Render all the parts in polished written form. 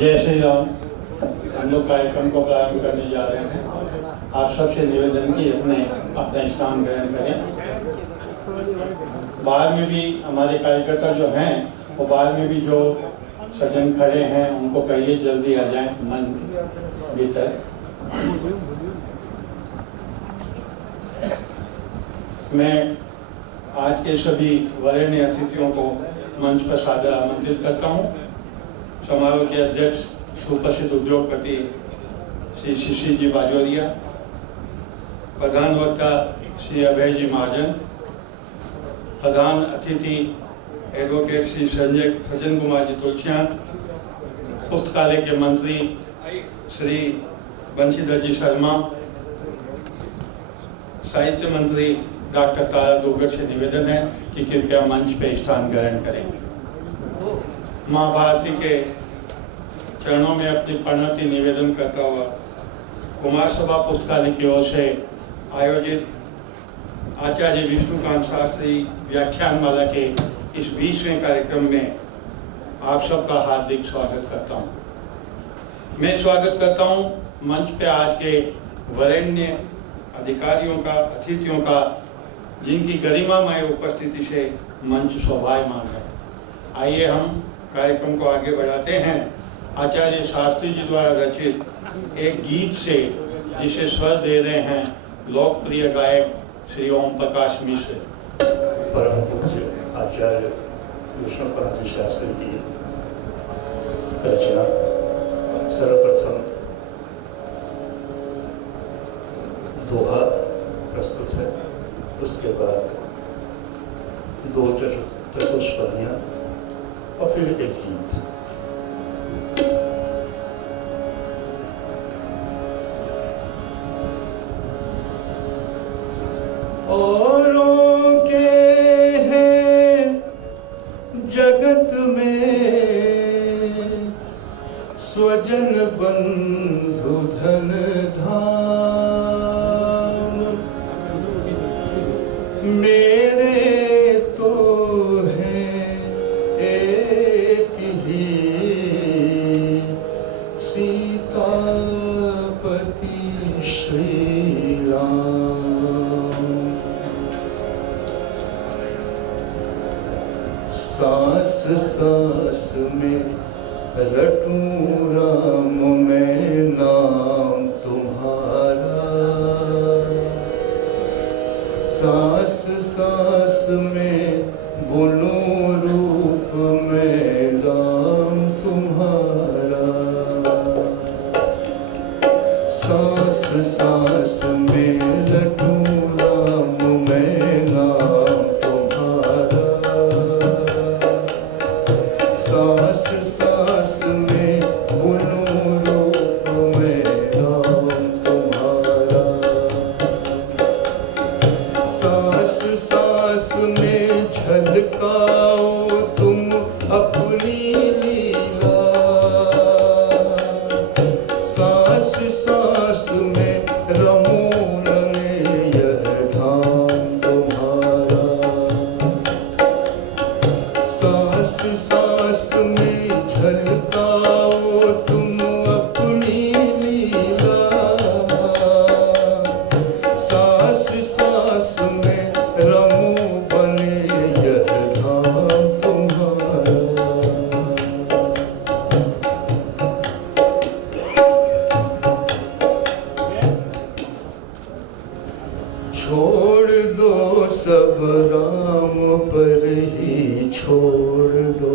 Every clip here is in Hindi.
जय श्री राम। हम लोग कार्यक्रम को प्रारंभ करने जा रहे हैं। आप सबसे निवेदन की अपना स्थान ग्रहण करें। बाहर में भी हमारे कार्यकर्ता जो हैं वो बाहर में भी जो सज्जन खड़े हैं उनको कहिए जल्दी आ जाएं मन भीतर। मैं आज के सभी वरेण्य अतिथियों को मंच पर सादर आमंत्रित करता हूँ। समारोह के अध्यक्ष सुप्रसिद्ध उद्योगपति श्री शिशिर जी बाजोरिया, प्रधान वक्ता श्री अभय जी महाजन, प्रधान अतिथि एडवोकेट श्री सज्जन कुमार जी तुलसियान, पुस्तकालय के मंत्री श्री बंशीधर जी शर्मा, साहित्य मंत्री डॉक्टर तारा दुर्गत से निवेदन है कि कृपया मंच पे स्थान ग्रहण करें। माँ भारती के चरणों में अपनी प्रणति निवेदन करता हुआ कुमार सभा पुस्तकालय की ओर से आयोजित आचार्य विष्णुकांत शास्त्री व्याख्यानमाला के इस 20वें कार्यक्रम में आप सबका हार्दिक स्वागत करता हूं। मैं स्वागत करता हूं मंच पे आज के वरेण्य अधिकारियों का, अतिथियों का, जिनकी गरिमामय उपस्थिति से मंच शोभायमान है। आइए हम कार्यक्रम को आगे बढ़ाते हैं आचार्य शास्त्री जी द्वारा रचित एक गीत से, जिसे स्वर दे रहे हैं लोकप्रिय गायक श्री ओम प्रकाश मिश्र। परम पूज्य आचार्य विष्णुकांत शास्त्री की रचना। सर्वप्रथम दोहा प्रस्तुत है, उसके बाद 2 चतुष्पदियाँ और फिर एक गीत। औरों के हैं जगत में स्वजन बंधु धन धाम, मेरे तो हैं एक ही सीतापति श्री राम। सांस सांस में रटूं राम मैं नाम तुम्हारा, सांस सांस में बोलूं रूप में राम तुम्हारा, सांस सांस में रटूं राम मैं नाम तुम्हारा, सांस सांस में बोलूं रूप में राम तुम्हारा, सांस सांस में झलकाओ तुम अपनी लीला, सांस सांस में रमो रंगे यह धाम तुम्हारा, सांस सांस में झलकाओ तुम अपनी लीला, सांस सांस में रमो बने यह धाम तुम्हारा। छोड़ दो सब राम पर ही छोड़ दो,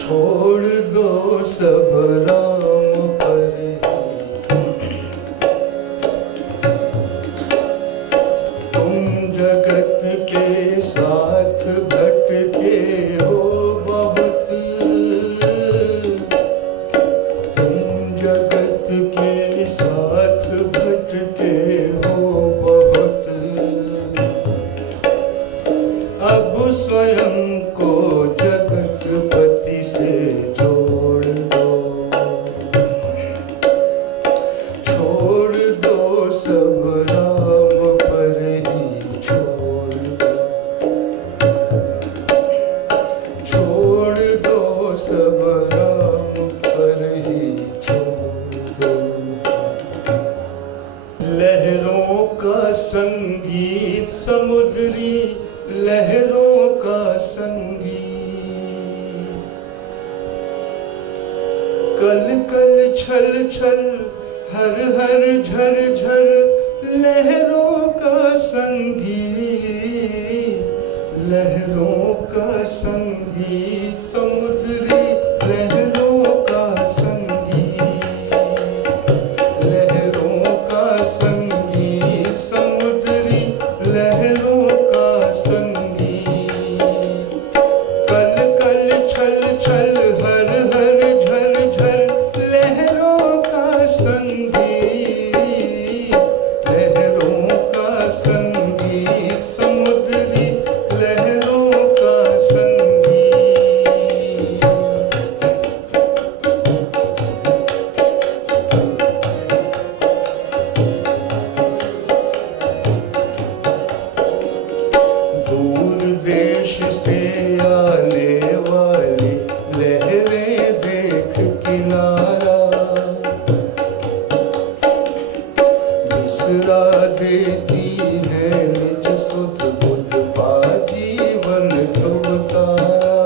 छोड़ दो सब राम पर ही, तुम जगत के साथ भटके हो बहुत, तुम जगत के साथ भटके हो बहुत, अब स्वयं को जगतपति से जोड़ दो, कल कल छल छल हर हर झर झर लहरों का संगी, लहरों का संगी समुद्री लहरों का संगी, लहरों का संगी समुद्री लहरों का संगी। कल कल छल छल हर हर झर झर लहरों का संगी, लहरों का संगी समुद्री लहरों का संगी। दूर देश से आने वाली लहरें देख किनारा, बिसरा देती है निज सुध बुध पा जीवन ध्रुव तारा।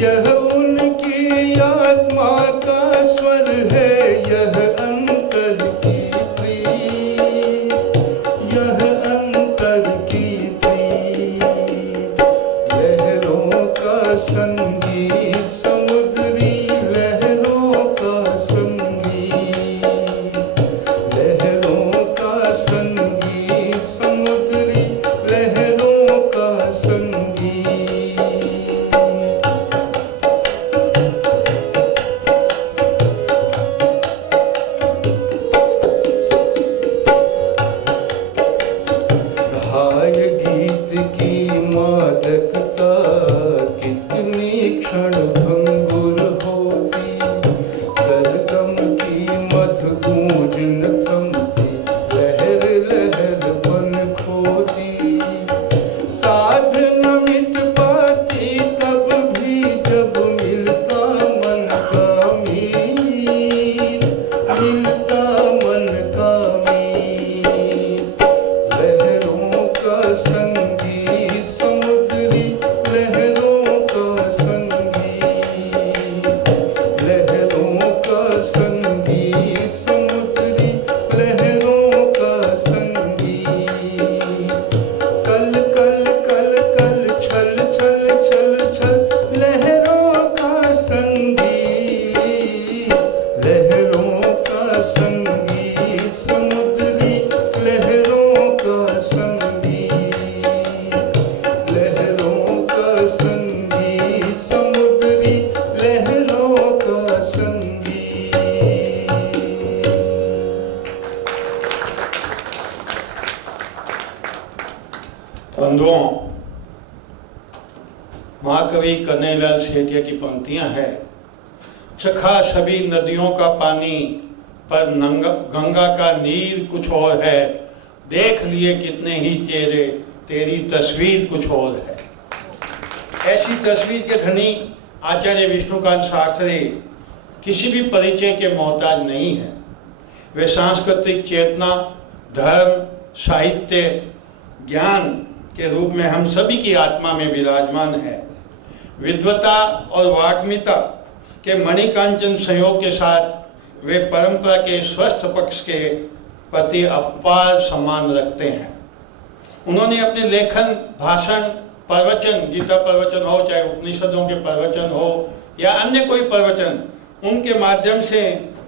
यह उनकी आत्मा का स्वर है, यह अंतर की प्रीत, यह अंतर की प्रीत। लहरों का संगीत समुद्री लहरों का संगीत, लहरों का संगीत समुद्री लहरों का संगीत। हाय गीत की मादकता कितनी क्षण भंगुर होती, सरगम की मध गूंज न थमती, लहर लहर बन खोती। साध न मिट पाती तब भी जब मिलता मन का मीत, मिलता मन का मीत। लहरों का संगीत समुद्री लहरों का संगीत, लहरों का संगीत समुद्री लहरों का संगीत। कल कल कल कल छल छल छल छल लहरों का संगीत, लहरों का संगीत समुद्री लहरों का संगीत, लहरों का संगीत समुद्री लहरों का संगीत। बंधुओं, महाकवि कन्हैयालाल सेठिया की पंक्तियां हैं। चखा सभी नदियों का पानी पर गंगा का नीर कुछ और है, देख लिए कितने ही चेहरे तेरी तस्वीर कुछ और है। ऐसी तस्वीर के धनी आचार्य विष्णुकांत शास्त्री किसी भी परिचय के मोहताज नहीं है। वे सांस्कृतिक चेतना, धर्म, साहित्य, ज्ञान के रूप में हम सभी की आत्मा में विराजमान है। विद्वता और वाग्मिता के मणिकांचन संयोग के साथ वे परंपरा के स्वस्थ पक्ष के प्रति अपार सम्मान रखते हैं। उन्होंने अपने लेखन, भाषण, प्रवचन, गीता प्रवचन हो, चाहे उपनिषदों के प्रवचन हो या अन्य कोई प्रवचन, उनके माध्यम से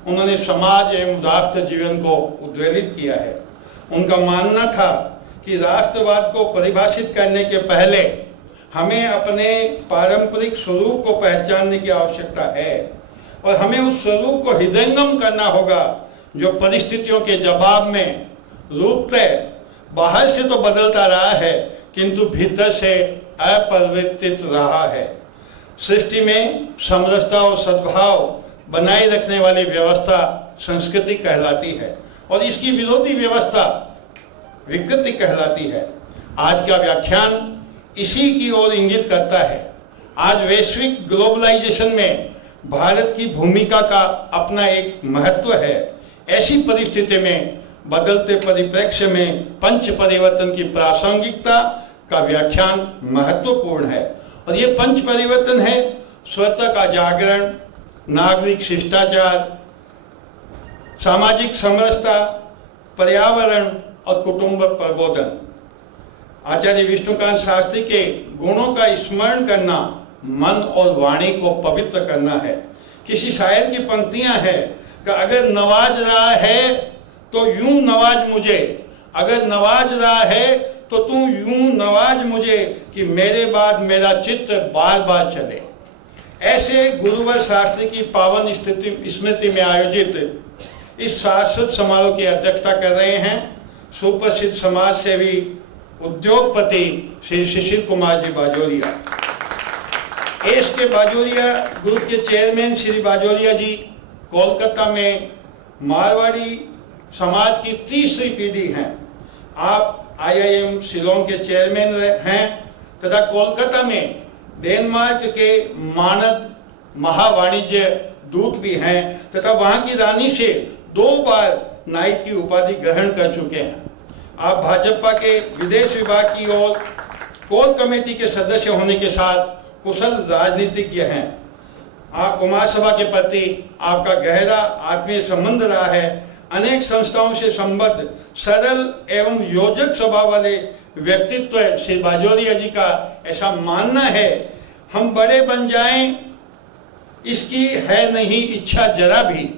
उन्होंने समाज एवं राष्ट्र जीवन को उद्वेलित किया है। उनका मानना था कि राष्ट्रवाद को परिभाषित करने के पहले हमें अपने पारंपरिक स्वरूप को पहचानने की आवश्यकता है और हमें उस स्वरूप को हृदयंगम करना होगा जो परिस्थितियों के जवाब में रूपतः बाहर से तो बदलता रहा है किंतु भीतर से अपरिवर्तित रहा है। सृष्टि में समरसता और सद्भाव बनाए रखने वाली व्यवस्था संस्कृति कहलाती है और इसकी विरोधी व्यवस्था विकृति कहलाती है। आज का व्याख्यान इसी की ओर इंगित करता है। आज वैश्विक ग्लोबलाइजेशन में भारत की भूमिका का अपना एक महत्व है। ऐसी परिस्थिति में बदलते परिप्रेक्ष्य में पंच परिवर्तन की प्रासंगिकता का व्याख्यान महत्वपूर्ण है और ये पंच परिवर्तन है स्वतः का जागरण, नागरिक शिष्टाचार, सामाजिक समरसता, पर्यावरण और कुटुंब प्रबोधन। आचार्य विष्णुकांत शास्त्री के गुणों का स्मरण करना मन और वाणी को पवित्र करना है। किसी शायर की पंक्तियां हैं कि अगर नवाज रहा है तो यूं नवाज मुझे, अगर नवाज रहा है तो तू यूं नवाज मुझे कि मेरे बाद मेरा चित्र बार बार चले। ऐसे गुरुवर शास्त्री की पावन स्मृति में आयोजित इस शाश्वत समारोह की अध्यक्षता कर रहे हैं सुप्रसिद्ध समाज सेवी उद्योगपति श्री शिशिर कुमार जी बाजोरिया। एस के बाजोरिया ग्रुप के चेयरमैन श्री बाजोरिया जी कोलकाता में मारवाड़ी समाज की तीसरी पीढ़ी हैं। आप IIM शिलोंग के चेयरमैन हैं तथा कोलकाता में डेनमार्क के मानद महावाणिज्य दूत भी हैं तथा वहां की रानी से 2 बार नाइट की उपाधि ग्रहण कर चुके हैं। आप भाजपा के विदेश विभाग की ओर कोर कमेटी के सदस्य होने के साथ कुशल राजनीतिज्ञ हैं। आप कुमार सभा के प्रति आपका गहरा आत्मीय संबंध रहा है। अनेक संस्थाओं से संबद्ध सरल एवं योजक स्वभाव वाले व्यक्तित्व श्री बाजोरिया जी का ऐसा मानना है, हम बड़े बन जाएं इसकी है नहीं इच्छा जरा भी,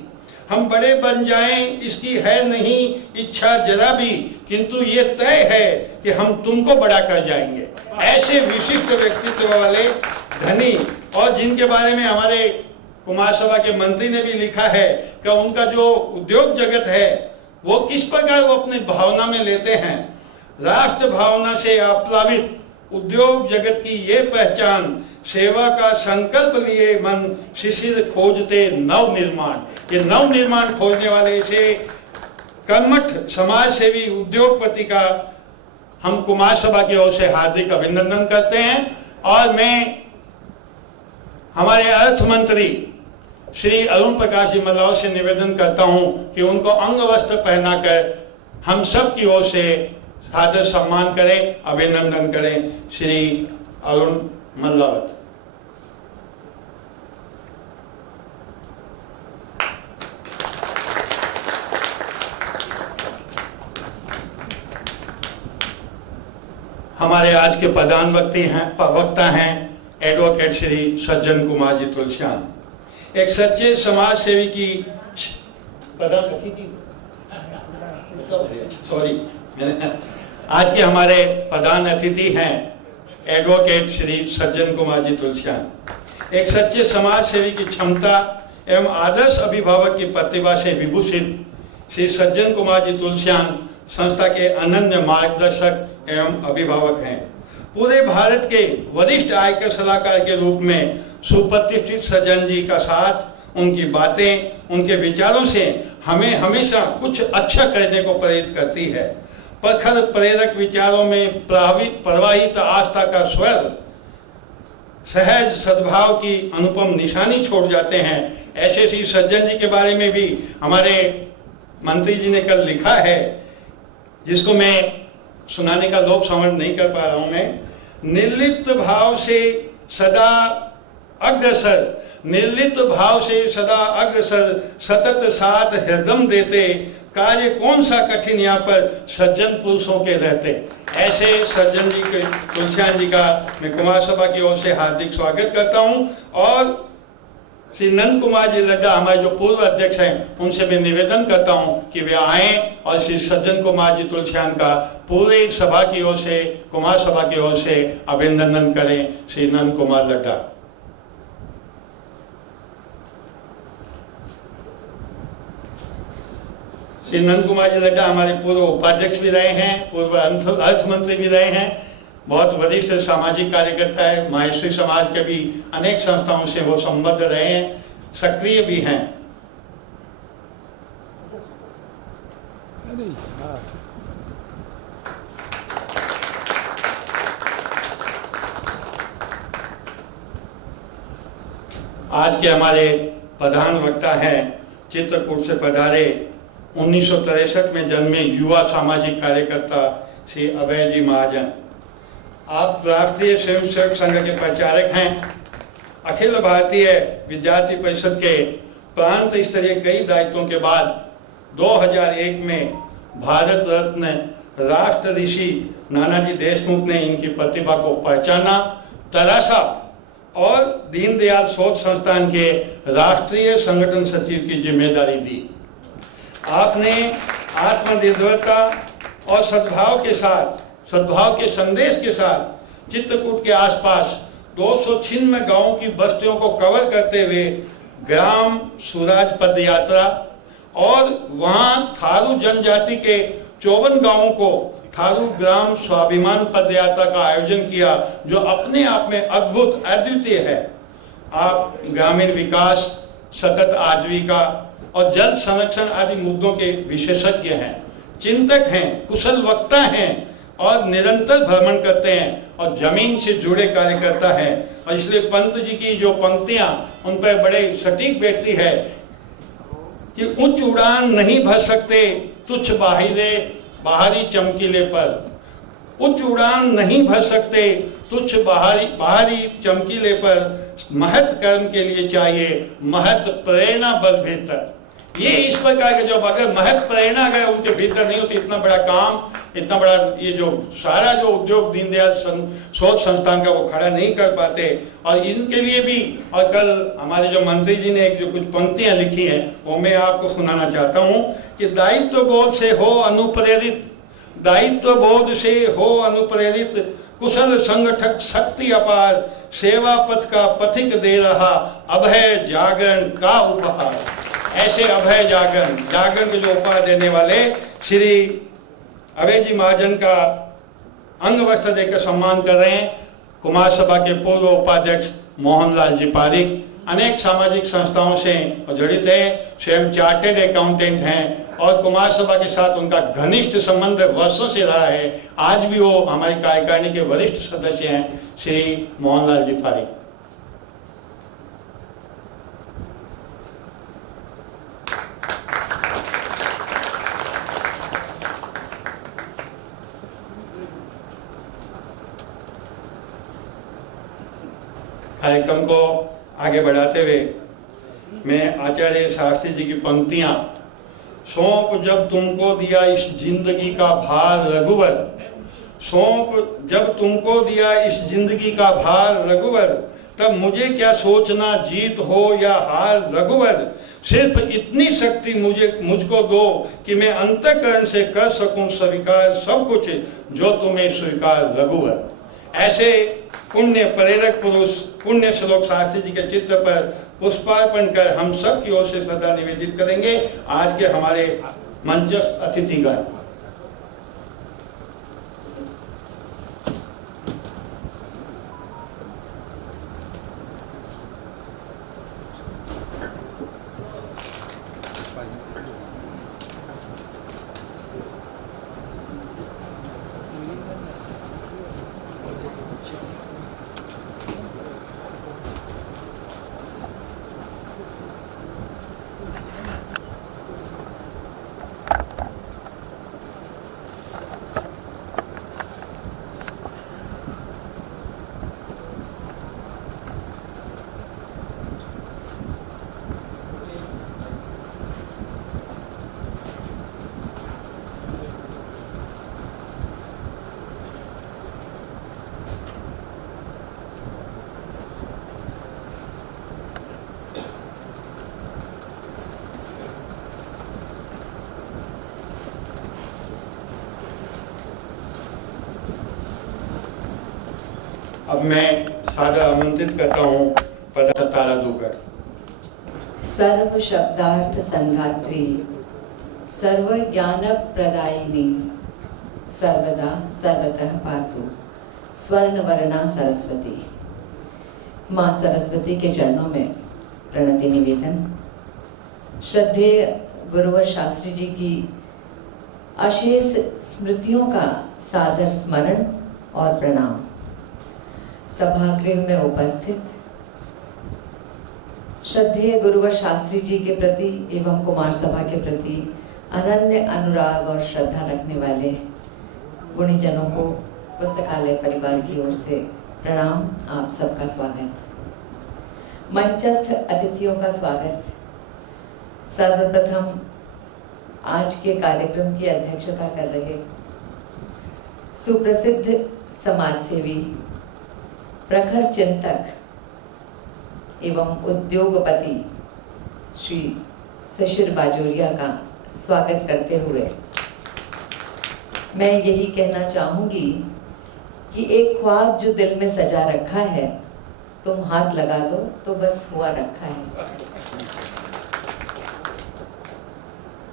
हम बड़े बन जाएं इसकी है नहीं इच्छा जरा भी, किंतु ये तय है कि हम तुमको बड़ा कर जाएंगे। ऐसे विशिष्ट व्यक्तित्व वाले धनी, और जिनके बारे में हमारे कुमार सभा के मंत्री ने भी लिखा है कि उनका जो उद्योग जगत है वो किस प्रकार वो अपने भावना में लेते हैं। राष्ट्र भावना से आप्लावित उद्योग जगत की ये पहचान, सेवा का संकल्प लिए मन शिशिर खोजते नव निर्माण। ये नव निर्माण खोजने वाले से कर्मठ समाज सेवी उद्योगपति का हम कुमार सभा की ओर से हार्दिक अभिनंदन करते हैं। और मैं हमारे अर्थ मंत्री श्री अरुण प्रकाश जी मल्लाव से निवेदन करता हूं कि उनको अंग वस्त्र पहनाकर हम सब की ओर से सादर सम्मान करें, अभिनंदन करें। श्री अरुण मल्लावत। हमारे आज के प्रधान वक्ता हैं एडवोकेट श्री सज्जन कुमार जी तुलसियान, एक सच्चे समाज सेवी की प्रधान अतिथि। सॉरी, आज के हमारे प्रधान अतिथि हैं एडवोकेट श्री सज्जन कुमार जी तुलसियान, एक सच्चे समाज सेवी की क्षमता एवं आदर्श अभिभावक की प्रतिभा से विभूषित श्री सज्जन कुमार जी तुलसियान संस्था के अनन्य मार्गदर्शक एवं अभिभावक हैं। पूरे भारत के वरिष्ठ आयकर सलाहकार के रूप में सुप्रतिष्ठित सज्जन जी का साथ, उनकी बातें, उनके विचारों से हमें हमेशा कुछ अच्छा करने को प्रेरित करती है। प्रखर प्रेरक विचारों में प्रवाहित आस्था का स्वर सहज सद्भाव की अनुपम निशानी छोड़ जाते हैं। ऐसे श्री सज्जन जी के बारे में भी हमारे मंत्री जी ने कल लिखा है, जिसको मैं सुनाने का लोभ समझ नहीं कर पा रहा हूं। मैं निर्लिप्त भाव से सदा अग्रसर, निर्लिप्त भाव से सदा अग्रसर, सतत साथ हृदय देते, कार्य कौन सा कठिन यहाँ पर सज्जन पुरुषों के रहते। ऐसे सज्जन जी के तुलसियान जी का मैं कुमार सभा की ओर से हार्दिक स्वागत करता हूँ। और श्री नंद कुमार जी लड्डा हमारे जो पूर्व अध्यक्ष हैं, उनसे मैं निवेदन करता हूं कि वे आएं और श्री सज्जन कुमार जी तुलसियान का पूरे सभा की ओर से, कुमार सभा की ओर से अभिनंदन करें। श्री नंद कुमार लड्डा। श्री नंद कुमार जी लड्डा हमारे पूर्व उपाध्यक्ष भी रहे हैं, पूर्व अर्थ मंत्री भी रहे हैं, बहुत वरिष्ठ सामाजिक कार्यकर्ता है, माहेश्वरी समाज के भी अनेक संस्थाओं से वो संबद्ध रहे हैं, सक्रिय भी हैं। आज के हमारे प्रधान वक्ता हैं चित्रकूट से पधारे 1963 में जन्मे युवा सामाजिक कार्यकर्ता श्री अभय जी महाजन। आप राष्ट्रीय स्वयंसेवक संघ के प्रचारक हैं अखिल भारतीय विद्यार्थी परिषद के प्रांत स्तरीय कई दायित्वों के बाद 2001 में भारत रत्न राष्ट्र ऋषि नानाजी देशमुख ने इनकी प्रतिभा को पहचाना, तराशा और दीनदयाल शोध संस्थान के राष्ट्रीय संगठन सचिव की जिम्मेदारी दी। आपने आत्मनिर्भरता और सद्भाव के संदेश के साथ चित्रकूट के आसपास 296 गांवों की बस्तियों को कवर करते हुए ग्राम स्वराज पद यात्रा और वहां थारू जनजाति के 54 गांवों को थारू ग्राम स्वाभिमान पद यात्रा का आयोजन किया, जो अपने आप में अद्भुत अद्वितीय है। आप ग्रामीण विकास, सतत आजीविका और जल संरक्षण आदि मुद्दों के विशेषज्ञ हैं, चिंतक हैं, कुशल वक्ता हैं और निरंतर भ्रमण करते हैं और जमीन से जुड़े कार्यकर्ता हैं। और इसलिए पंत जी की जो पंक्तियां उन पर बड़े सटीक बैठती है कि उच्च उड़ान नहीं भर सकते तुच्छ बाहरी चमकीले पर, उच्च उड़ान नहीं भर सकते तुच्छ बाहरी चमकीले पर, महत कर्म के लिए चाहिए महत प्रेरणा बल भीतर। ये इस प्रकार के, जब अगर महत प्रेरणा अगर उनके भीतर नहीं होती, इतना बड़ा काम, इतना बड़ा ये जो सारा जो उद्योग दीनदयाल शोध संस्थान का वो खड़ा नहीं कर पाते। और इनके लिए भी, और कल हमारे जो मंत्री जी ने एक जो कुछ पंक्तियां लिखी हैं वो मैं आपको सुनाना चाहता हूँ कि दायित्व बोध से हो अनुप्रेरित, दायित्व बोध से हो अनुप्रेरित, कुशल संगठक शक्ति अपार, सेवा पथ का पथिक दे रहा अभय जागरण का उपहार। ऐसे अभय जागरण के जो उपहार देने वाले श्री अभय जी महाजन का अंग वस्त्र देकर सम्मान कर रहे हैं कुमार सभा के पूर्व उपाध्यक्ष मोहनलाल जी पारिक। अनेक सामाजिक संस्थाओं से जड़ित हैं, स्वयं चार्टेड अकाउंटेंट हैं और कुमार सभा के साथ उनका घनिष्ठ संबंध वर्षों से रहा है। आज भी वो हमारी कार्यकारिणी के वरिष्ठ सदस्य हैं, श्री मोहनलाल जी पारिक। कार्यक्रम को आगे बढ़ाते हुए मैं आचार्य शास्त्री जी की पंक्तियां, सौंप जब तुमको दिया इस जिंदगी का भार रघुवर, सौंप जब तुमको दिया इस जिंदगी का भार रघुवर, तब मुझे क्या सोचना जीत हो या हार रघुवर, सिर्फ इतनी शक्ति मुझको दो कि मैं अंतःकरण से कर सकूं स्वीकार सब कुछ जो तुम्हें स्वीकार रघुवर। ऐसे पुण्य प्रेरक पुरुष पुण्य श्लोक शास्त्री जी के चित्र पर पुष्पार्पण कर हम सब की ओर से श्रद्धा निवेदित करेंगे। आज के हमारे मंचस्थ अतिथिगण, अब मैं सादर आमंत्रित करता हूँ पदा तारा दुगर। सर्व शब्दार्थ संधात्री, सर्व ज्ञान प्रदायिनी, सर्वदा सर्वतः पातु स्वर्णवर्णा सरस्वती। माँ सरस्वती के चरणों में प्रणति निवेदन। श्रद्धेय गुरुवर शास्त्री जी की अशेष स्मृतियों का सादर स्मरण और प्रणाम। सभागृह में उपस्थित श्रद्धेय गुरुवर शास्त्री जी के प्रति एवं कुमार सभा के प्रति अनन्य अनुराग और श्रद्धा रखने वाले गुणीजनों को पुस्तकालय परिवार की ओर से प्रणाम। आप सबका स्वागत। मंचस्थ अतिथियों का स्वागत। सर्वप्रथम आज के कार्यक्रम की अध्यक्षता कर रहे सुप्रसिद्ध समाजसेवी, प्रखर चिंतक एवं उद्योगपति श्री शिशिर बाजोरिया का स्वागत करते हुए मैं यही कहना चाहूंगी कि एक ख्वाब जो दिल में सजा रखा है, तुम हाथ लगा दो तो बस हुआ रखा है।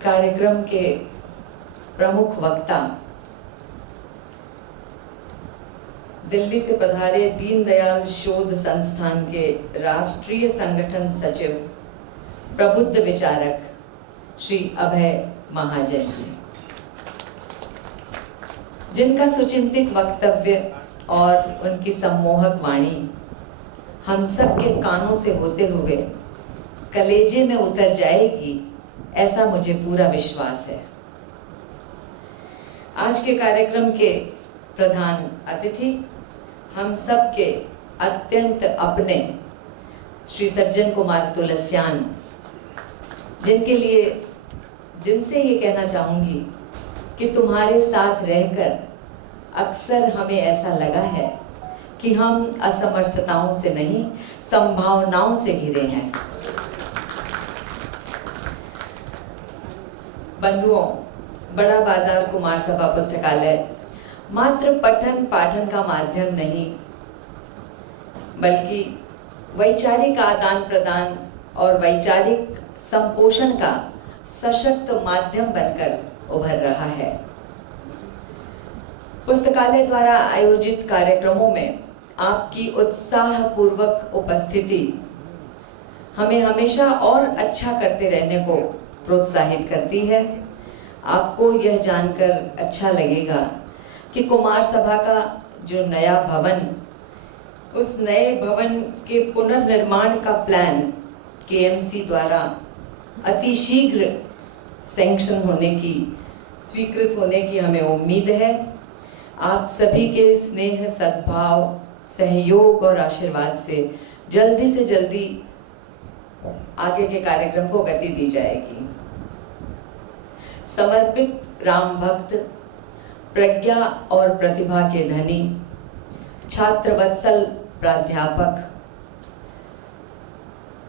कार्यक्रम के प्रमुख वक्ता दिल्ली से पधारे दीनदयाल शोध संस्थान के राष्ट्रीय संगठन सचिव, प्रबुद्ध विचारक श्री अभय महाजन जी, जिनका सुचिंतित वक्तव्य और उनकी सम्मोहक वाणी हम सब के कानों से होते हुए कलेजे में उतर जाएगी, ऐसा मुझे पूरा विश्वास है। आज के कार्यक्रम के प्रधान अतिथि हम सब के अत्यंत अपने श्री सज्जन कुमार तुलसियान, जिनसे ये कहना चाहूंगी कि तुम्हारे साथ रहकर अक्सर हमें ऐसा लगा है कि हम असमर्थताओं से नहीं, संभावनाओं से घिरे हैं। बंधुओं, बड़ा बाजार कुमार सभा पुस्तकालय मात्र पठन पाठन का माध्यम नहीं, बल्कि वैचारिक आदान प्रदान और वैचारिक संपोषण का सशक्त माध्यम बनकर उभर रहा है। पुस्तकालय द्वारा आयोजित कार्यक्रमों में आपकी उत्साहपूर्वक उपस्थिति हमें हमेशा और अच्छा करते रहने को प्रोत्साहित करती है। आपको यह जानकर अच्छा लगेगा कि कुमार सभा का जो नया भवन, उस नए भवन के पुनर्निर्माण का प्लान केएमसी द्वारा अतिशीघ्र सैंक्शन होने की, स्वीकृत होने की हमें उम्मीद है। आप सभी के स्नेह, सद्भाव, सहयोग और आशीर्वाद से जल्दी आगे के कार्यक्रम को गति दी जाएगी। समर्पित राम भक्त, प्रज्ञा और प्रतिभा के धनी, छात्र वत्सल प्राध्यापक,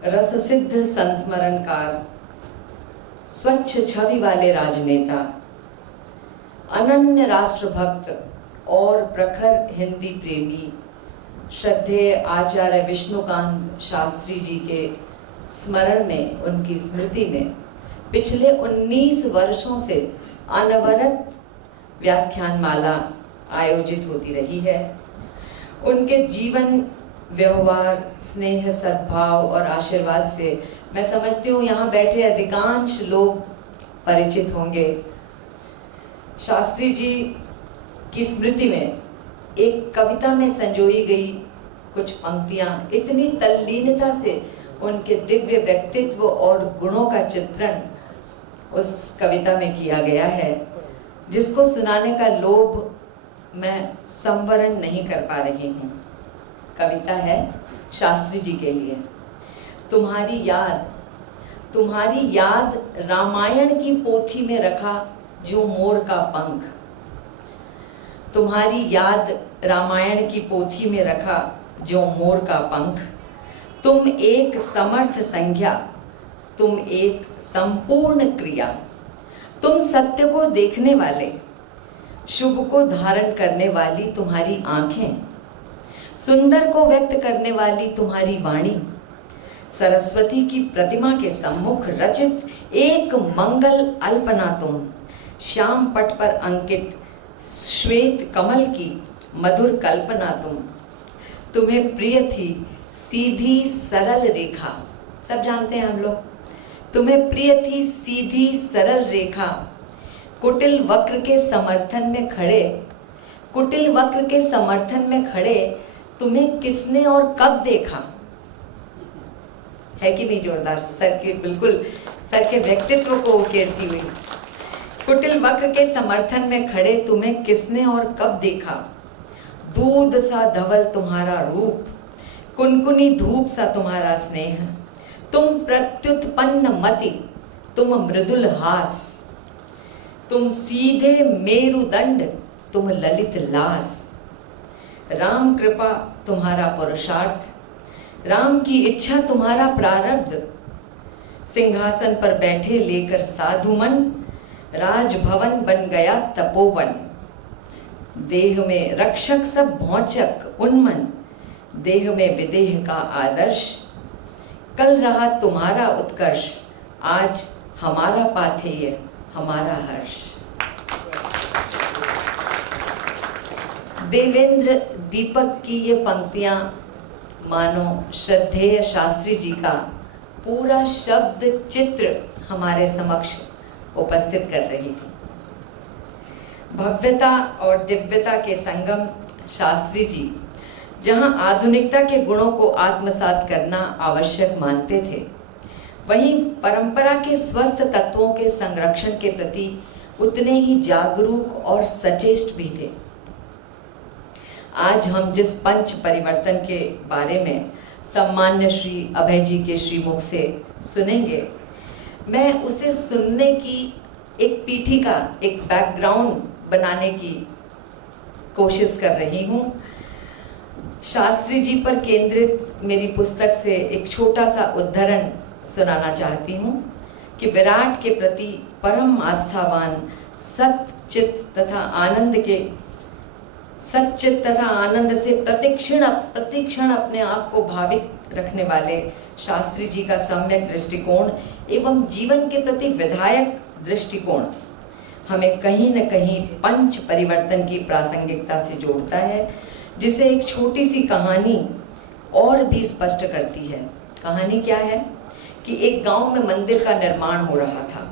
रससिद्ध संस्मरणकार, स्वच्छ छवि वाले राजनेता, अनन्य राष्ट्रभक्त और प्रखर हिंदी प्रेमी श्रद्धेय आचार्य विष्णुकांत शास्त्री जी के स्मरण में, उनकी स्मृति में पिछले 19 वर्षों से अनवरत व्याख्यानमाला आयोजित होती रही है। उनके जीवन, व्यवहार, स्नेह, सद्भाव और आशीर्वाद से मैं समझती हूँ यहाँ बैठे अधिकांश लोग परिचित होंगे। शास्त्री जी की स्मृति में एक कविता में संजोई गई कुछ पंक्तियां इतनी तल्लीनता से उनके दिव्य व्यक्तित्व और गुणों का चित्रण उस कविता में किया गया है, जिसको सुनाने का लोभ मैं संवरण नहीं कर पा रही हूँ। कविता है शास्त्री जी के लिए। तुम्हारी याद रामायण की पोथी में रखा जो मोर का पंख। तुम्हारी याद रामायण की पोथी में रखा जो मोर का पंख। तुम एक समर्थ संज्ञा, तुम एक संपूर्ण क्रिया, तुम सत्य को देखने वाले, शुभ को धारण करने वाली तुम्हारी आंखें, सुंदर को व्यक्त करने वाली तुम्हारी वाणी, सरस्वती की प्रतिमा के सम्मुख रचित एक मंगल अल्पना तुम, श्याम पट पर अंकित श्वेत कमल की मधुर कल्पना तुम। तुम्हें प्रिय थी सीधी सरल रेखा, सब जानते हैं हम लोग। तुम्हें प्रिय थी सीधी सरल रेखा, कुटिल वक्र के समर्थन में खड़े, कुटिल वक्र के समर्थन में खड़े तुम्हें किसने और कब देखा। है कि नहीं जोरदार? सर के बिल्कुल, सर के व्यक्तित्व को उकेरती हुई। कुटिल वक्र के समर्थन में खड़े तुम्हें किसने और कब देखा। दूध सा धवल तुम्हारा रूप, कुनकुनी धूप सा तुम्हारा स्नेह, तुम प्रत्युत्पन्न मति, तुम मृदुल हास, तुम सीधे मेरुदंड, तुम ललित लास। राम कृपा तुम्हारा पुरुषार्थ, राम की इच्छा तुम्हारा प्रारब्ध। सिंहासन पर बैठे लेकर साधु मन, राजभवन बन गया तपोवन। देह में रक्षक सब भौचक उन्मन, देह में विदेह का आदर्श। कल रहा तुम्हारा उत्कर्ष, आज हमारा पाथेय, हमारा हर्ष। देवेंद्र दीपक की ये पंक्तियां मानो श्रद्धेय शास्त्री जी का पूरा शब्द चित्र हमारे समक्ष उपस्थित कर रही थी। भव्यता और दिव्यता के संगम शास्त्री जी जहां आधुनिकता के गुणों को आत्मसात करना आवश्यक मानते थे, वहीं परंपरा के स्वस्थ तत्वों के संरक्षण के प्रति उतने ही जागरूक और सचेष्ट भी थे। आज हम जिस पंच परिवर्तन के बारे में सम्मान्य श्री अभय जी के श्रीमुख से सुनेंगे, मैं उसे सुनने की एक पीठिका, एक बैकग्राउंड बनाने की कोशिश कर रही हूँ। शास्त्री जी पर केंद्रित मेरी पुस्तक से एक छोटा सा उद्धरण सुनाना चाहती हूँ कि विराट के प्रति परम आस्थावान सच्चित तथा आनंद से प्रतिक्षण अपने आप को भाविक रखने वाले शास्त्री जी का सम्यक दृष्टिकोण एवं जीवन के प्रति विधायक दृष्टिकोण हमें कहीं न कहीं पंच परिवर्तन की प्रासंगिकता से जोड़ता है, जिसे एक छोटी सी कहानी और भी स्पष्ट करती है। कहानी क्या है कि एक गांव में मंदिर का निर्माण हो रहा था।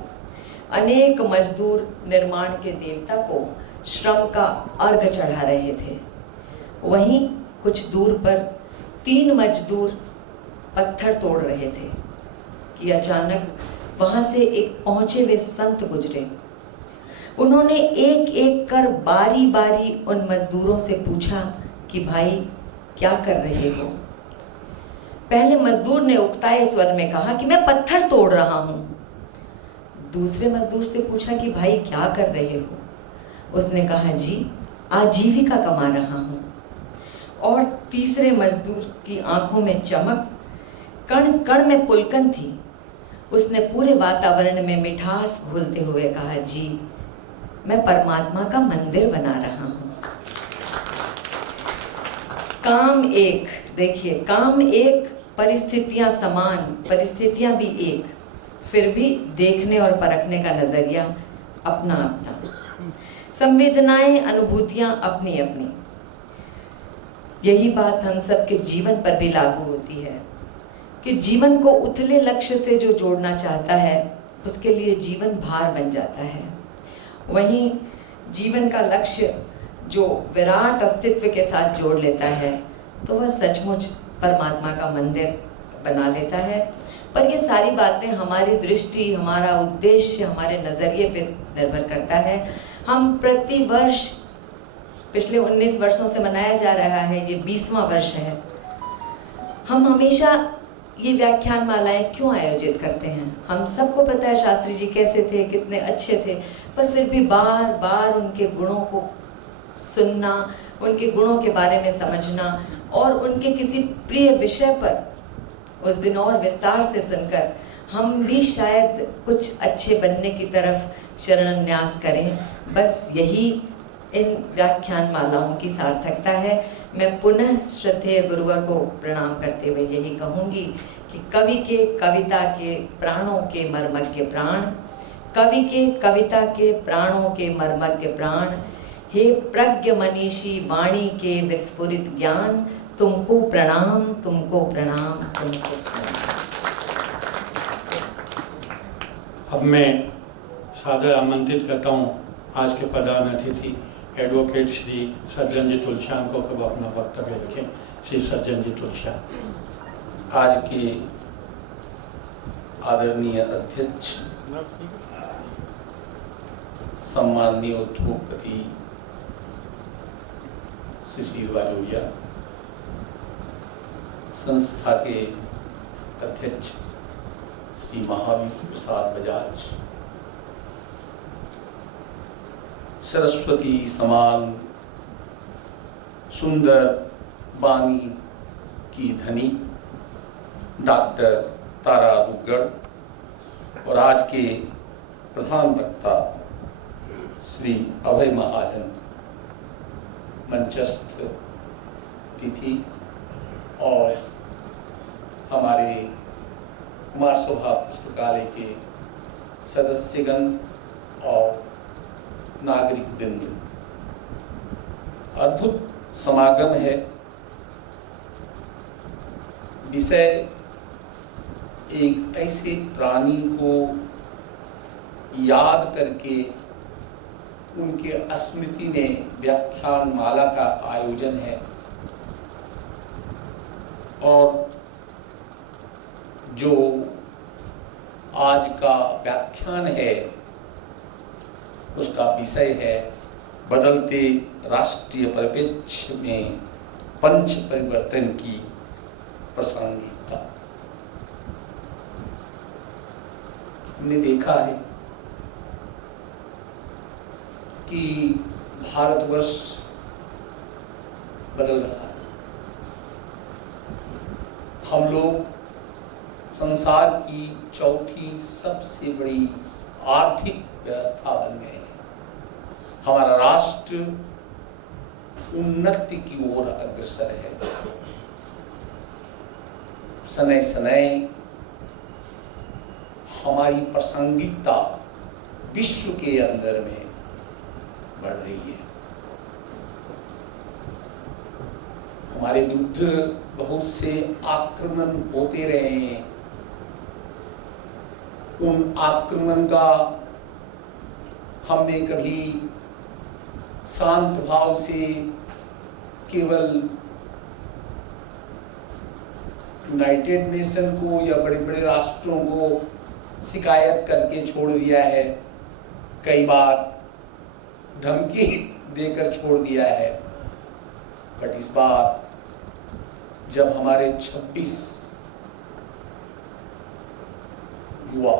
अनेक मजदूर निर्माण के देवता को श्रम का अर्घ चढ़ा रहे थे। वहीं कुछ दूर पर 3 मजदूर पत्थर तोड़ रहे थे कि अचानक वहां से एक पहुंचे हुए संत गुजरे। उन्होंने एक एक कर बारी बारी उन मजदूरों से पूछा कि भाई क्या कर रहे हो। पहले मजदूर ने उकताए स्वर में कहा कि मैं पत्थर तोड़ रहा हूं। दूसरे मजदूर से पूछा कि भाई क्या कर रहे हो। उसने कहा जी आजीविका कमा रहा हूं। और तीसरे मजदूर की आंखों में चमक, कण कण में पुलकन थी। उसने पूरे वातावरण में मिठास घोलते हुए कहा जी मैं परमात्मा का मंदिर बना रहा हूं। काम एक, देखिए काम एक, परिस्थितियां समान, परिस्थितियां भी एक, फिर भी देखने और परखने का नजरिया अपना अपना, संवेदनाएं अनुभूतियां अपनी अपनी। यही बात हम सबके जीवन पर भी लागू होती है कि जीवन को उथले लक्ष्य से जो जोड़ना चाहता है उसके लिए जीवन भार बन जाता है। वहीं जीवन का लक्ष्य जो विराट अस्तित्व के साथ जोड़ लेता है तो वह सचमुच परमात्मा का मंदिर बना लेता है। पर ये सारी बातें हमारी दृष्टि, हमारा उद्देश्य, हमारे नज़रिए पे निर्भर करता है। हम प्रति वर्ष पिछले 19 वर्षों से मनाया जा रहा है, ये 20वां वर्ष है। हम हमेशा ये व्याख्यान मालाएं क्यों आयोजित करते हैं? हम सबको पता है शास्त्री जी कैसे थे, कितने अच्छे थे, पर फिर भी बार बार उनके गुणों को सुनना, उनके गुणों के बारे में समझना और उनके किसी प्रिय विषय पर उस दिन और विस्तार से सुनकर हम भी शायद कुछ अच्छे बनने की तरफ शरणन्यास करें। बस यही इन व्याख्यान मालाओं की सार्थकता है। मैं पुनः श्रद्धेय गुरुवर को प्रणाम करते हुए यही कहूँगी कि कवि के कविता के प्राणों के मर्मज्ञ प्राण, कवि के कविता के प्राणों के मर्मज्ञ प्राण, हे प्रज्ञ मनीषी वाणी के विस्फुरित ज्ञान, तुमको प्रणाम, तुमको प्रणाम, तुमको प्रणाम। अब मैं सादर आमंत्रित करता हूँ आज के प्रधान अतिथि एडवोकेट श्री सज्जन जी तुलसियान को कब अपना वक्तव्य रखें। श्री सज्जन जी तुलसियान। आज के आदरणीय अध्यक्ष सम्माननीय उद्योगपति शिशिर वालोरिया, संस्था के अध्यक्ष श्री महावीर प्रसाद बजाज, सरस्वती समान सुंदर वाणी की धनी डॉक्टर तारा दुग्गड़ और आज के प्रधान वक्ता श्री अभय महाजन मंचस्थ तिथि और हमारे कुमार शोभा पुस्तकालय के सदस्यगण और नागरिक वृंद, अद्भुत समागम है। विषय एक ऐसे प्राणी को याद करके उनके स्मृति में व्याख्यान माला का आयोजन है और जो आज का व्याख्यान है उसका विषय है बदलते राष्ट्रीय परिप्रेक्ष्य में पंच परिवर्तन की प्रासंगिकता। हमने देखा है कि भारतवर्ष बदल रहा है। हम लोग संसार की चौथी सबसे बड़ी आर्थिक व्यवस्था बन गए हैं। हमारा राष्ट्र उन्नति की ओर अग्रसर है। समय समय हमारी प्रासंगिकता विश्व के अंदर में बढ़ रही है। हमारे विरुद्ध बहुत से आक्रमण होते रहे हैं। उन आक्रमण का हमने कभी शांत भाव से केवल यूनाइटेड नेशन को या बड़े बड़े राष्ट्रों को शिकायत करके छोड़ दिया है, कई बार धमकी देकर छोड़ दिया है। बट इस बार जब हमारे 26 युवा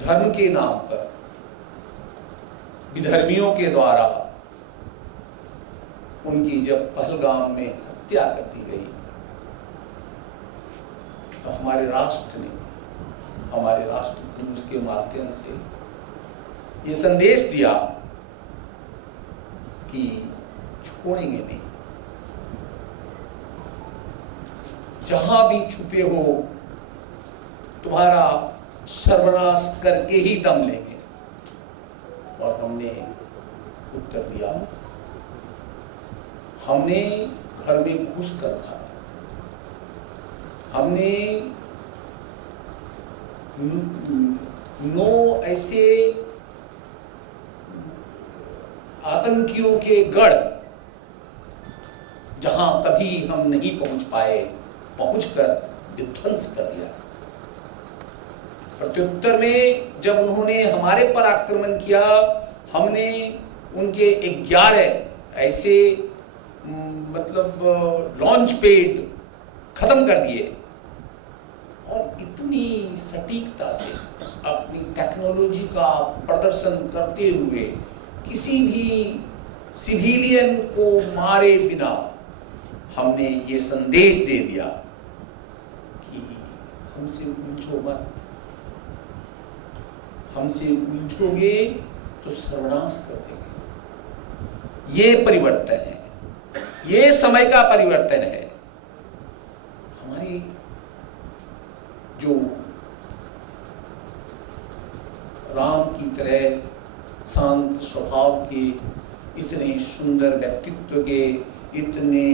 धर्म के नाम पर विधर्मियों के द्वारा उनकी जब पहलगाम में हत्या कर दी गई, तो हमारे राष्ट्र ने, हमारे राष्ट्रपुरुष के माध्यम से ये संदेश दिया कि छोड़ेंगे नहीं। जहां भी छुपे हो तुम्हारा सर्वनाश करके ही दम लेंगे। और हमने उत्तर दिया। हमने घर में घुस कर था, हमने 9 ऐसे आतंकियों के गढ़ जहां कभी हम नहीं पहुंच पाए, पहुंचकर विध्वंस कर दिया। प्रत्युत्तर में जब उन्होंने हमारे पर आक्रमण किया, हमने उनके 11 ऐसे लॉन्च पैड खत्म कर दिए और इतनी सटीकता से अपनी टेक्नोलॉजी का प्रदर्शन करते हुए किसी भी सिविलियन को मारे बिना हमने ये संदेश दे दिया कि हमसे उलझो मत, हमसे उलझोगे तो सर्वनाश कर देंगे। ये परिवर्तन है, ये समय का परिवर्तन है। हमारे जो राम की तरह शांत स्वभाव के, इतने सुंदर व्यक्तित्व के, इतने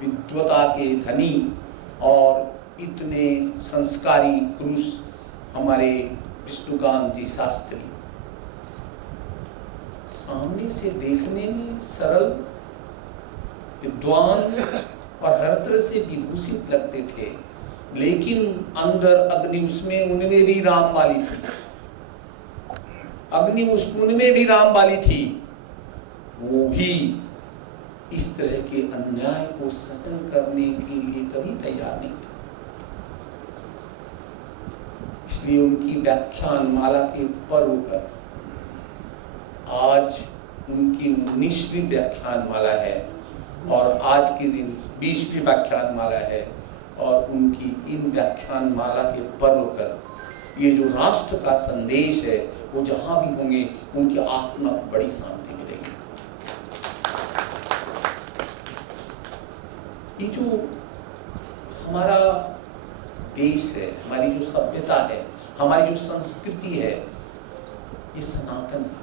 विद्वता के धनी और इतने संस्कारी पुरुष हमारे विष्णुकांत जी शास्त्री सामने से देखने में सरल, विद्वान और हर तरह से विभूषित लगते थे, लेकिन अंदर अग्नि उसमें उनमें भी राम वाली थी। अग्नि उनमें भी राम वाली थी। वो भी इस तरह के अन्याय को सहन करने के लिए कभी तैयार नहीं थे। इसलिए उनकी व्याख्यान माला के पर्व पर आज उनकी 19वीं व्याख्यान माला है और आज के दिन 20वीं व्याख्यान माला है। और उनकी इन व्याख्यान माला के पर्व पर ये जो राष्ट्र का संदेश है वो जहां भी होंगे उनकी आत्मा को बड़ी शांति मिलेगी। ये जो हमारा देश है, हमारी जो सभ्यता है, हमारी जो संस्कृति है, ये सनातन है।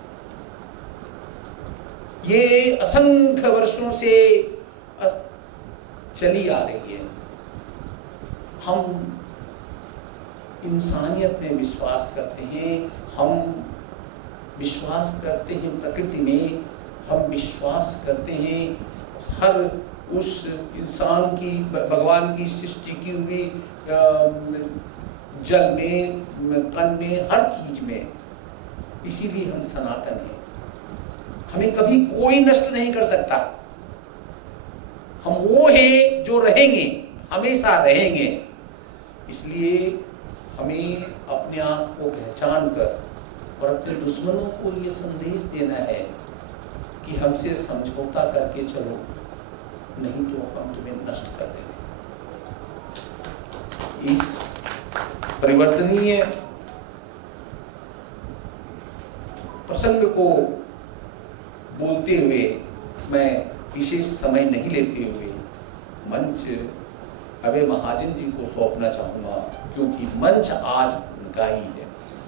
ये असंख्य वर्षों से चली आ रही है। हम इंसानियत में विश्वास करते हैं, हम विश्वास करते हैं प्रकृति में, हम विश्वास करते हैं हर उस इंसान की, भगवान की सृष्टि की हुई जल में, कण में, हर चीज में। इसीलिए हम सनातन हैं। हमें कभी कोई नष्ट नहीं कर सकता। हम वो हैं जो रहेंगे, हमेशा रहेंगे। इसलिए हमें अपने आप को पहचान कर और अपने दुश्मनों को ये संदेश देना है कि हमसे समझौता करके चलो, नहीं तो हम तुम्हें नष्ट कर देंगे। इस परिवर्तनीय प्रसंग को बोलते हुए मैं विशेष समय नहीं लेते हुए मंच अभय महाजन जी को सौंपना चाहूंगा, क्योंकि मंच आज उनका ही है।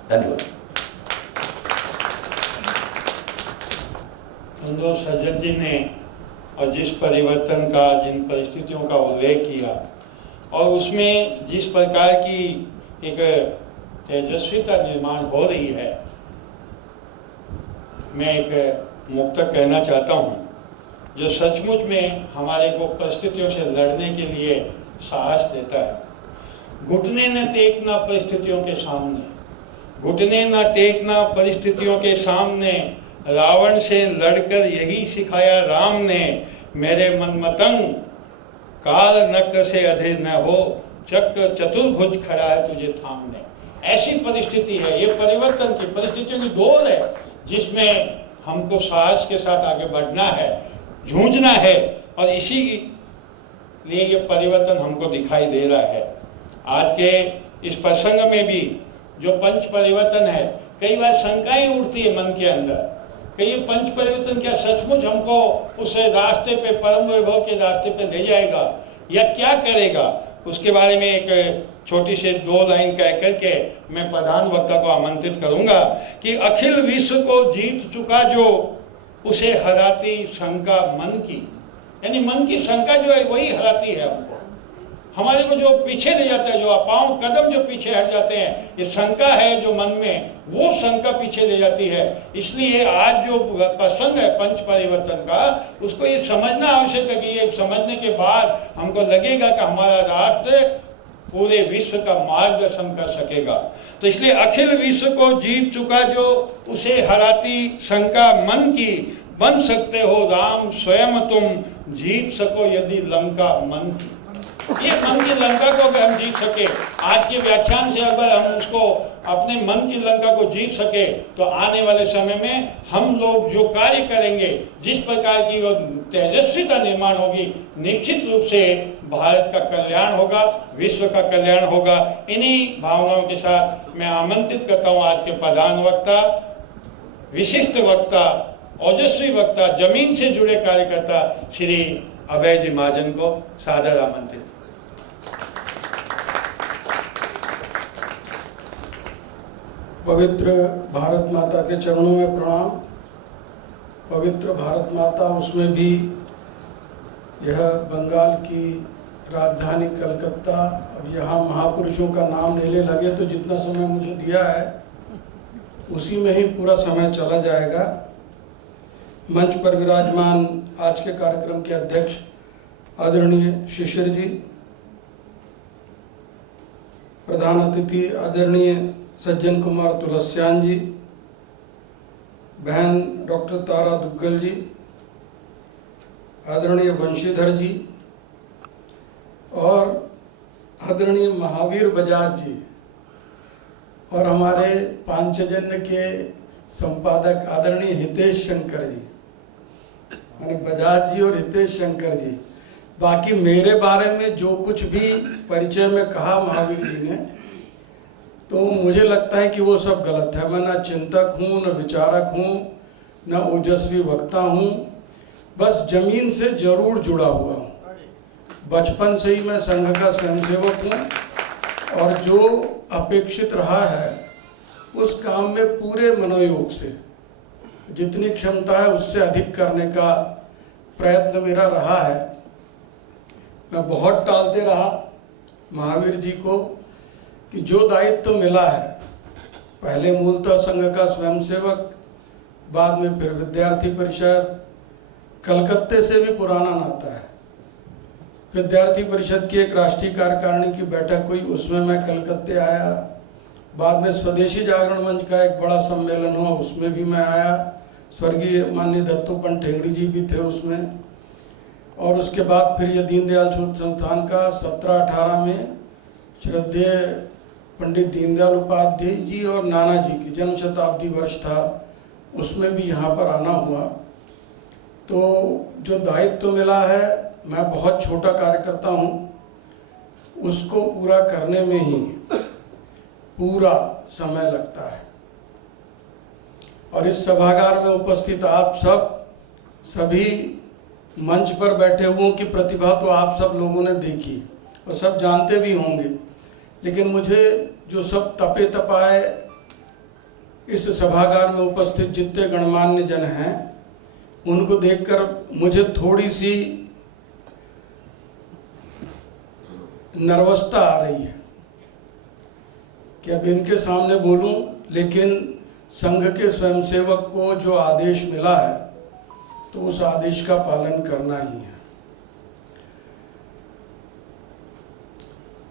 धन्यवाद। सुंदर सज्जन जी ने और जिस परिवर्तन का, जिन परिस्थितियों का उल्लेख किया और उसमें जिस प्रकार की एक तेजस्विता निर्माण हो रही है, मैं एक मुक्तक कहना चाहता हूँ जो सचमुच में हमारे को परिस्थितियों से लड़ने के लिए साहस देता है। घुटने न टेकना परिस्थितियों के सामने, घुटने न टेकना परिस्थितियों के सामने, रावण से लड़कर यही सिखाया राम ने। मेरे मन मतंग काल नक्र से अधीर न हो, चक्र चतुर्भुज खड़ा है तुझे थामने। ऐसी परिस्थिति है, ये परिवर्तन की परिस्थितियों की दौर है जिसमें हमको साहस के साथ आगे बढ़ना है, जूझना है। और इसी लिए ये परिवर्तन हमको दिखाई दे रहा है। आज के इस प्रसंग में भी जो पंच परिवर्तन है, कई बार शंकाएं उठती है मन के अंदर कि ये पंच परिवर्तन क्या सचमुच हमको उस रास्ते पे, परम वैभव के रास्ते पे ले जाएगा या क्या करेगा। उसके बारे में एक छोटी सी 2 लाइन कह करके मैं प्रधान वक्ता को आमंत्रित करूंगा कि अखिल विश्व को जीत चुका जो, उसे हराती शंका मन की। यानी मन की शंका जो है वही हराती है हमको, हमारे को जो पीछे ले जाता है, जो अपाव कदम जो पीछे हट जाते हैं, ये शंका है जो मन में, वो शंका पीछे ले जाती है। इसलिए आज जो प्रसंग है पंच परिवर्तन का, उसको ये समझना आवश्यक है कि ये समझने के बाद हमको लगेगा कि हमारा राष्ट्र पूरे विश्व का मार्गदर्शन कर सकेगा। तो इसलिए अखिल विश्व को जीत चुका जो, उसे हराती शंका मन की। बन सकते हो राम स्वयं तुम, जीत सको यदि लंका मन की। ये मन की लंका को अगर हम जीत सके, आज के व्याख्यान से अगर हम उसको अपने मन की लंका को जीत सके, तो आने वाले समय में हम लोग जो कार्य करेंगे, जिस प्रकार की वो तेजस्वी का निर्माण होगी, निश्चित रूप से भारत का कल्याण होगा, विश्व का कल्याण होगा। इन्हीं भावनाओं के साथ मैं आमंत्रित करता हूँ आज के प्रधान वक्ता, विशिष्ट वक्ता, ओजस्वी वक्ता, जमीन से जुड़े कार्यकर्ता श्री अभय जी महाजन को सादर आमंत्रित। पवित्र भारत माता के चरणों में प्रणाम। पवित्र भारत माता, उसमें भी यह बंगाल की राजधानी कलकत्ता, और यहाँ महापुरुषों का नाम लेने लगे तो जितना समय मुझे दिया है उसी में ही पूरा समय चला जाएगा। मंच पर विराजमान आज के कार्यक्रम के अध्यक्ष आदरणीय शिशिर जी, प्रधान अतिथि आदरणीय सज्जन कुमार तुलस्यान जी, बहन डॉक्टर तारा दुग्गल जी, आदरणीय बंशीधर जी और आदरणीय महावीर बजाज जी और हमारे पांचजन्य के संपादक आदरणीय हितेश शंकर जी, यानी बजाज जी और हितेश शंकर जी। बाकी मेरे बारे में जो कुछ भी परिचय में कहा महावीर जी ने, तो मुझे लगता है कि वो सब गलत है। मैं न चिंतक हूँ, न विचारक हूँ, न ओजस्वी वक्ता हूँ, बस जमीन से जरूर जुड़ा हुआ हूँ। बचपन से ही मैं संघ का स्वयंसेवक हूँ और जो अपेक्षित रहा है उस काम में पूरे मनोयोग से जितनी क्षमता है उससे अधिक करने का प्रयत्न मेरा रहा है। मैं बहुत टालते रहा महावीर जी को कि जो दायित्व मिला है, पहले मूलतः संघ का स्वयंसेवक, बाद में फिर विद्यार्थी परिषद, कलकत्ते से भी पुराना नाता है। विद्यार्थी परिषद की एक राष्ट्रीय कार्यकारिणी की बैठक हुई, उसमें मैं कलकत्ते आया। बाद में स्वदेशी जागरण मंच का एक बड़ा सम्मेलन हुआ, उसमें भी मैं आया। स्वर्गीय माननीय दत्तोपंत ठेंगड़ी जी भी थे उसमें। और उसके बाद फिर ये दीनदयाल शोध संस्थान का 17-18 में श्रद्धेय पंडित दीनदयाल उपाध्याय जी और नाना जी की जन्म शताब्दी वर्ष था, उसमें भी यहाँ पर आना हुआ। तो जो दायित्व मिला है, मैं बहुत छोटा कार्यकर्ता हूँ, उसको पूरा करने में ही पूरा समय लगता है। और इस सभागार में उपस्थित आप सब सभी मंच पर बैठे हुओं की प्रतिभा तो आप सब लोगों ने देखी और सब जानते भी होंगे, लेकिन मुझे जो सब तपे तपाए इस सभागार में उपस्थित जितने गणमान्य जन हैं, उनको देखकर मुझे थोड़ी सी नर्वसता आ रही है कि अब इनके सामने बोलूं, लेकिन संघ के स्वयंसेवक को जो आदेश मिला है तो उस आदेश का पालन करना ही है।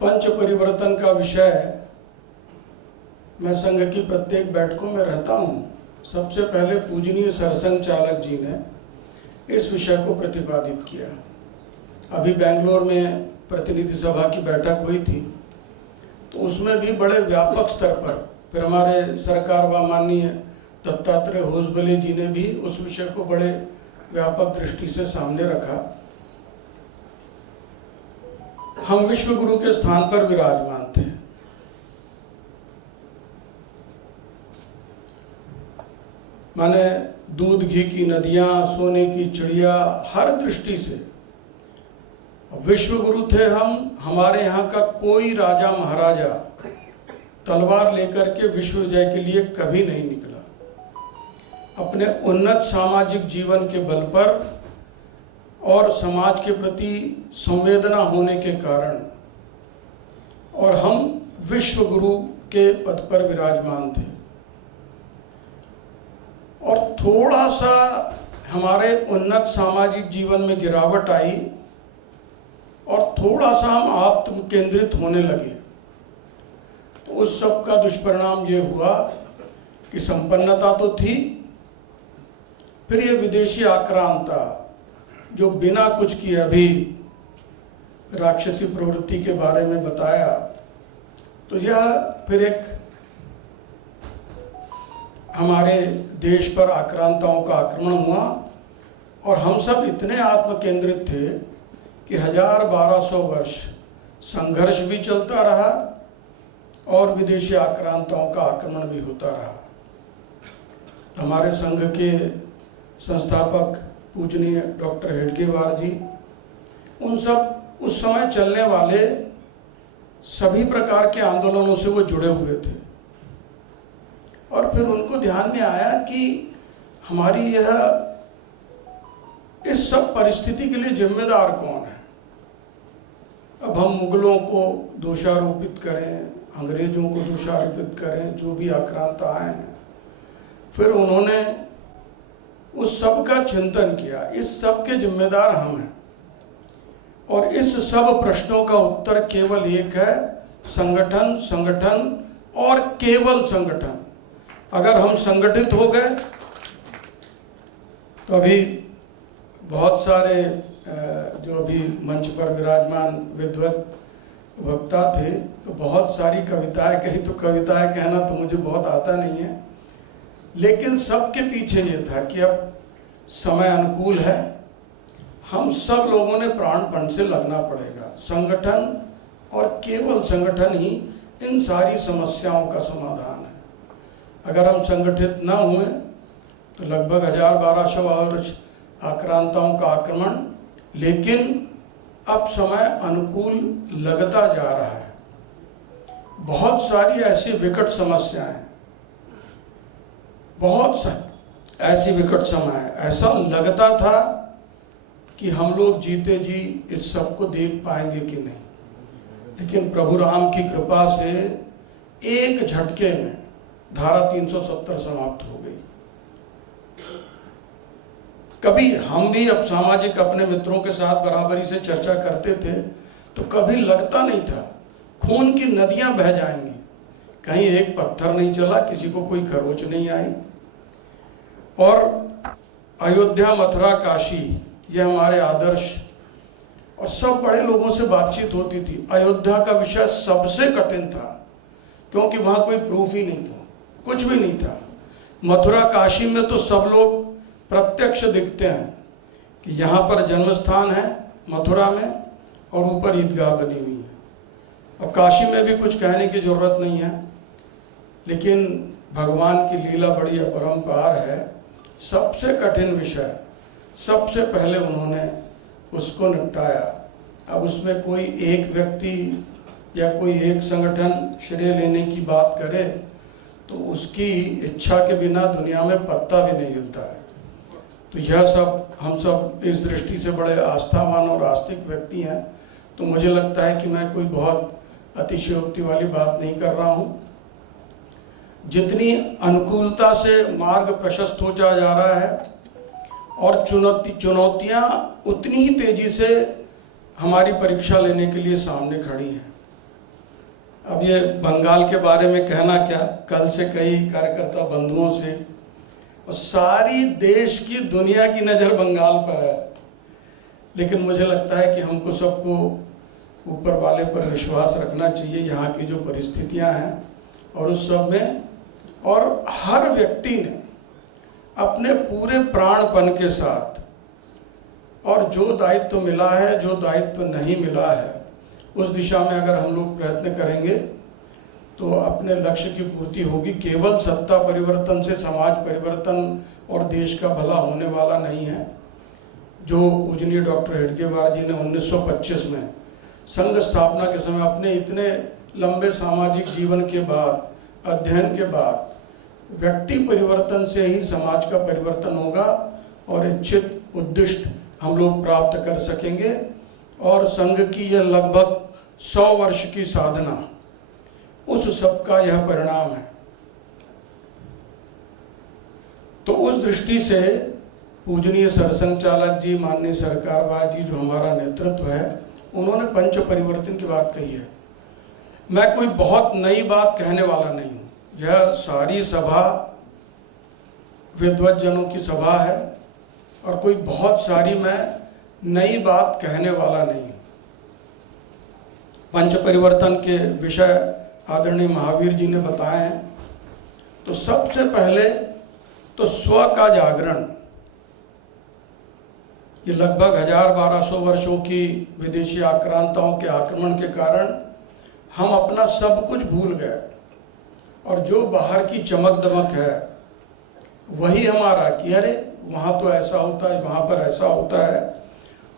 पंच परिवर्तन का विषय मैं संघ की प्रत्येक बैठकों में रहता हूं। सबसे पहले पूजनीय सरसंघ चालक जी ने इस विषय को प्रतिपादित किया। अभी बेंगलोर में प्रतिनिधि सभा की बैठक हुई थी, तो उसमें भी बड़े व्यापक स्तर पर फिर हमारे सरकार व माननीय दत्तात्रेय होसबले जी ने भी उस विषय को बड़े व्यापक दृष्टि से सामने रखा। हम विश्व गुरु के स्थान पर विराजमान थे। माने दूध घी की नदियां, सोने की चिड़िया, हर दृष्टि से विश्व गुरु थे हम। हमारे यहाँ का कोई राजा महाराजा तलवार लेकर के विश्व विजय के लिए कभी नहीं निकला। अपने उन्नत सामाजिक जीवन के बल पर और समाज के प्रति संवेदना होने के कारण और हम विश्व गुरु के पद पर विराजमान थे। और थोड़ा सा हमारे उन्नत सामाजिक जीवन में गिरावट आई और थोड़ा सा हम आत्म केंद्रित होने लगे, तो उस सब का दुष्परिणाम ये हुआ कि संपन्नता तो थी, फिर ये विदेशी आक्रांता जो बिना कुछ किए, अभी राक्षसी प्रवृत्ति के बारे में बताया, तो यह फिर एक हमारे देश पर आक्रांताओं का आक्रमण हुआ और हम सब इतने आत्म केंद्रित थे कि 1200 वर्ष संघर्ष भी चलता रहा और विदेशी आक्रांताओं का आक्रमण भी होता रहा। हमारे संघ के संस्थापक पूजनीय डॉक्टर हेडगेवार जी, उन सब उस समय चलने वाले सभी प्रकार के आंदोलनों से वो जुड़े हुए थे। और फिर उनको ध्यान में आया कि हमारी यह इस सब परिस्थिति के लिए जिम्मेदार कौन है। अब हम मुगलों को दोषारोपित करें, अंग्रेजों को दोषारोपित करें, जो भी आक्रांत आए हैं। फिर उन्होंने उस सब का चिंतन किया, इस सब के जिम्मेदार हम हैं और इस सब प्रश्नों का उत्तर केवल एक है, संगठन, संगठन और केवल संगठन। अगर हम संगठित हो गए तो अभी बहुत सारे जो भी मंच पर विराजमान विद्वत वक्ता थे, तो बहुत सारी कविताएं कही। तो कविताएं कहना तो मुझे बहुत आता नहीं है, लेकिन सबके पीछे ये था कि अब समय अनुकूल है, हम सब लोगों ने प्राणपण से लगना पड़ेगा। संगठन और केवल संगठन ही इन सारी समस्याओं का समाधान है। अगर हम संगठित न हुए तो लगभग 1200 वर्ष आक्रांताओं का आक्रमण, लेकिन अब समय अनुकूल लगता जा रहा है। बहुत सारी ऐसी विकट समस्याएं, ऐसी विकट समय, ऐसा लगता था कि हम लोग जीते जी इस सब को देख पाएंगे कि नहीं, लेकिन प्रभु राम की कृपा से एक झटके में धारा 370 समाप्त हो गई। कभी हम भी अब सामाजिक अपने मित्रों के साथ बराबरी से चर्चा करते थे तो कभी लगता नहीं था खून की नदियां बह जाएंगी, कहीं एक पत्थर नहीं चला, किसी को कोई खरोच नहीं आई। और अयोध्या, मथुरा, काशी, ये हमारे आदर्श, और सब बड़े लोगों से बातचीत होती थी। अयोध्या का विषय सबसे कठिन था क्योंकि वहां कोई प्रूफ ही नहीं था, कुछ भी नहीं था। मथुरा, काशी में तो सब लोग प्रत्यक्ष दिखते हैं कि यहाँ पर जन्म स्थान है मथुरा में, और ऊपर ईदगाह बनी हुई है। अब काशी में भी कुछ कहने की जरूरत नहीं है, लेकिन भगवान की लीला बड़ी अपरंपार है। सबसे कठिन विषय सबसे पहले उन्होंने उसको निपटाया। अब उसमें कोई एक व्यक्ति या कोई एक संगठन श्रेय लेने की बात करे तो उसकी इच्छा के बिना दुनिया में पत्ता भी नहीं हिलता है। तो यह सब, हम सब इस दृष्टि से बड़े आस्थावान और आस्तिक व्यक्ति हैं, तो मुझे लगता है कि मैं कोई बहुत अतिशयोक्ति वाली बात नहीं कर रहा हूँ। जितनी अनुकूलता से मार्ग प्रशस्त होता जा रहा है और चुनौतियाँ उतनी ही तेजी से हमारी परीक्षा लेने के लिए सामने खड़ी हैं। अब ये बंगाल के बारे में कहना क्या, कल से कई कार्यकर्ता बंधुओं से, और सारी देश की दुनिया की नज़र बंगाल पर है, लेकिन मुझे लगता है कि हमको सबको ऊपर वाले पर विश्वास रखना चाहिए, यहाँ की जो परिस्थितियाँ हैं और उस सब में। और हर व्यक्ति ने अपने पूरे प्राणपन के साथ, और जो दायित्व मिला है, जो दायित्व नहीं मिला है, उस दिशा में अगर हम लोग प्रयत्न करेंगे तो अपने लक्ष्य की पूर्ति होगी। केवल सत्ता परिवर्तन से समाज परिवर्तन और देश का भला होने वाला नहीं है। जो पूजनीय डॉक्टर हेडगेवार जी ने 1925 में संघ स्थापना के समय अपने इतने लंबे सामाजिक जीवन के बाद, अध्ययन के बाद, व्यक्ति परिवर्तन से ही समाज का परिवर्तन होगा और इच्छित उद्दिष्ट हम लोग प्राप्त कर सकेंगे। और संघ की यह लगभग 100 वर्ष की साधना, उस सब का यह परिणाम है। तो उस दृष्टि से पूजनीय सरसंघ चालक जी, माननीय सरकारवाह जी, जो हमारा नेतृत्व है, उन्होंने पंच परिवर्तन की बात कही है। मैं कोई बहुत नई बात कहने वाला नहीं हूँ। यह सारी सभा विद्वत जनों की सभा है और कोई बहुत सारी मैं नई बात कहने वाला नहीं हूँ। पंच परिवर्तन के विषय आदरणीय महावीर जी ने बताए हैं। तो सबसे पहले तो स्व का जागरण। ये लगभग 1200 वर्षों की विदेशी आक्रांताओं के आक्रमण के कारण हम अपना सब कुछ भूल गए, और जो बाहर की चमक दमक है वही हमारा, कि अरे वहाँ तो ऐसा होता है, वहाँ पर ऐसा होता है,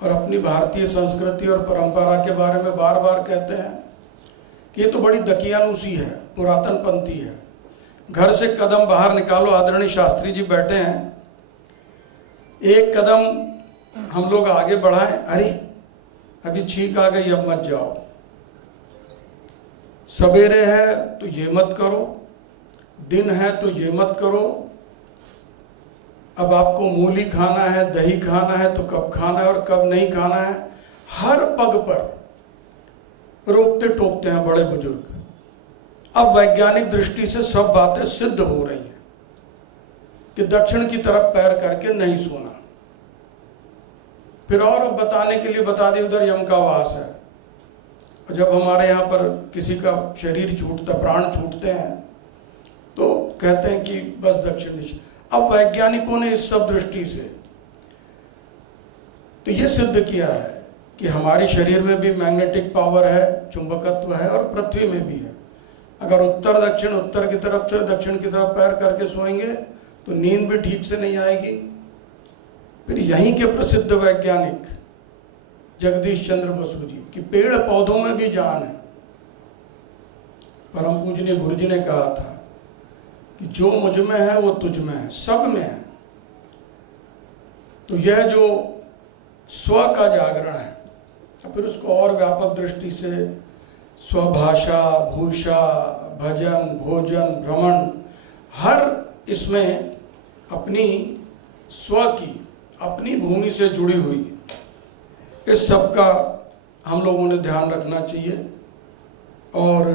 और अपनी भारतीय संस्कृति और परंपरा के बारे में बार बार कहते हैं कि ये तो बड़ी दकियानूसी है, पुरातन पंथी है। घर से कदम बाहर निकालो, आदरणीय शास्त्री जी बैठे हैं, एक कदम हम लोग आगे बढ़ाएं, अरे अभी छींक आ गई, अब मत जाओ। सवेरे है तो ये मत करो, दिन है तो ये मत करो, अब आपको मूली खाना है, दही खाना है तो कब खाना है और कब नहीं खाना है। हर पग पर रोकते टोकते हैं बड़े बुजुर्ग। अब वैज्ञानिक दृष्टि से सब बातें सिद्ध हो रही हैं कि दक्षिण की तरफ पैर करके नहीं सोना। फिर और अब बताने के लिए बता दें उधर यम का वास है। और जब हमारे यहाँ पर किसी का शरीर छूटता, प्राण छूटते हैं, तो कहते हैं कि बस दक्षिण दिशा। अब वैज्ञानिकों ने इस सब दृष्टि से तो ये सिद्ध किया है कि हमारे शरीर में भी मैग्नेटिक पावर है, चुंबकत्व है, और पृथ्वी में भी है। अगर उत्तर दक्षिण, उत्तर की तरफ से दक्षिण की तरफ पैर करके सोएंगे तो नींद भी ठीक से नहीं आएगी। फिर यहीं के प्रसिद्ध वैज्ञानिक जगदीश चंद्र बसु जी कि पेड़ पौधों में भी जान है। परम पूजनीय गुरु जी ने कहा था कि जो मुझ में है वो तुझ में है, सब में है। तो यह जो स्व का जागरण है, फिर उसको और व्यापक दृष्टि से स्वभाषा, भूषा, भजन, भोजन, भ्रमण, हर इसमें अपनी स्व की, अपनी भूमि से जुड़ी हुई, इस सब का हम लोगों ने ध्यान रखना चाहिए। और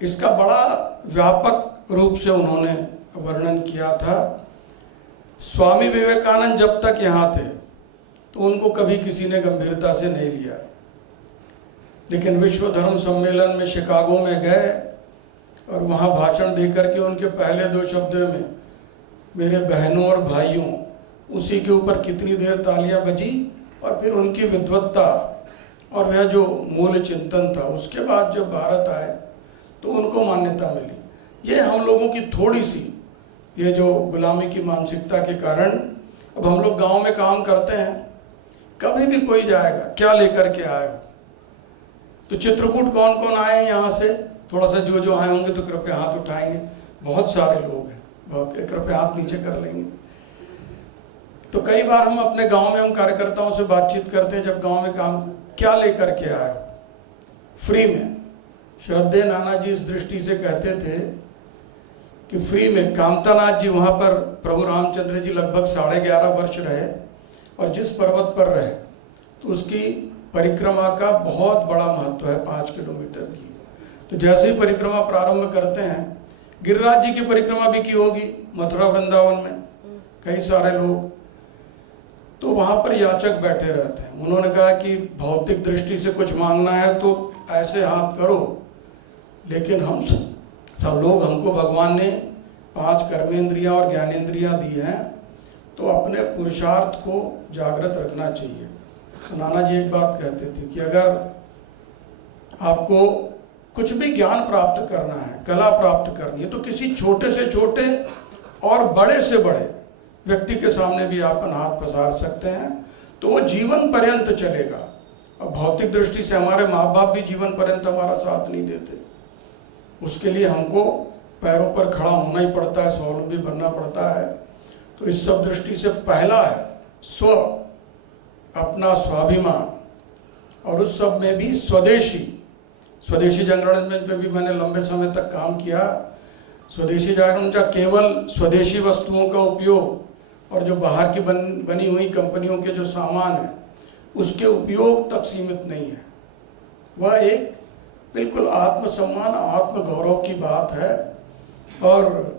इसका बड़ा व्यापक रूप से उन्होंने वर्णन किया था। स्वामी विवेकानंद जब तक यहाँ थे तो उनको कभी किसी ने गंभीरता से नहीं लिया, लेकिन विश्व धर्म सम्मेलन में शिकागो में गए और वहाँ भाषण देकर के उनके पहले 2 शब्द में मेरे बहनों और भाइयों, उसी के ऊपर कितनी देर तालियां बजी, और फिर उनकी विद्वत्ता और वह जो मूल चिंतन था, उसके बाद जब भारत आए तो उनको मान्यता मिली। ये हम लोगों की थोड़ी सी, ये जो गुलामी की मानसिकता के कारण, अब हम लोग गांव में काम करते हैं, कभी भी कोई जाएगा क्या लेकर के आएगा, तो चित्रकूट कौन कौन आए हैं यहाँ से, थोड़ा सा जो आए होंगे तो कृपया हाथ उठाएंगे। बहुत सारे लोग हैं, बहुत, कृपया हाथ नीचे कर लेंगे। तो कई बार हम अपने गांव में उन कार्यकर्ताओं से बातचीत करते हैं, जब गांव में काम, क्या लेकर के आए, फ्री में। श्रद्धेय नाना जी इस दृष्टि से कहते थे कि फ्री में, कामतानाथ जी वहाँ पर प्रभु रामचंद्र जी लगभग 11.5 वर्ष रहे, और जिस पर्वत पर रहे तो उसकी परिक्रमा का बहुत बड़ा महत्व है, 5 किलोमीटर की। तो जैसे ही परिक्रमा प्रारंभ करते हैं, गिरिराज जी की परिक्रमा भी की होगी मथुरा वृंदावन में, कई सारे लोग, तो वहाँ पर याचक बैठे रहते हैं। उन्होंने कहा कि भौतिक दृष्टि से कुछ मांगना है तो ऐसे हाथ करो, लेकिन हम सब लोग, हमको भगवान ने 5 कर्मेंद्रियां और ज्ञानेंद्रियां दी हैं, तो अपने पुरुषार्थ को जागृत रखना चाहिए। तो नाना जी एक बात कहते थे कि अगर आपको कुछ भी ज्ञान प्राप्त करना है, कला प्राप्त करनी है, तो किसी छोटे से छोटे और बड़े से बड़े व्यक्ति के सामने भी अपन हाथ पसार सकते हैं, तो वो जीवन पर्यंत चलेगा। और भौतिक दृष्टि से हमारे माँ बाप भी जीवन पर्यंत हमारा साथ नहीं देते, उसके लिए हमको पैरों पर खड़ा होना ही पड़ता है, स्वावलंबी बनना पड़ता है। तो इस सब दृष्टि से पहला है स्व, अपना स्वाभिमान, और उस सब में भी स्वदेशी जागरण में भी मैंने लंबे समय तक काम किया। स्वदेशी जागरण का केवल स्वदेशी वस्तुओं का उपयोग और जो बाहर की बनी हुई कंपनियों के जो सामान है उसके उपयोग तक सीमित नहीं है, वह एक बिल्कुल आत्मसम्मान, आत्मगौरव की बात है। और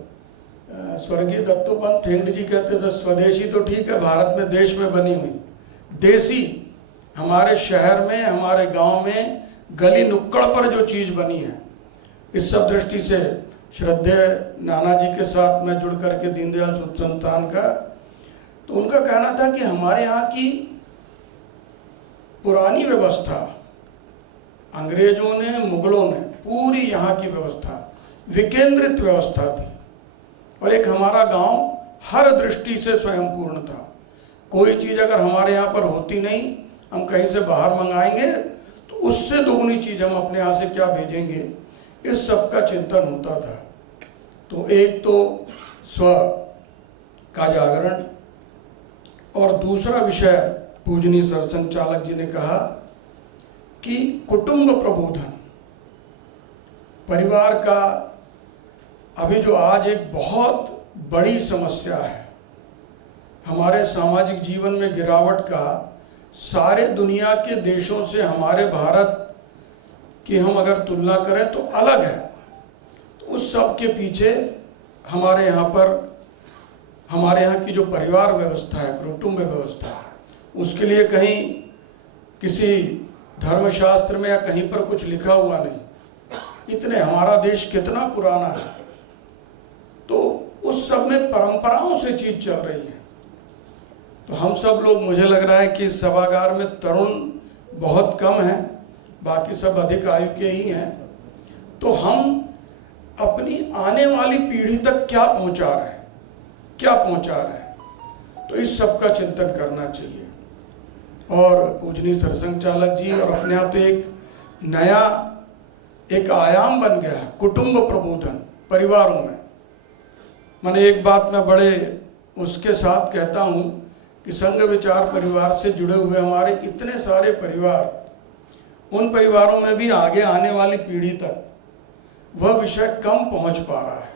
स्वर्गीय दत्तोपंत ठेंगड़ी जी कहते थे, स्वदेशी तो ठीक है, भारत में देश में बनी हुई, देसी हमारे शहर में, हमारे गांव में, गली नुक्कड़ पर जो चीज़ बनी है। इस सब दृष्टि से श्रद्धेय नाना जी के साथ मैं जुड़ करके दीनदयाल सुध संस्थान का, तो उनका कहना था कि हमारे यहाँ की पुरानी व्यवस्था, अंग्रेजों ने, मुगलों ने पूरी यहाँ की व्यवस्था विकेंद्रित व्यवस्था थी, और एक हमारा गांव हर दृष्टि से स्वयंपूर्ण था। कोई चीज़ अगर हमारे यहाँ पर होती नहीं, हम कहीं से बाहर मंगाएंगे तो उससे दोगुनी चीज़ हम अपने यहाँ से क्या भेजेंगे, इस सब का चिंतन होता था। तो एक तो स्व का जागरण, और दूसरा विषय पूजनीय सरसंघचालक जी ने कहा कि कुटुंब प्रबोधन, परिवार का अभी जो आज एक बहुत बड़ी समस्या है, हमारे सामाजिक जीवन में गिरावट का, सारे दुनिया के देशों से हमारे भारत की हम अगर तुलना करें तो अलग है। तो उस सब के पीछे हमारे यहाँ की जो परिवार व्यवस्था है, कुटुंब व्यवस्था है, उसके लिए कहीं किसी धर्मशास्त्र में या कहीं पर कुछ लिखा हुआ नहीं। इतने हमारा देश कितना पुराना है, तो उस सब में परंपराओं से चीज चल रही है। तो हम सब लोग, मुझे लग रहा है कि इस सभागार में तरुण बहुत कम है, बाकी सब अधिक आयु के ही हैं। तो हम अपनी आने वाली पीढ़ी तक क्या पहुंचा रहे हैं, क्या पहुंचा रहे हैं, तो इस सब का चिंतन करना चाहिए। और पूजनीय सरसंघ चालक जी, और अपने आप तो एक नया एक आयाम बन गया है कुटुंब प्रबोधन परिवारों में। मैंने एक बात मैं बड़े उसके साथ कहता हूँ कि संघ विचार परिवार से जुड़े हुए हमारे इतने सारे परिवार, उन परिवारों में भी आगे आने वाली पीढ़ी तक वह विषय कम पहुंच पा रहा है।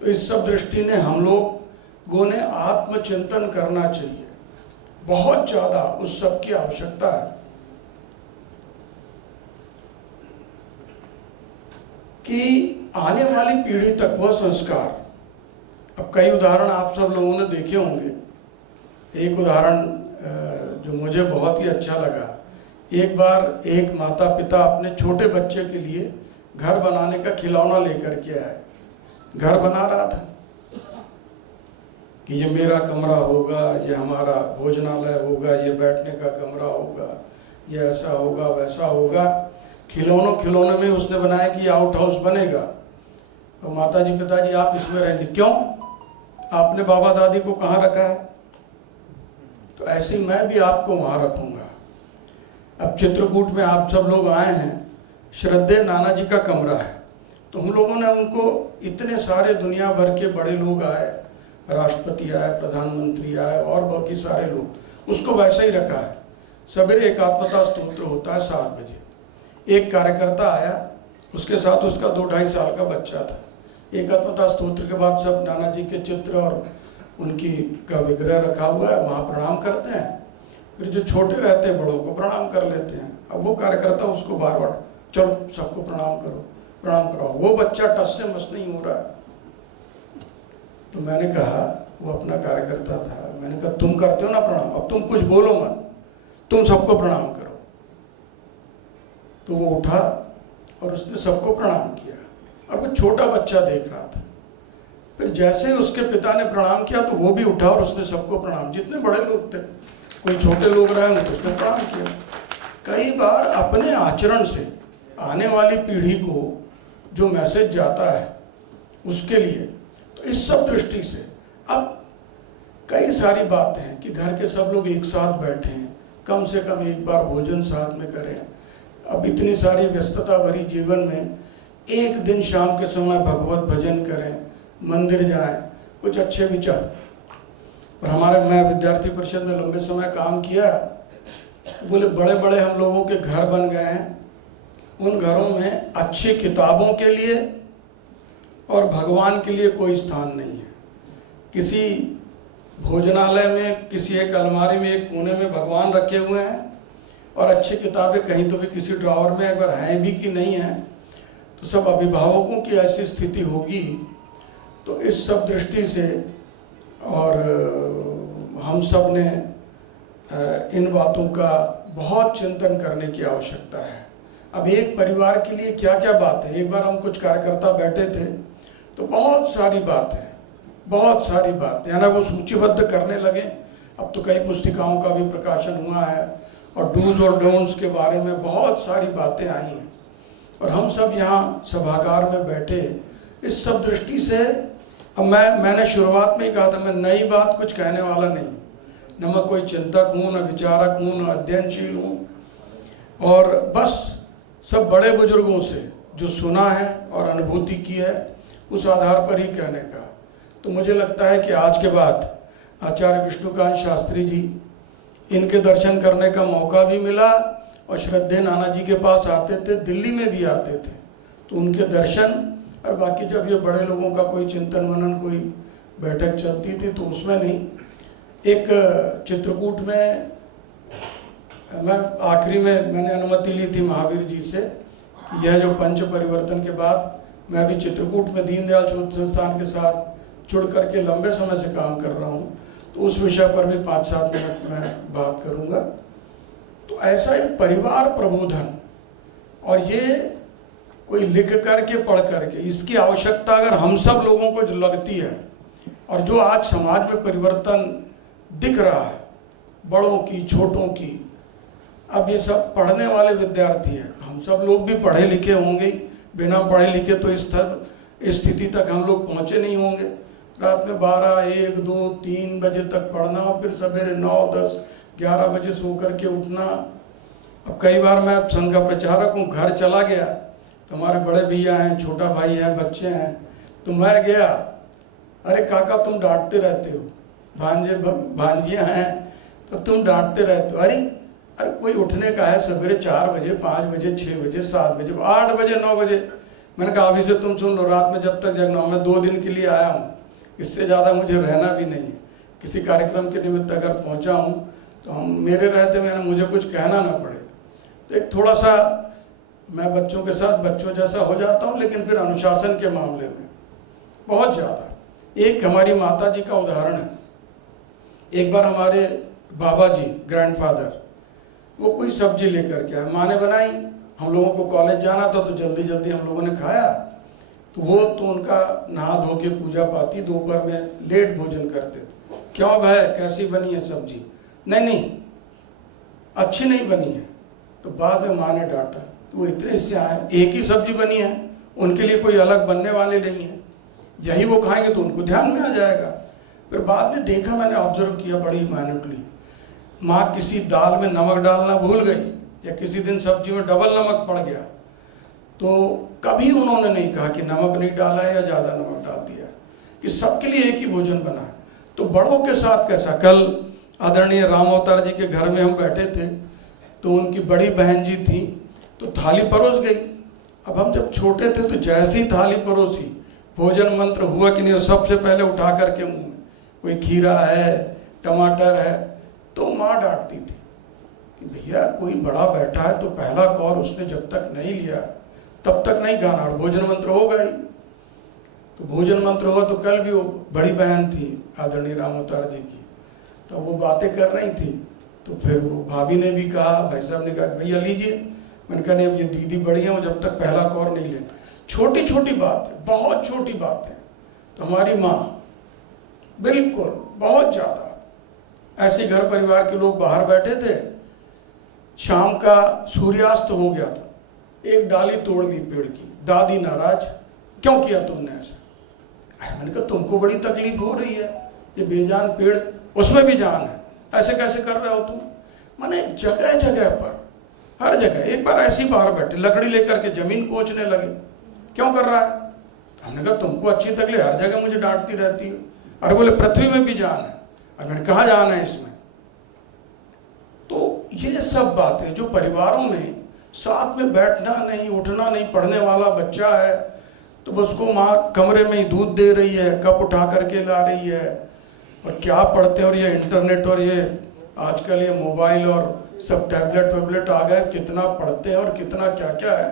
तो इस सब दृष्टि ने हम लोगों ने आत्मचिंतन करना चाहिए, बहुत ज्यादा उस सब की आवश्यकता है कि आने वाली पीढ़ी तक वह संस्कार। अब कई उदाहरण आप सब लोगों ने देखे होंगे। एक उदाहरण जो मुझे बहुत ही अच्छा लगा, एक बार एक माता पिता अपने छोटे बच्चे के लिए घर बनाने का खिलौना लेकर के आए। घर बना रहा था कि ये मेरा कमरा होगा, ये हमारा भोजनालय होगा, ये बैठने का कमरा होगा, ये ऐसा होगा वैसा होगा। खिलौने में उसने बनाया कि ये आउट हाउस बनेगा। तो माता जी पिताजी आप इसमें रहेंगे, क्यों? आपने बाबा दादी को कहाँ रखा है? तो ऐसे ही मैं भी आपको वहाँ रखूँगा। अब चित्रकूट में आप सब लोग आए हैं, श्रद्धेय नाना जी का कमरा है। तो हम लोगों ने उनको, इतने सारे दुनिया भर के बड़े लोग आए, राष्ट्रपति आए, प्रधानमंत्री आए और बाकी सारे लोग, उसको वैसे ही रखा है। सवेरे एकात्मता स्तोत्र होता है 7 बजे। एक कार्यकर्ता आया, उसके साथ उसका 2-2.5 साल का बच्चा था। एकात्मता स्तोत्र के बाद सब नाना जी के चित्र और उनकी का विग्रह रखा हुआ है, वहाँ प्रणाम करते हैं। फिर जो छोटे रहते हैं बड़ों को प्रणाम कर लेते हैं। अब वो कार्यकर्ता उसको बार बार, चलो सबको प्रणाम करो, प्रणाम कराओ। वो बच्चा टस से मस नहीं हो रहा है। तो मैंने कहा, वो अपना कार्यकर्ता था, मैंने कहा तुम करते हो ना प्रणाम, अब तुम कुछ बोलो मत, तुम सबको प्रणाम करो। तो वो उठा और उसने सबको प्रणाम किया, और वो छोटा बच्चा देख रहा था। फिर जैसे उसके पिता ने प्रणाम किया तो वो भी उठा और उसने सबको प्रणाम, जितने बड़े लोग थे, कोई छोटे लोग रहे उनको उसने प्रणाम किया। कई बार अपने आचरण से आने वाली पीढ़ी को जो मैसेज जाता है उसके लिए, तो इस सब दृष्टि से अब कई सारी बातें हैं कि घर के सब लोग एक साथ बैठें, कम से कम एक बार भोजन साथ में करें। अब इतनी सारी व्यस्तता भरी जीवन में एक दिन शाम के समय भगवत भजन करें, मंदिर जाएं, कुछ अच्छे विचार। और हमारे, मैं विद्यार्थी परिषद में लंबे समय काम किया, बोले बड़े बड़े हम लोगों के घर बन गए हैं, उन घरों में अच्छी किताबों के लिए और भगवान के लिए कोई स्थान नहीं है। किसी भोजनालय में, किसी एक अलमारी में, एक कोने में भगवान रखे हुए हैं, और अच्छी किताबें कहीं तो भी किसी ड्रॉवर में अगर हैं भी कि नहीं हैं, तो सब अभिभावकों की ऐसी स्थिति होगी। तो इस सब दृष्टि से और हम सब ने इन बातों का बहुत चिंतन करने की आवश्यकता है। अब एक परिवार के लिए क्या क्या बात है, एक बार हम कुछ कार्यकर्ता बैठे थे तो बहुत सारी बातें, बहुत सारी बातें, यानी वो सूचीबद्ध करने लगे। अब तो कई पुस्तिकाओं का भी प्रकाशन हुआ है और डूज और डोंट्स के बारे में बहुत सारी बातें आई हैं, और हम सब यहाँ सभागार में बैठे इस सब दृष्टि से। अब मैंने शुरुआत में ही कहा था, मैं नई बात कुछ कहने वाला नहीं, न मैं कोई चिंतक हूँ, न विचारक हूँ, न अध्ययनशील हूँ, और बस सब बड़े बुजुर्गों से जो सुना है और अनुभूति की है उस आधार पर ही कहने का। तो मुझे लगता है कि आज के बाद आचार्य विष्णुकांत शास्त्री जी, इनके दर्शन करने का मौका भी मिला, और श्रद्धेय नाना जी के पास आते थे, दिल्ली में भी आते थे, तो उनके दर्शन। और बाकी जब ये बड़े लोगों का कोई चिंतन मनन, कोई बैठक चलती थी तो उसमें नहीं। एक चित्रकूट में मैं आखिरी में मैंने अनुमति ली थी महावीर जी से कि यह जो पंच परिवर्तन के बाद मैं भी चित्रकूट में दीनदयाल शोध संस्थान के साथ जुड़ करके लंबे समय से काम कर रहा हूँ, तो उस विषय पर भी 5-7 मिनट में बात करूंगा। तो ऐसा एक परिवार प्रबोधन, और ये कोई लिख करके पढ़ करके, इसकी आवश्यकता अगर हम सब लोगों को जो लगती है, और जो आज समाज में परिवर्तन दिख रहा है, बड़ों की छोटों की, अब ये सब पढ़ने वाले विद्यार्थी हैं, हम सब लोग भी पढ़े लिखे होंगे, बिना पढ़े लिखे तो इस स्थिति तक हम लोग पहुँचे नहीं होंगे। रात में 12, 1, 2, 3 बजे तक पढ़ना, और फिर सवेरे 9, 10, 11 बजे सो करके उठना। अब कई बार मैं संघ का प्रचारक हूँ, घर चला गया तो हमारे बड़े भैया हैं, छोटा भाई है, बच्चे हैं, तो मैं गया, अरे काका तुम डांटते रहते हो, भांजे भांजियाँ हैं तो तुम डांटते रहते हो, अरे कोई उठने का है सवेरे 4 बजे, 5 बजे, 6 बजे, 7 बजे, 8 बजे, 9 बजे। मैंने कहा अभी से तुम सुन लो, रात में जब तक जगना हो, मैं 2 दिन के लिए आया हूँ, इससे ज़्यादा मुझे रहना भी नहीं है। किसी कार्यक्रम के निमित्त अगर पहुँचा हूँ तो हम मेरे रहते मैंने मुझे कुछ कहना ना पड़े। तो एक थोड़ा सा मैं बच्चों के साथ बच्चों जैसा हो जाता हूँ, लेकिन फिर अनुशासन के मामले में बहुत ज़्यादा। एक हमारी माता जी का उदाहरण है। एक बार हमारे बाबा जी ग्रैंडफादर वो कोई सब्जी लेकर के आए, माँ ने बनाई, हम लोगों को कॉलेज जाना था तो जल्दी जल्दी हम लोगों ने खाया। तो वो तो उनका नहा धो के पूजा पाती, दोपहर में लेट भोजन करते थे। क्यों भाई कैसी बनी है सब्जी? नहीं अच्छी नहीं बनी है। तो बाद में माँ ने डांटा, तो वो इतने से आए, एक ही सब्जी बनी है, उनके लिए कोई अलग बनने वाले नहीं है, यही वो खाएंगे तो उनको ध्यान में आ जाएगा। फिर बाद में देखा, मैंने ऑब्जर्व किया बड़ी माइन्यूटली, माँ किसी दाल में नमक डालना भूल गई या किसी दिन सब्जी में डबल नमक पड़ गया, तो कभी उन्होंने नहीं कहा कि नमक नहीं डाला है या ज़्यादा नमक डाल दिया, कि सबके लिए एक ही भोजन बना है। तो बड़ों के साथ कैसा, कल आदरणीय राम अवतार जी के घर में हम बैठे थे, तो उनकी बड़ी बहन जी थी, तो थाली परोस गई। अब हम जब छोटे थे तो जैसी थाली परोसी, भोजन मंत्र हुआ कि नहीं, सबसे पहले उठा करके मुँह में कोई खीरा है, टमाटर है, तो माँ डांटती थी कि भैया कोई बड़ा बैठा है तो पहला कौर उसने जब तक नहीं लिया तब तक नहीं खाना, और भोजन मंत्र होगा ही। तो भोजन मंत्र हुआ तो कल भी वो बड़ी बहन थी आदरणीय राम अवतार जी की, तो वो बातें कर रही थी, तो फिर वो भाभी ने भी कहा, भाई साहब ने कहा भैया लीजिए। मैंने कहा नहीं, अब ये दीदी बड़ी है, वो जब तक पहला कौर नहीं ले। छोटी छोटी बातें, बहुत छोटी बातें। तो हमारी माँ बिल्कुल बहुत ज़्यादा, ऐसे घर परिवार के लोग बाहर बैठे थे, शाम का सूर्यास्त हो गया था, एक डाली तोड़ दी पेड़ की, दादी नाराज, क्यों किया तुमने ऐसा? मैंने कहा तुमको बड़ी तकलीफ हो रही है, ये बेजान पेड़, उसमें भी जान है, ऐसे कैसे कर रहे हो तुम? माने जगह जगह पर, हर जगह। एक बार ऐसी बाहर बैठे, लकड़ी लेकर के जमीन कोचने लगे, क्यों कर रहा है? हमने कहा तुमको अच्छी तकलीफ, हर जगह मुझे डांटती रहती हो। अरे बोले पृथ्वी में भी जान है। और मैंने कहा जाना है इसमें? तो ये सब बातें जो परिवारों में साथ में बैठना नहीं, उठना नहीं, पढ़ने वाला बच्चा है तो बस को माँ कमरे में ही दूध दे रही है, कप उठा करके ला रही है, और क्या पढ़ते हैं। और ये इंटरनेट और ये आजकल ये मोबाइल और सब टैबलेट वैबलेट आ गए, कितना पढ़ते हैं और कितना क्या क्या है।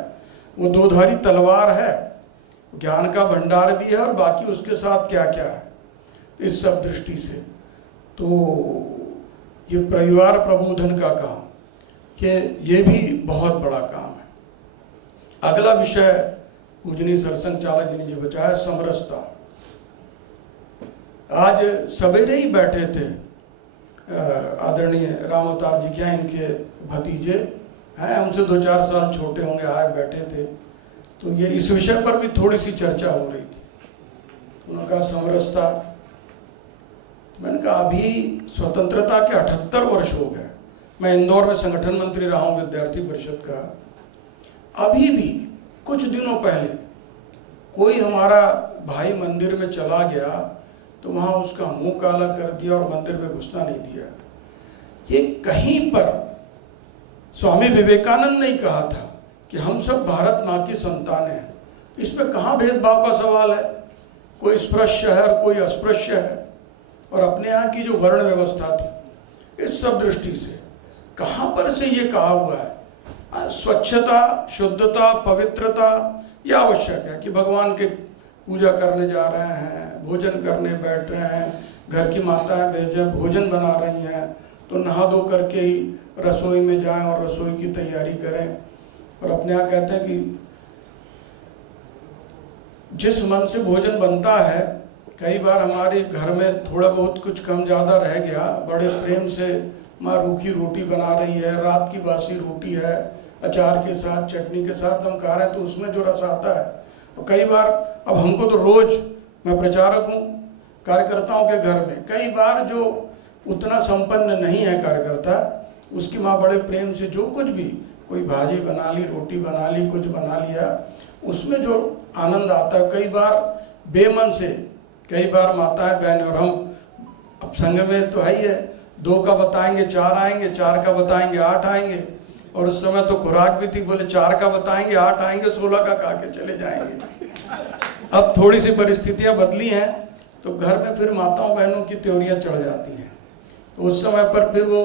वो दोधारी तलवार है, ज्ञान का भंडार भी है और बाकी उसके साथ क्या क्या है। इस सब दृष्टि से तो ये परिवार प्रबोधन का काम, ये भी बहुत बड़ा काम है। अगला विषय पूजनीय सरसंघ चालक जी ने जो बचाया, समरसता। आज सवेरे ही बैठे थे आदरणीय राम अवतार जी, क्या इनके भतीजे हैं, हमसे 2-4 साल छोटे होंगे, आए बैठे थे, तो ये इस विषय पर भी थोड़ी सी चर्चा हो रही थी। उन्होंने कहा समरसता। मैंने कहा अभी स्वतंत्रता के 78 वर्ष हो गए, मैं इंदौर में संगठन मंत्री रहा हूँ विद्यार्थी परिषद का। अभी भी कुछ दिनों पहले कोई हमारा भाई मंदिर में चला गया तो वहाँ उसका मुंह काला कर दिया और मंदिर में घुसना नहीं दिया। ये कहीं पर स्वामी विवेकानंद ने कहा था कि हम सब भारत माँ की संतानें हैं, इसमें कहाँ भेदभाव का सवाल है? कोई स्पृश्य है और कोई अस्पृश्य है। और अपने यहाँ की जो वर्ण व्यवस्था थी, इस सब दृष्टि से कहाँ पर से ये कहा हुआ है स्वच्छता, शुद्धता, पवित्रता ये आवश्यक है कि भगवान के पूजा करने जा रहे हैं, भोजन करने बैठ रहे हैं, घर की माताएं जब भोजन बना रही हैं तो नहा धो करके ही रसोई में जाएं और रसोई की तैयारी करें। और अपने यहाँ कहते हैं कि जिस मन से भोजन बनता है, कई बार हमारे घर में थोड़ा बहुत कुछ कम ज़्यादा रह गया, बड़े प्रेम से माँ रूखी रोटी बना रही है, रात की बासी रोटी है, अचार के साथ चटनी के साथ हम खा रहे हैं, तो उसमें जो रस आता है। और कई बार अब हमको तो रोज, मैं प्रचारक हूँ कार्यकर्ताओं के घर में, कई बार जो उतना संपन्न नहीं है कार्यकर्ता, उसकी माँ बड़े प्रेम से जो कुछ भी, कोई भाजी बना ली, रोटी बना ली, कुछ बना लिया, उसमें जो आनंद आता है, कई बार बेमन से, कई बार माताएं बहन, और हम अब संघ में तो है ही है, 2 का बताएंगे 4 आएंगे, 4 का बताएंगे 8 आएंगे, और उस समय तो खुराक भी थी, बोले 4 का बताएंगे 8 आएंगे, 16 का खा के चले जाएंगे। अब थोड़ी सी परिस्थितियां बदली हैं, तो घर में फिर माताओं बहनों की त्योरियां चढ़ जाती हैं, तो उस समय पर फिर वो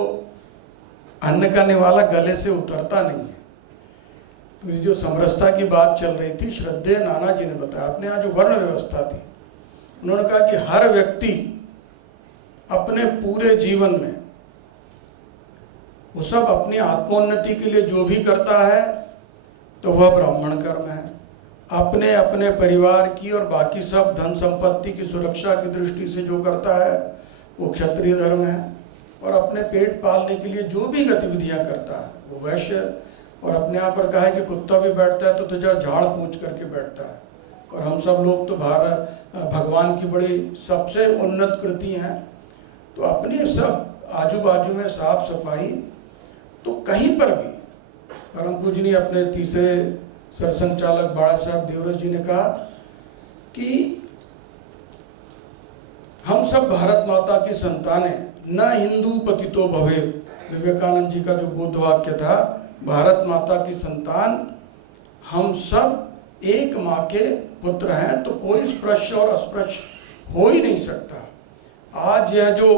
अन्न का निवाला गले से उतरता नहीं है। तो ये जो समरसता की बात चल रही थी, श्रद्धेय नाना जी ने बताया, अपने यहाँ जो वर्ण व्यवस्था थी, उन्होंने कहा कि हर व्यक्ति अपने पूरे जीवन में वो सब अपनी आत्मोन्नति के लिए जो भी करता है तो वह ब्राह्मण कर्म है, अपने अपने परिवार की और बाकी सब धन संपत्ति की सुरक्षा की दृष्टि से जो करता है वो क्षत्रिय धर्म है, और अपने पेट पालने के लिए जो भी गतिविधियां करता है वो वैश्य। और अपने यहाँ पर कहा है कि कुत्ता भी बैठता है तो तुझे झाड़ पूछ करके बैठता है, और हम सब लोग तो भगवान की बड़ी सबसे उन्नत कृति हैं, तो अपनी सब आजू बाजू में साफ सफाई, तो कहीं पर भी परम पूजनीय अपने तीसरे सरसंघचालक बाड़ा साहब देवरस जी ने कहा कि हम सब भारत माता की संतानें, न हिंदू पतितो भवेत्। विवेकानंद जी का जो बुद्ध वाक्य था, भारत माता की संतान, हम सब एक माँ के पुत्र हैं, तो कोई स्पृश्य और अस्पृश्य हो ही नहीं सकता। आज यह जो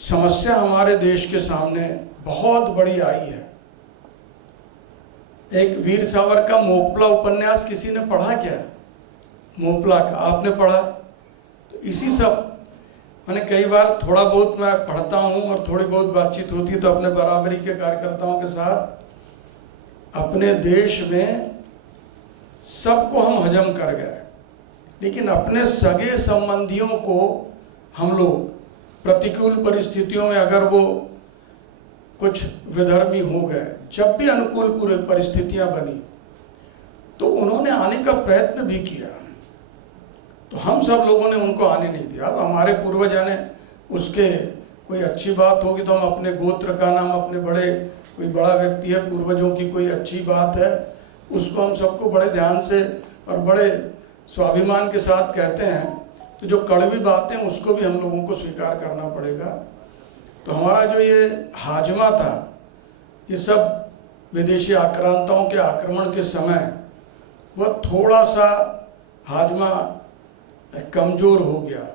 समस्या हमारे देश के सामने बहुत बड़ी आई है, एक वीर सावरकर का मोपला उपन्यास किसी ने पढ़ा क्या? मोपला का आपने पढ़ा? तो इसी सब, मैंने कई बार थोड़ा बहुत मैं पढ़ता हूँ और थोड़ी बहुत बातचीत होती है तो अपने बराबरी के कार्यकर्ताओं के साथ, अपने देश में सबको हम हजम कर गए, लेकिन अपने सगे संबंधियों को हम लोग प्रतिकूल परिस्थितियों में, अगर वो कुछ विधर्मी हो गए, जब भी अनुकूल पूरे परिस्थितियां बनी तो उन्होंने आने का प्रयत्न भी किया, तो हम सब लोगों ने उनको आने नहीं दिया। अब हमारे पूर्वज ने उसके कोई अच्छी बात होगी तो हम अपने गोत्र का नाम, अपने बड़े कोई बड़ा व्यक्ति है, पूर्वजों की कोई अच्छी बात है, उसको हम सबको बड़े ध्यान से और बड़े स्वाभिमान के साथ कहते हैं, तो जो कड़वी बातें उसको भी हम लोगों को स्वीकार करना पड़ेगा। तो हमारा जो ये हाजमा था, ये सब विदेशी आक्रांताओं के आक्रमण के समय वह थोड़ा सा हाजमा कमजोर हो गया,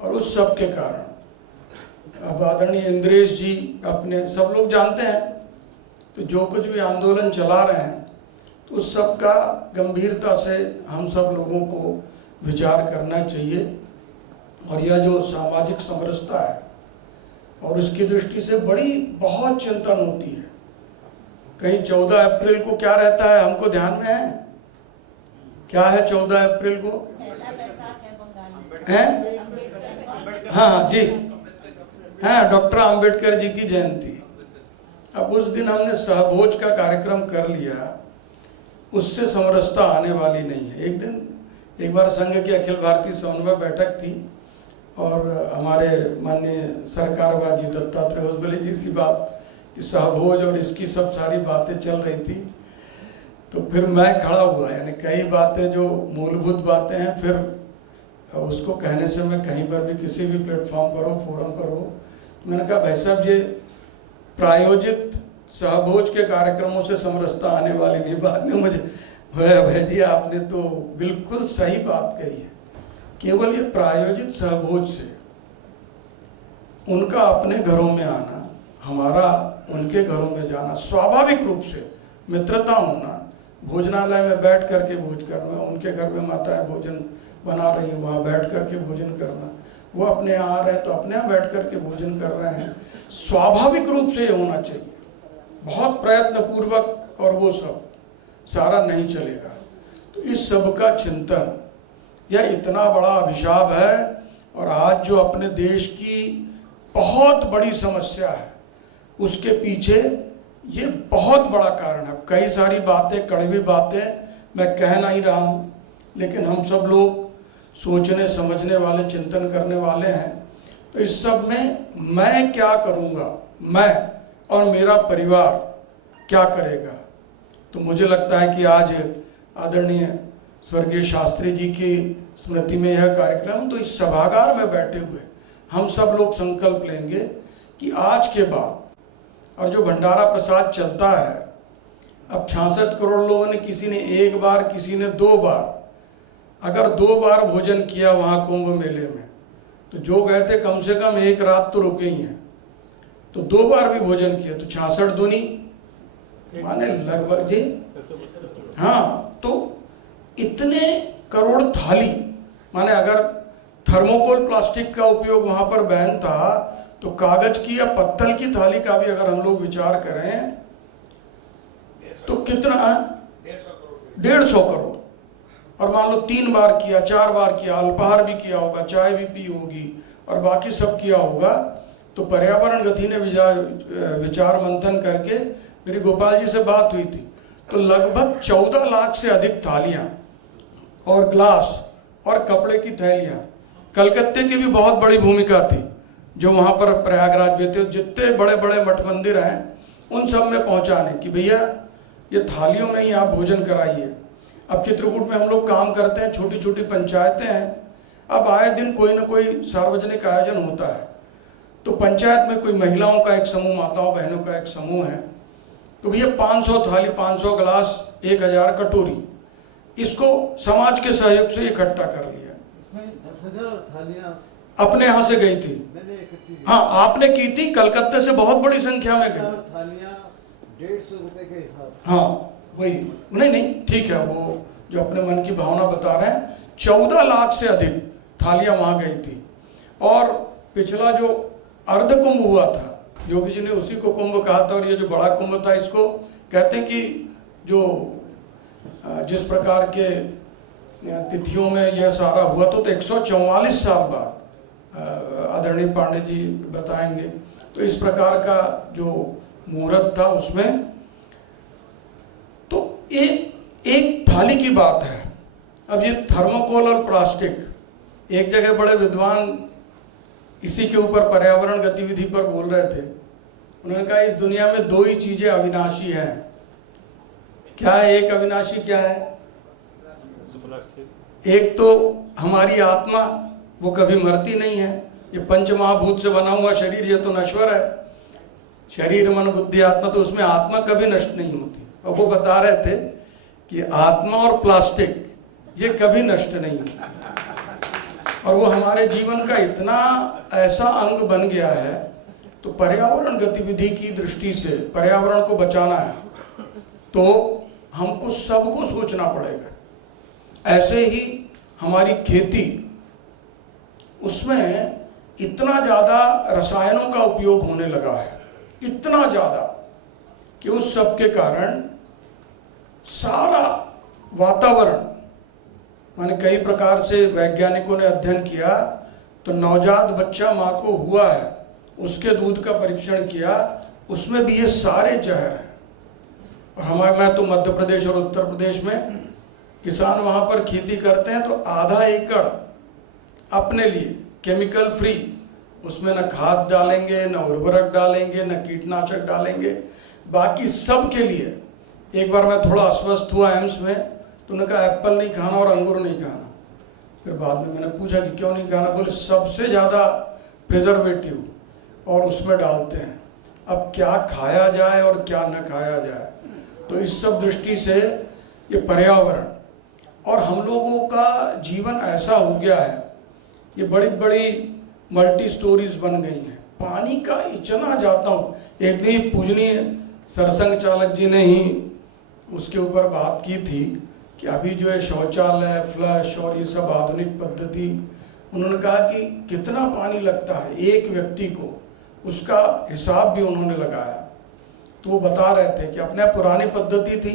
और उस सब के कारण अब आदरणीय इंद्रेश जी, अपने सब लोग जानते हैं, तो जो कुछ भी आंदोलन चला रहे हैं तो उस सब का गंभीरता से हम सब लोगों को विचार करना चाहिए। और यह जो सामाजिक समरसता है, और उसकी दृष्टि से बड़ी बहुत चिंतन होती है। कहीं 14 अप्रैल को क्या रहता है, हमको ध्यान में है क्या है? 14 अप्रैल को है, हाँ जी, हाँ, डॉक्टर आम्बेडकर जी की जयंती। अब उस दिन हमने सहभोज का कार्यक्रम कर लिया, उससे समरसता आने वाली नहीं है। एक बार संघ की अखिल भारतीय समन्वय बैठक थी, और हमारे माननीय सरकारवाजी दत्तात्रेय होसबले जी सी बात कि सहभोज और इसकी सब सारी बातें चल रही थी, तो फिर मैं खड़ा हुआ, यानी कई बातें जो मूलभूत बातें हैं, फिर उसको कहने से मैं कहीं पर भी किसी भी प्लेटफॉर्म पर हो, फोरम पर हो, मैंने कहा भाई साहब ये प्रायोजित सहभोज के कार्यक्रमों से समरसता आने वाली नहीं। बाद में मुझे भाई जी आपने तो बिल्कुल सही बात कही है, केवल ये प्रायोजित सहभोज से उनका अपने घरों में आना, हमारा उनके घरों में जाना, स्वाभाविक रूप से मित्रता होना, भोजनालय में बैठ करके भोज करना, उनके घर में माताएं भोजन बना रही हैं, वहाँ बैठ करके भोजन करना, वो अपने यहाँ आ रहे हैं तो अपने यहाँ बैठ करके भोजन कर रहे हैं। स्वाभाविक रूप से ये होना चाहिए, बहुत प्रयत्न पूर्वक और वो सब सारा नहीं चलेगा। तो इस सब का चिंतन, यह इतना बड़ा अभिशाप है। और आज जो अपने देश की बहुत बड़ी समस्या है उसके पीछे ये बहुत बड़ा कारण है। कई सारी बातें, कड़वी बातें मैं कह नहीं रहा हूँ, लेकिन हम सब लोग सोचने समझने वाले, चिंतन करने वाले हैं। तो इस सब में मैं क्या करूँगा, मैं और मेरा परिवार क्या करेगा। तो मुझे लगता है कि आज आदरणीय स्वर्गीय शास्त्री जी की स्मृति में यह कार्यक्रम, तो इस सभागार में बैठे हुए हम सब लोग संकल्प लेंगे कि आज के बाद, और जो भंडारा प्रसाद चलता है, अब 66 करोड़ लोगों ने, किसी ने एक बार, किसी ने 2 बार, अगर 2 बार भोजन किया वहाँ कुंभ मेले में, तो जो गए थे कम से कम एक रात तो रुके ही हैं। तो 2 बार भी भोजन किया तो 66 दूनी माने लगभग जी, हाँ, तो इतने करोड़ थाली, माने अगर थर्मोकोल प्लास्टिक का उपयोग वहां पर बैन था, तो कागज की या पत्तल की थाली का भी अगर हम लोग विचार करें तो कितना, 150 करोड़। और मान लो 3 बार किया, 4 बार किया, अल्पाहार भी किया होगा, चाय भी पी होगी और बाकी सब किया होगा, तो पर्यावरण गति ने विचार मंथन करके, मेरी गोपाल जी से बात हुई थी, तो लगभग 14 लाख से अधिक थालियां और ग्लास और कपड़े की थैलियां, कलकत्ते की भी बहुत बड़ी भूमिका थी जो वहां पर प्रयागराज में थे, जितने बड़े बड़े मठ मंदिर हैं उन सब में पहुंचाने कि भैया ये थालियों में ही आप भोजन कराइए। अब चित्रकूट में हम लोग काम करते हैं, छोटी छोटी पंचायतें हैं, अब आए दिन कोई ना कोई सार्वजनिक आयोजन होता है, तो पंचायत में कोई महिलाओं का एक समूह, माताओं बहनों का एक समूह है, तो भैया 500 थाली, 500 गिलास, 1000 कटोरी, इसको समाज के सहयोग से इकट्ठा कर लिया। इसमें 10,000 थालियां अपने यहाँ से गई थी, मैंने इकट्ठी, हाँ आपने की थी, कलकत्ते से बहुत बड़ी संख्या में गई। थालियां 150 रुपए के हिसाब, हाँ वही, नहीं ठीक है, वो जो अपने मन की भावना बता रहे हैं, 14 लाख से अधिक थालियां वहां गई थी। और पिछला जो अर्ध कुंभ हुआ था, योगी जी ने उसी को कुंभ कहा था, और ये जो बड़ा कुंभ था इसको कहते हैं कि जो जिस प्रकार के तिथियों में यह सारा हुआ तो 144 साल बाद, आदरणीय पांडे जी बताएंगे, तो इस प्रकार का जो मुहूर्त था उसमें, तो एक थाली की बात है। अब ये थर्मोकोल और प्लास्टिक, एक जगह बड़े विद्वान इसी के ऊपर पर्यावरण गतिविधि पर बोल रहे थे, उन्होंने कहा इस दुनिया में 2 ही चीजें अविनाशी हैं। क्या है? एक अविनाशी क्या है? एक तो हमारी आत्मा, वो कभी मरती नहीं है, ये पंच महाभूत से बना हुआ शरीर, ये तो नश्वर है, शरीर मन बुद्धि आत्मा, तो उसमें आत्मा कभी नष्ट नहीं होती। और वो बता रहे थे कि आत्मा और प्लास्टिक ये कभी नष्ट नहीं होती, और वो हमारे जीवन का इतना ऐसा अंग बन गया है। तो पर्यावरण गतिविधि की दृष्टि से पर्यावरण को बचाना है तो हमको सबको सोचना पड़ेगा। ऐसे ही हमारी खेती, उसमें इतना ज़्यादा रसायनों का उपयोग होने लगा है, इतना ज़्यादा कि उस सब के कारण सारा वातावरण, माने कई प्रकार से वैज्ञानिकों ने अध्ययन किया, तो नवजात बच्चा माँ को हुआ है, उसके दूध का परीक्षण किया, उसमें भी ये सारे जहर हैं। और मैं तो मध्य प्रदेश और उत्तर प्रदेश में किसान वहाँ पर खेती करते हैं, तो आधा एकड़ अपने लिए केमिकल फ्री, उसमें न खाद डालेंगे, न उर्वरक डालेंगे, न कीटनाशक डालेंगे, बाकी सब के लिए। एक बार मैं थोड़ा अस्वस्थ हुआ एम्स में, तो उन्होंने कहा एप्पल नहीं खाना और अंगूर नहीं खाना। फिर बाद में मैंने पूछा कि क्यों नहीं खाना, बोले सबसे ज़्यादा प्रिजर्वेटिव और उसमें डालते हैं, अब क्या खाया जाए और क्या न खाया जाए। तो इस सब दृष्टि से ये पर्यावरण और हम लोगों का जीवन ऐसा हो गया है, ये बड़ी बड़ी मल्टी स्टोरीज बन गई हैं, पानी का इतना जाता हूँ। एक दिन पूजनीय सरसंघ चालक जी ने ही उसके ऊपर बात की थी कि अभी जो है शौचालय, फ्लश और ये सब आधुनिक पद्धति उन्होंने कहा कि कितना पानी लगता है एक व्यक्ति को, उसका हिसाब भी उन्होंने लगाया। तो वो बता रहे थे कि अपने पुरानी पद्धति थी,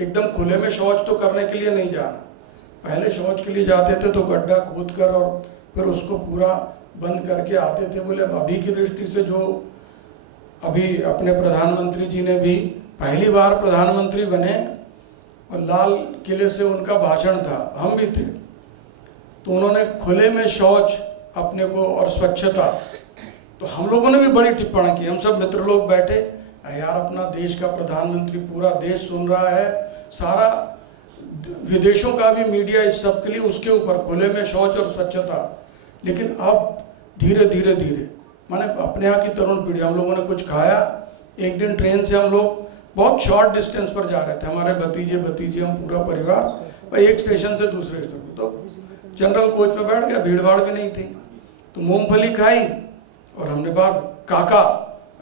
एकदम खुले में शौच तो करने के लिए नहीं जाना, पहले शौच के लिए जाते थे तो गड्ढा खोद कर और फिर उसको पूरा बंद करके आते थे। बोले अभी की दृष्टि से जो अभी अपने प्रधानमंत्री जी ने भी पहली बार प्रधानमंत्री बने और लाल किले से उनका भाषण था, हम भी थे, तो उन्होंने खुले में शौच अपने को और स्वच्छता, तो हम लोगों ने भी बड़ी टिप्पणी की। हम सब मित्र लोग बैठे, यार अपना देश का प्रधानमंत्री, पूरा देश सुन रहा है, सारा विदेशों का भी मीडिया इस सब के लिए उसके ऊपर खुले में शौच और स्वच्छता। लेकिन अब धीरे धीरे धीरे माने अपने यहाँ की तरुण पीढ़ी, हम लोगों ने कुछ खाया, एक दिन ट्रेन से हम लोग बहुत शॉर्ट डिस्टेंस पर जा रहे थे, हमारे भतीजे हम पूरा परिवार, एक स्टेशन से दूसरे स्टेशन, तो जनरल कोच में बैठ गया, भीड़ भाड़ भी नहीं थी, तो मूंगफली खाई और हमने बार काका,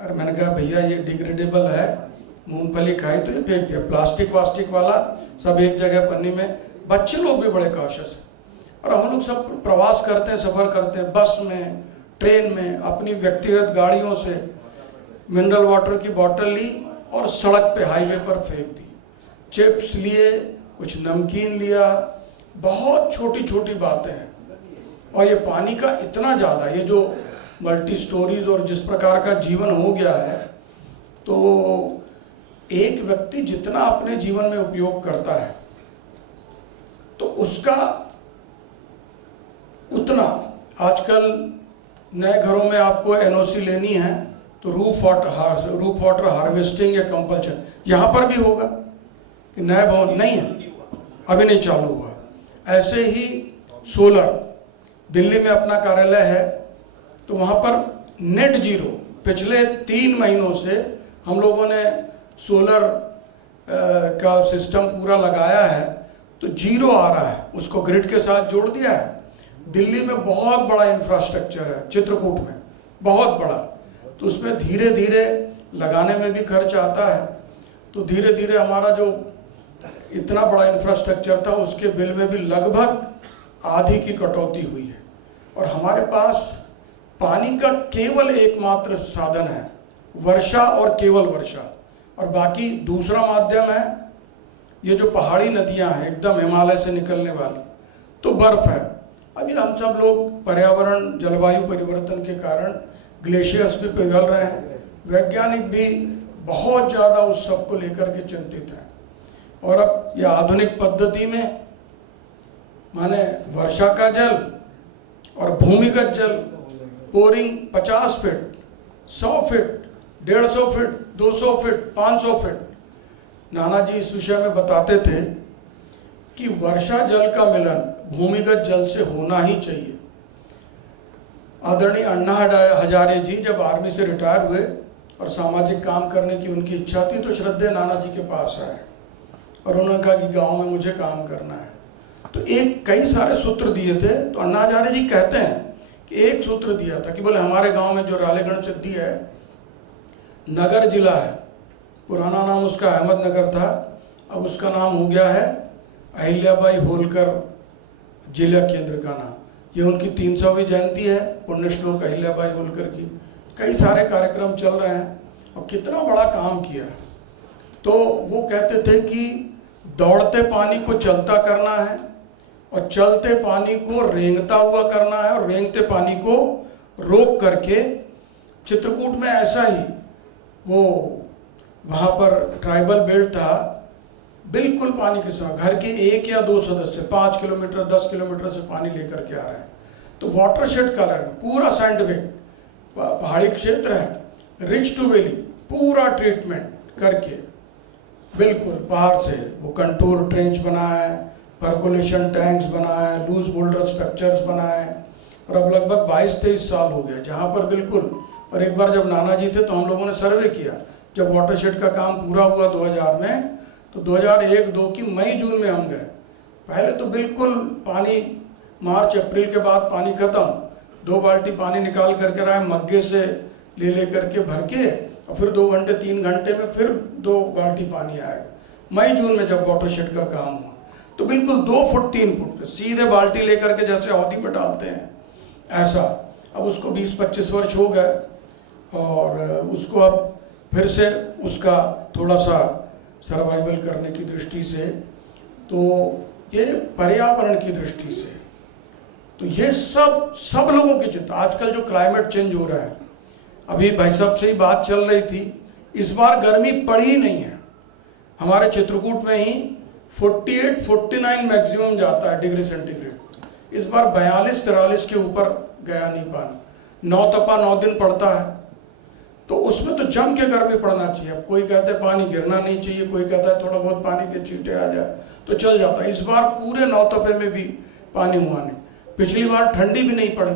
अरे मैंने कहा भैया ये डिग्रेडेबल है, मूंगफली खाई तो ये फेंक दिया, प्लास्टिक वास्टिक वाला सब एक जगह पन्नी में। बच्चे लोग भी बड़े कॉशियस हैं, और हम लोग सब प्रवास करते हैं, सफ़र करते हैं, बस में, ट्रेन में, अपनी व्यक्तिगत गाड़ियों से मिनरल वाटर की बोतल ली और सड़क पे हाईवे पर फेंक दी, चिप्स लिए, कुछ नमकीन लिया, बहुत छोटी छोटी बातें हैं। और ये पानी का इतना ज़्यादा, ये जो मल्टी स्टोरीज और जिस प्रकार का जीवन हो गया है, तो एक व्यक्ति जितना अपने जीवन में उपयोग करता है तो उसका उतना, आजकल नए घरों में आपको एनओसी लेनी है तो रूफ वाटर हार्वेस्टिंग या कंपल्शन यहाँ पर भी होगा कि नए भवन नहीं है, अभी नहीं चालू हुआ। ऐसे ही सोलर, दिल्ली में अपना कार्यालय है तो वहाँ पर नेट जीरो, पिछले 3 महीनों से हम लोगों ने सोलर का सिस्टम पूरा लगाया है, तो जीरो आ रहा है, उसको ग्रिड के साथ जोड़ दिया है। दिल्ली में बहुत बड़ा इंफ्रास्ट्रक्चर है, चित्रकूट में बहुत बड़ा, तो उसमें धीरे धीरे लगाने में भी खर्च आता है, तो धीरे धीरे हमारा जो इतना बड़ा इंफ्रास्ट्रक्चर था उसके बिल में भी लगभग आधी की कटौती हुई है। और हमारे पास पानी का केवल एकमात्र साधन है वर्षा, और केवल वर्षा, और बाकी दूसरा माध्यम है ये जो पहाड़ी नदियां हैं एकदम हिमालय से निकलने वाली, तो बर्फ है। अभी हम सब लोग पर्यावरण, जलवायु परिवर्तन के कारण ग्लेशियर्स भी पिघल रहे हैं, वैज्ञानिक भी बहुत ज़्यादा उस सब को लेकर के चिंतित हैं। और अब यह आधुनिक पद्धति में माने वर्षा का जल और भूमिगत जल boring 50 feet, 100 feet, 150 feet, 200 feet, 500 feet. नाना जी इस विषय में बताते थे कि वर्षा जल का मिलन भूमिगत जल से होना ही चाहिए। आदरणीय अन्ना हजारे जी जब आर्मी से रिटायर हुए और सामाजिक काम करने की उनकी इच्छा थी तो श्रद्धेय नाना जी के पास आए और उन्होंने कहा कि गांव में मुझे काम करना है। तो एक कई सारे सूत्र दिए थे, तो अन्ना हजारे जी कहते हैं कि एक सूत्र दिया था कि बोले हमारे गांव में जो रालेगण सिद्धि है, नगर जिला है, पुराना नाम उसका अहमदनगर था, अब उसका नाम हो गया है अहिल्याबाई होलकर जिला केंद्र का नाम। ये उनकी 300वीं जयंती है, पुण्य श्लोक अहिल्याबाई होलकर की। कई सारे कार्यक्रम चल रहे हैं और कितना बड़ा काम किया। तो वो कहते थे कि दौड़ते पानी को चलता करना है और चलते पानी को रेंगता हुआ करना है और रेंगते पानी को रोक करके। चित्रकूट में ऐसा ही वो वहाँ पर ट्राइबल बेल्ट था, बिल्कुल पानी के साथ घर के 1 या 2 सदस्य 5 किलोमीटर 10 किलोमीटर से पानी लेकर के आ रहे हैं। तो वाटरशेड का पूरा साइंटिफिक पहाड़ी क्षेत्र है, रिच टू वैली, पूरा ट्रीटमेंट करके बिल्कुल पहाड़ से वो कंटूर ट्रेंच बनाए, पर्कोलेशन टैंक्स बनाए, लूज बोल्डर स्ट्रक्चर्स बनाए, और अब लगभग 22-23 साल हो गया जहाँ पर बिल्कुल। और एक बार जब नाना जी थे तो हम लोगों ने सर्वे किया, जब वाटरशेड का काम पूरा हुआ 2000 में, तो 2001-2 की मई-जून में हम गए। पहले तो बिल्कुल पानी, मार्च-अप्रैल के बाद पानी खत्म, 2 बाल्टी पानी निकाल करके रहे, मग्गे से ले करके भर के, और फिर 2 घंटे 3 घंटे में फिर 2 बाल्टी पानी आएगा। मई-जून में जब वाटरशेड का काम हुआ तो बिल्कुल 2 फुट 3 फुट सीधे बाल्टी लेकर के जैसे हौदी में डालते हैं ऐसा। अब उसको 20-25 वर्ष हो गए और उसको अब फिर से उसका थोड़ा सा सर्वाइवल करने की दृष्टि से, तो ये पर्यावरण की दृष्टि से, तो ये सब लोगों की चिंता। आजकल जो क्लाइमेट चेंज हो रहा है, अभी भाई साहब से ही बात चल रही थी, इस बार गर्मी पड़ी ही नहीं है। हमारे चित्रकूट में ही 48-49 मैक्सिमम जाता है डिग्री सेंटीग्रेड। इस बार 42-43 के ऊपर गया नहीं पानी। 9 तपा 9 दिन पड़ता है, तो उसमें तो जम के गर्मी पड़ना चाहिए। अब कोई कहता है पानी गिरना नहीं चाहिए, कोई कहता है थोड़ा बहुत पानी के छींटे आ जाए तो चल जाता है। इस बार पूरे 9 तपे में भी पानी हुआ नहीं। पिछली बार ठंडी भी नहीं पड़ी।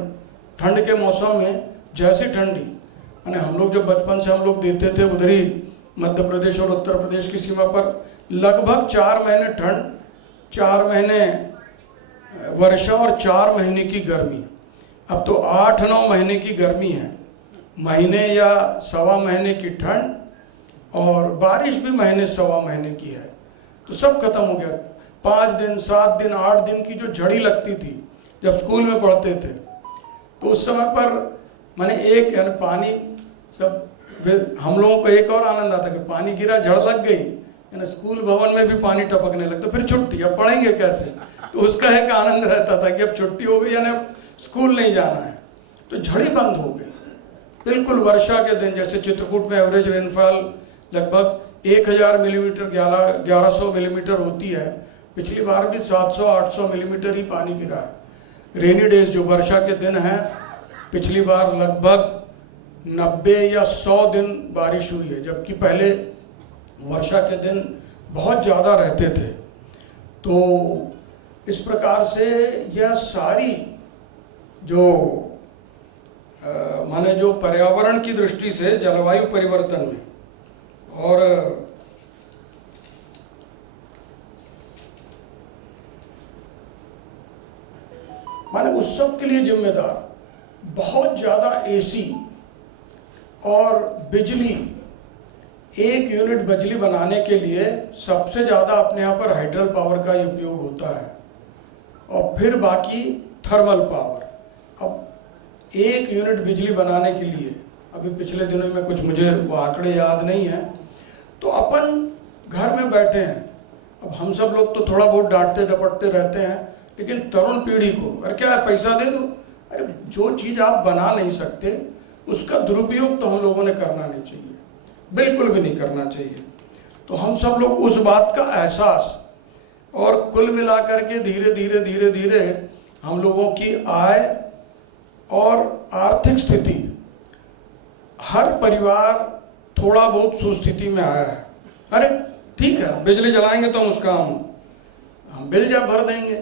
ठंड के मौसम में जैसी ठंडी, यानी हम लोग जब बचपन से हम लोग देते थे उधर ही मध्य प्रदेश और उत्तर प्रदेश की सीमा पर लगभग 4 महीने ठंड, 4 महीने वर्षा और 4 महीने की गर्मी। अब तो 8-9 महीने की गर्मी है, महीने या सवा महीने की ठंड, और बारिश भी महीने सवा महीने की है। तो सब खत्म हो गया। 5 दिन 7 दिन 8 दिन की जो झड़ी लगती थी जब स्कूल में पढ़ते थे, तो उस समय पर मैंने एक यानी पानी सब, फिर हम लोगों को एक और आनंद आता कि पानी गिरा, झड़ लग गई, यानी स्कूल भवन में भी पानी टपकने लगता। फिर छुट्टी, अब पढ़ेंगे कैसे, तो उसका एक आनंद रहता था कि अब छुट्टी हो गई, यानी स्कूल नहीं जाना है। तो झड़ी बंद हो गई बिल्कुल। वर्षा के दिन जैसे चित्रकूट में एवरेज रेनफॉल लगभग 1000 मिलीमीटर 1100 मिलीमीटर होती है, पिछली बार भी 700-800 मिलीमीटर ही पानी गिरा है। रेनी डेज जो वर्षा के दिन हैं, पिछली बार लगभग 90 या 100 दिन बारिश हुई है, जबकि पहले वर्षा के दिन बहुत ज़्यादा रहते थे। तो इस प्रकार से यह सारी जो माने जो पर्यावरण की दृष्टि से जलवायु परिवर्तन में और माने उस सब के लिए जिम्मेदार बहुत ज़्यादा एसी और बिजली, 1 यूनिट बिजली बनाने के लिए सबसे ज़्यादा अपने यहाँ पर हाइड्रल पावर का ही उपयोग होता है, और फिर बाकी थर्मल पावर। अब 1 यूनिट बिजली बनाने के लिए, अभी पिछले दिनों में कुछ मुझे वो आंकड़े याद नहीं है, तो अपन घर में बैठे हैं। अब हम सब लोग तो थोड़ा बहुत डांटते डपटते रहते हैं, लेकिन तरुण पीढ़ी को अरे क्या है, पैसा दे दो। अरे जो चीज़ आप बना नहीं सकते उसका दुरुपयोग तो हम लोगों ने करना नहीं चाहिए, बिल्कुल भी नहीं करना चाहिए। तो हम सब लोग उस बात का एहसास, और कुल मिलाकर के धीरे धीरे धीरे धीरे हम लोगों की आय और आर्थिक स्थिति, हर परिवार थोड़ा बहुत सुस्थिति में आया है। अरे ठीक है, बिजली जलाएंगे तो हम उसका हम बिल जब भर देंगे।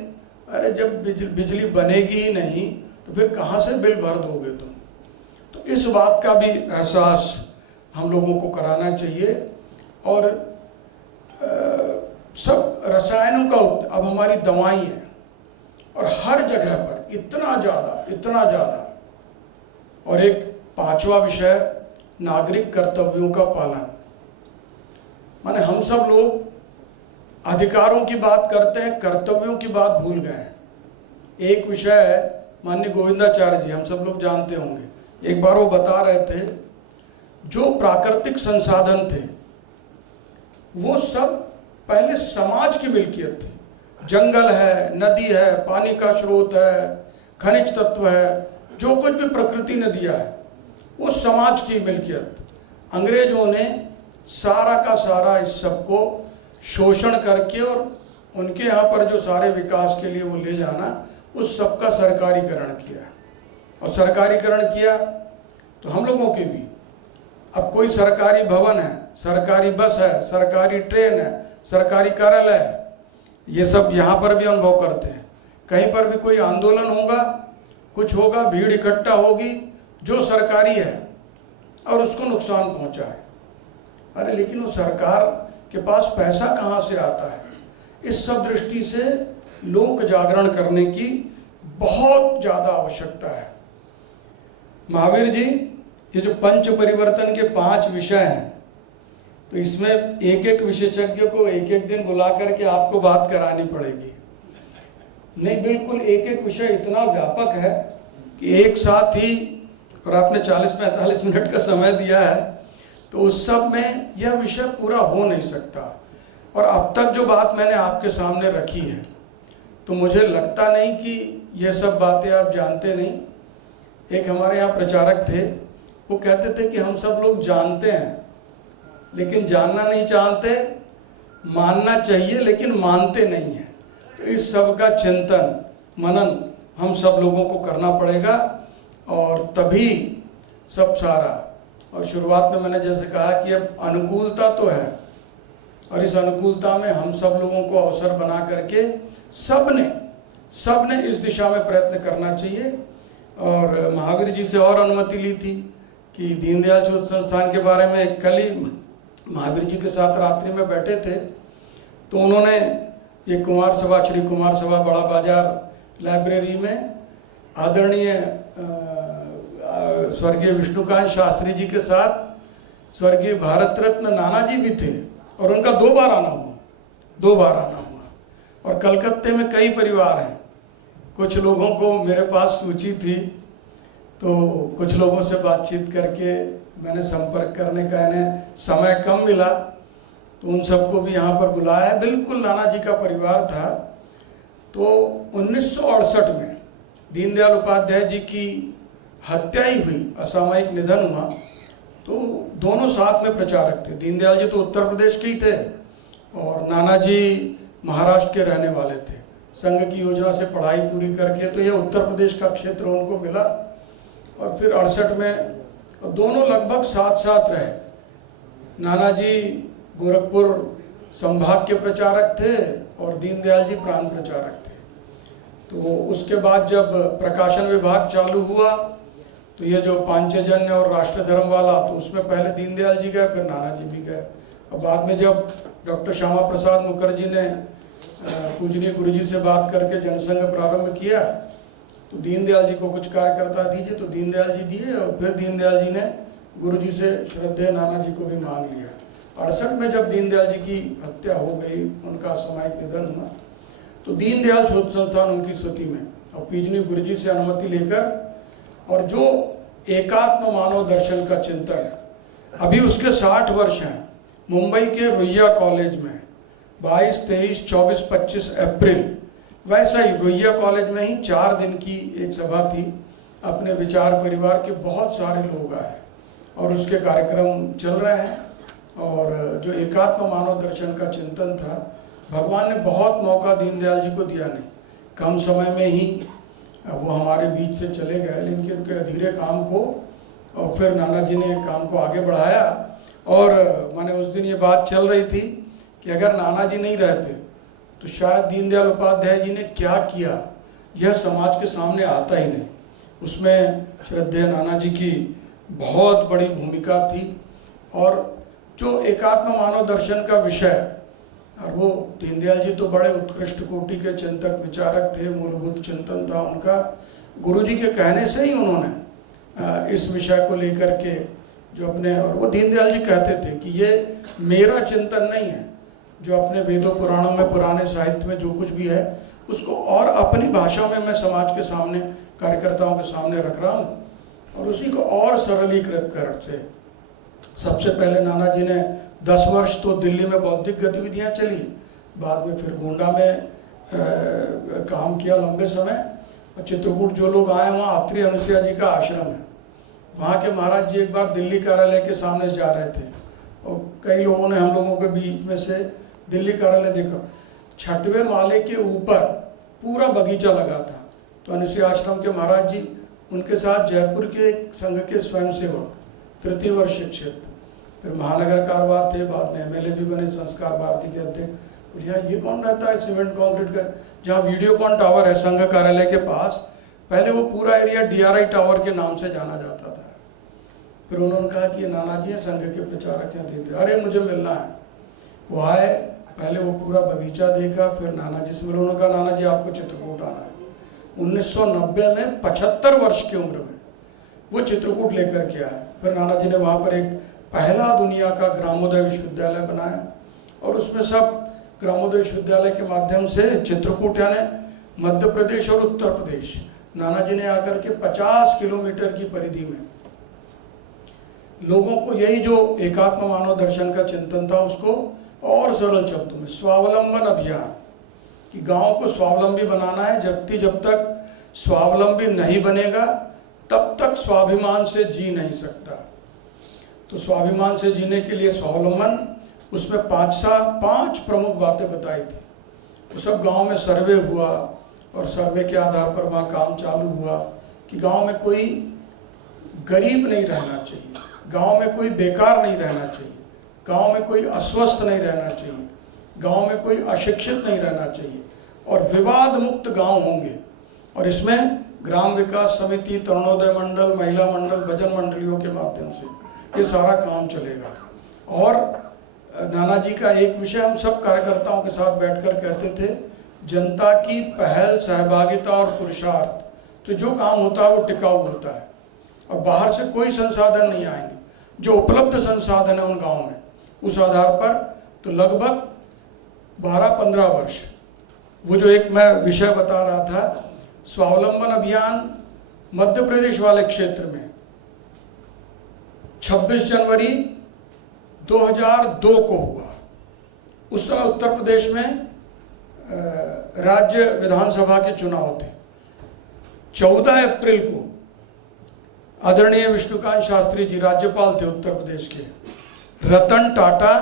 अरे जब बिजली बनेगी ही नहीं तो फिर कहाँ से बिल भर दोगे तुम? तो इस बात का भी एहसास हम लोगों को कराना चाहिए। और सब रसायनों का, अब हमारी दवाई है और हर जगह पर इतना ज़्यादा। और एक 5वां विषय, नागरिक कर्तव्यों का पालन। माने हम सब लोग अधिकारों की बात करते हैं, कर्तव्यों की बात भूल गए हैं। एक विषय है, माननीय गोविंदाचार्य जी, हम सब लोग जानते होंगे, एक बार वो बता रहे थे, जो प्राकृतिक संसाधन थे वो सब पहले समाज की मिल्कियत थी। जंगल है, नदी है, पानी का स्रोत है, खनिज तत्व है, जो कुछ भी प्रकृति ने दिया है वो समाज की मिल्कियत। अंग्रेजों ने सारा का सारा इस सब को शोषण करके और उनके यहाँ पर जो सारे विकास के लिए वो ले जाना, उस सब का सरकारीकरण किया। और सरकारीकरण किया तो हम लोगों के भी, अब कोई सरकारी भवन है, सरकारी बस है, सरकारी ट्रेन है, सरकारी कार्यालय है, ये सब यहाँ पर भी अनुभव करते हैं। कहीं पर भी कोई आंदोलन होगा, कुछ होगा, भीड़ इकट्ठा होगी, जो सरकारी है और उसको नुकसान पहुँचा है। अरे लेकिन वो सरकार के पास पैसा कहाँ से आता है? इस सब दृष्टि से लोक जागरण करने की बहुत ज़्यादा आवश्यकता है। महावीर जी, ये जो पंच परिवर्तन के 5 विषय हैं, तो इसमें एक एक विशेषज्ञ को एक एक दिन बुला करके आपको बात करानी पड़ेगी। नहीं, बिल्कुल एक एक विषय इतना व्यापक है कि एक साथ ही, और आपने 40-45 मिनट का समय दिया है, तो उस सब में यह विषय पूरा हो नहीं सकता। और अब तक जो बात मैंने आपके सामने रखी है, तो मुझे लगता नहीं कि ये सब बातें आप जानते नहीं। एक हमारे यहाँ प्रचारक थे, वो कहते थे कि हम सब लोग जानते हैं लेकिन जानना नहीं चाहते, मानना चाहिए लेकिन मानते नहीं हैं। तो इस सब का चिंतन मनन हम सब लोगों को करना पड़ेगा, और तभी सब सारा। और शुरुआत में मैंने जैसे कहा कि अब अनुकूलता तो है, और इस अनुकूलता में हम सब लोगों को अवसर बना करके सबने इस दिशा में प्रयत्न करना चाहिए। और महावीर जी से और अनुमति ली थी कि दीनदयाल शोध संस्थान के बारे में, कल ही महावीर जी के साथ रात्रि में बैठे थे, तो उन्होंने ये कुमार सभा, श्री कुमार सभा बड़ा बाजार लाइब्रेरी में आदरणीय स्वर्गीय विष्णुकांत शास्त्री जी के साथ स्वर्गीय भारत रत्न नाना जी भी थे, और उनका 2 बार आना हुआ। और कलकत्ते में कई परिवार हैं, कुछ लोगों को मेरे पास सूची थी, तो कुछ लोगों से बातचीत करके मैंने संपर्क करने का इन्हें समय कम मिला, तो उन सबको भी यहाँ पर बुलाया है। बिल्कुल नाना जी का परिवार था। तो 1968 में दीनदयाल उपाध्याय जी की हत्या ही हुई, असामयिक निधन हुआ, तो दोनों साथ में प्रचारक थे। दीनदयाल जी तो उत्तर प्रदेश के ही थे, और नाना जी महाराष्ट्र के रहने वाले थे। संघ की योजना से पढ़ाई पूरी करके तो ये उत्तर प्रदेश का क्षेत्र उनको मिला, और फिर 68 में दोनों लगभग साथ रहे। नाना जी गोरखपुर संभाग के प्रचारक थे, और दीनदयाल जी प्रांत प्रचारक थे। तो उसके बाद जब प्रकाशन विभाग चालू हुआ, तो ये जो पांचजन्य और राष्ट्र धर्म वाला, तो उसमें पहले दीनदयाल जी गए, फिर नाना जी भी गए। और बाद में जब डॉक्टर श्यामा प्रसाद मुखर्जी ने पूजनीय गुरु जी से बात करके जनसंघ प्रारंभ किया, तो दीनदयाल जी को कुछ कार्यकर्ता दीजिए, तो दीनदयाल जी दिए, और फिर दीनदयाल जी ने गुरु जी से श्रद्धेय नाना जी को भी मांग लिया। 68 में जब दीनदयाल जी की हत्या हो गई, उनका असामयिक निधन हुआ, तो दीनदयाल शोध संस्थान उनकी स्तुति में और पूजनीय गुरु जी से अनुमति लेकर, और जो एकात्म मानव दर्शन का चिंतन है, अभी उसके 60 वर्ष हैं। मुंबई के रुइया कॉलेज में 22, 23, 24, 25 अप्रैल, वैसा ही रुइया कॉलेज में ही 4 दिन की एक सभा थी। अपने विचार परिवार के बहुत सारे लोग आए, और उसके कार्यक्रम चल रहे हैं। और जो एकात्म मानव दर्शन का चिंतन था, भगवान ने बहुत मौका दीनदयाल जी को दिया नहीं, कम समय में ही वो हमारे बीच से चले गए, लेकिन उनके अधीरे काम को, और फिर नाना जी ने काम को आगे बढ़ाया। और माने उस दिन ये बात चल रही थी कि अगर नाना जी नहीं रहते तो शायद दीनदयाल उपाध्याय जी ने क्या किया यह समाज के सामने आता ही नहीं। उसमें श्रद्धेय नाना जी की बहुत बड़ी भूमिका थी। और जो एकात्म मानव दर्शन का विषय, और वो दीनदयाल जी तो बड़े उत्कृष्ट कोटि के चिंतक विचारक थे, मूलभूत चिंतन था उनका। गुरु जी के कहने से ही उन्होंने इस विषय को लेकर के जो अपने, और वो दीनदयाल जी कहते थे कि ये मेरा चिंतन नहीं है, जो अपने वेदों पुराणों में, पुराने साहित्य में जो कुछ भी है, उसको और अपनी भाषा में मैं समाज के सामने, कार्यकर्ताओं के सामने रख रहा हूँ, और उसी को और सरलीकृत करते। सबसे पहले नाना जी ने 10 वर्ष तो दिल्ली में बौद्धिक गतिविधियां चली, बाद में फिर गोंडा में काम किया लंबे समय। और चित्रकूट जो लोग आए, वहाँ आत्री अनुसुईया जी का आश्रम है, वहाँ के महाराज जी एक बार दिल्ली कार्यालय के सामने जा रहे थे, और कई लोगों ने हम लोगों के बीच में से दिल्ली कार्यालय देखा, 6वें माले के ऊपर पूरा बगीचा लगा था। तो अनुसुईया आश्रम के महाराज जी, उनके साथ जयपुर के एक संघ के स्वयंसेवक, 3य वर्ष शिक्षित, फिर महानगर कारवार थे, बाद में MLA भी बने, संस्कार भारती के अध्यक्ष। भैया ये कौन रहता है सीमेंट कंक्रीट का, जहाँ वीडियोकॉन टावर है संघ कार्यालय के पास, पहले वो पूरा एरिया DRI टावर के नाम से जाना जाता था। फिर उन्होंने कहा कि ये नाना जी हैं, संघ के प्रचारक हैं, देते, अरे मुझे मिलना है। वो आए, पहले वो पूरा बगीचा देखा, फिर नाना जी से मिले। उन्होंने कहा नाना जी आपको चित्रकूट आना है। 1990 में 75 वर्ष की उम्र में वो चित्रकूट लेकर के आए। फिर नाना जी ने वहाँ पर एक पहला दुनिया का ग्रामोदय विश्वविद्यालय बनाया, और उसमें सब ग्रामोदय विश्वविद्यालय के माध्यम से चित्रकूट यानी मध्य प्रदेश और उत्तर प्रदेश नाना जी ने आकर के 50 किलोमीटर की परिधि में लोगों को यही जो एकात्म मानव दर्शन का चिंतन था उसको और सरल शब्दों में स्वावलंबन अभियान, कि गांव को स्वावलंबी बनाना है। जब तक स्वावलंबी नहीं बनेगा तब तक स्वाभिमान से जी नहीं सकता। तो स्वाभिमान से जीने के लिए स्वावलंबन, उसमें 5 प्रमुख बातें बताई थी। तो सब गांव में सर्वे हुआ और सर्वे के आधार पर वहाँ काम चालू हुआ कि गांव में कोई गरीब नहीं रहना चाहिए, गांव में कोई बेकार नहीं रहना चाहिए, गांव में कोई अस्वस्थ नहीं रहना चाहिए, गांव में कोई अशिक्षित नहीं रहना चाहिए और विवाद मुक्त गांव होंगे। और इसमें ग्राम विकास समिति, तरुणोदय मंडल, महिला मंडल, भजन मंडलियों के माध्यम से ये सारा काम चलेगा। और नाना जी का एक विषय हम सब कार्यकर्ताओं के साथ बैठकर कहते थे, जनता की पहल, सहभागिता और पुरुषार्थ, तो जो काम होता है वो टिकाऊ होता है और बाहर से कोई संसाधन नहीं आएंगे। जो उपलब्ध संसाधन है उन गाँव में, उस आधार पर तो लगभग 12-15 वर्ष, वो जो एक मैं विषय बता रहा था, स्वावलंबन अभियान मध्य प्रदेश वाले क्षेत्र में 26 जनवरी 2002 को हुआ। उस समय उत्तर प्रदेश में राज्य विधानसभा के चुनाव थे। 14 अप्रैल को आदरणीय विष्णुकांत शास्त्री जी राज्यपाल थे उत्तर प्रदेश के, रतन टाटा,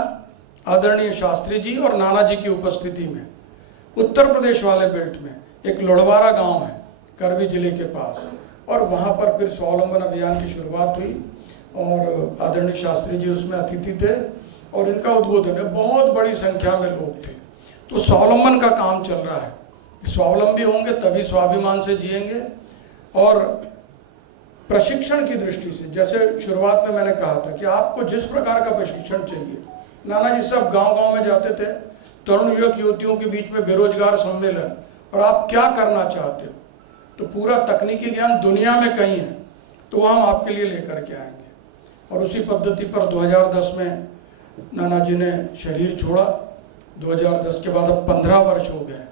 आदरणीय शास्त्री जी और नाना जी की उपस्थिति में उत्तर प्रदेश वाले बेल्ट में एक लोढ़वारा गांव है करवी जिले के पास, और वहां पर फिर स्वावलंबन अभियान की शुरुआत हुई और आदरणीय शास्त्री जी उसमें अतिथि थे और इनका उद्बोधन है। बहुत बड़ी संख्या में लोग थे। तो स्वावलंबन का काम चल रहा है। स्वावलंबी होंगे तभी स्वाभिमान से जिएंगे। और प्रशिक्षण की दृष्टि से, जैसे शुरुआत में मैंने कहा था कि आपको जिस प्रकार का प्रशिक्षण चाहिए, नाना जी सब गांव-गांव में जाते थे, तरुण युवक युवतियों के बीच में बेरोजगार सम्मेलन, और आप क्या करना चाहते हो, तो पूरा तकनीकी ज्ञान दुनिया में कहीं है तो हम आपके लिए लेकर के आएंगे। और उसी पद्धति पर 2010 में नाना जी ने शरीर छोड़ा। 2010 के बाद अब 15 वर्ष हो गए,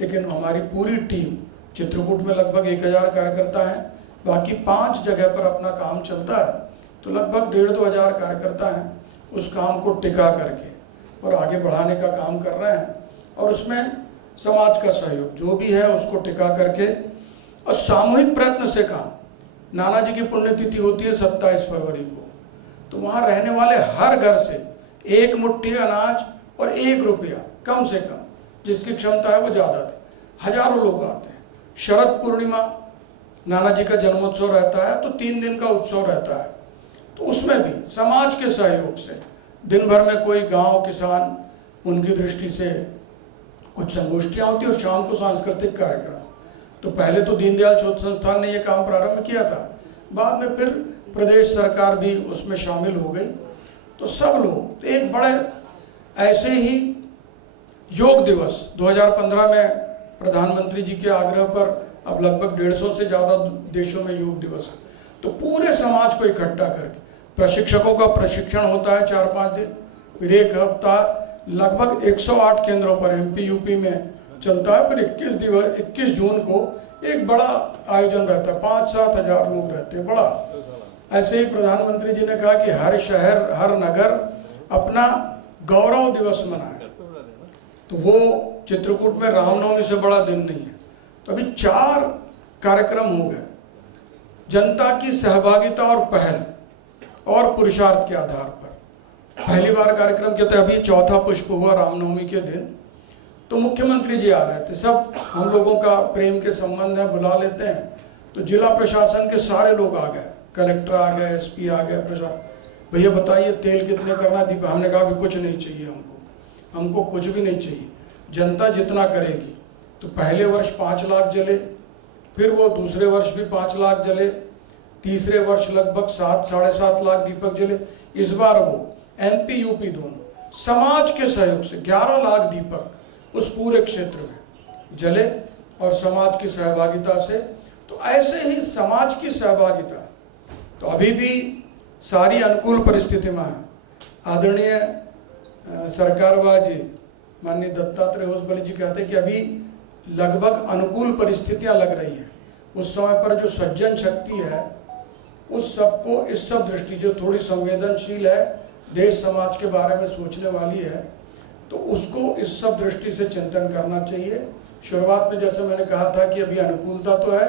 लेकिन हमारी पूरी टीम, चित्रकूट में लगभग 1000 कार्यकर्ता हैं, बाकी 5 जगह पर अपना काम चलता है, तो लगभग 1,500-2 हज़ार कार्यकर्ता हैं उस काम को टिका करके और आगे बढ़ाने का काम कर रहे हैं। और उसमें समाज का सहयोग जो भी है उसको टिका करके और सामूहिक प्रयत्न से काम। नाना जी की पुण्यतिथि होती है 27 फरवरी को, तो वहाँ रहने वाले हर घर से 1 मुट्ठी अनाज और 1 रुपया कम से कम, जिसकी क्षमता है वो ज़्यादा दे, हजारों लोग आते हैं। शरद पूर्णिमा नाना जी का जन्मोत्सव रहता है तो 3 दिन का उत्सव रहता है, तो उसमें भी समाज के सहयोग से दिन भर में कोई गांव किसान, उनकी दृष्टि से कुछ संगोष्ठियाँ होती और शाम को सांस्कृतिक कार्यक्रम। तो पहले तो दीनदयाल शोध संस्थान ने ये काम प्रारंभ किया था, बाद में फिर प्रदेश सरकार भी उसमें शामिल हो गई। तो सब लोग एक बड़े ऐसे ही योग दिवस 2015 में प्रधानमंत्री जी के आग्रह पर अब लगभग 150 से ज़्यादा देशों में योग दिवस है, तो पूरे समाज को इकट्ठा करके प्रशिक्षकों का प्रशिक्षण होता है 4-5 दिन, फिर 1 हफ्ता लगभग 108 केंद्रों पर एमपी यूपी में चलता है। फिर 21 जून को एक बड़ा आयोजन रहता है, 5-7 हज़ार लोग रहते हैं, बड़ा। ऐसे ही प्रधानमंत्री जी ने कहा कि हर शहर, हर नगर अपना गौरव दिवस मनाए, तो वो चित्रकूट में रामनवमी से बड़ा दिन नहीं है। तो अभी 4 कार्यक्रम हो गए, जनता की सहभागिता और पहल और पुरुषार्थ के आधार पर। पहली बार कार्यक्रम के तहत अभी 4था पुष्प हुआ रामनवमी के दिन, तो मुख्यमंत्री जी आ रहे थे। सब हम लोगों का प्रेम के संबंध है, बुला लेते हैं, तो जिला प्रशासन के सारे लोग आ गए, कलेक्टर आ गए, एसपी आ गए, प्रशासन, भैया बताइए तेल कितने करना दीपक। हमने कहा कि कुछ नहीं चाहिए, हमको कुछ भी नहीं चाहिए, जनता जितना करेगी। तो पहले वर्ष 5 लाख जले, फिर वो दूसरे वर्ष भी 5 लाख जले, तीसरे वर्ष लगभग 7-7.5 लाख दीपक जले। इस बार वो एमपी यूपी दोनों समाज के सहयोग से 11 लाख दीपक उस पूरे क्षेत्र में जले और समाज की सहभागिता से। तो ऐसे ही समाज की सहभागिता तो अभी भी सारी अनुकूल परिस्थिति में है। आदरणीय सरकारवाजी माननीय दत्तात्रेय होसबले जी कहते हैं कि अभी लगभग अनुकूल परिस्थितियां लग रही हैं। उस समय पर जो सज्जन शक्ति है उस सबको इस सब दृष्टि जो थोड़ी संवेदनशील है, देश समाज के बारे में सोचने वाली है, तो उसको इस सब दृष्टि से चिंतन करना चाहिए। शुरुआत में जैसे मैंने कहा था कि अभी अनुकूलता तो है,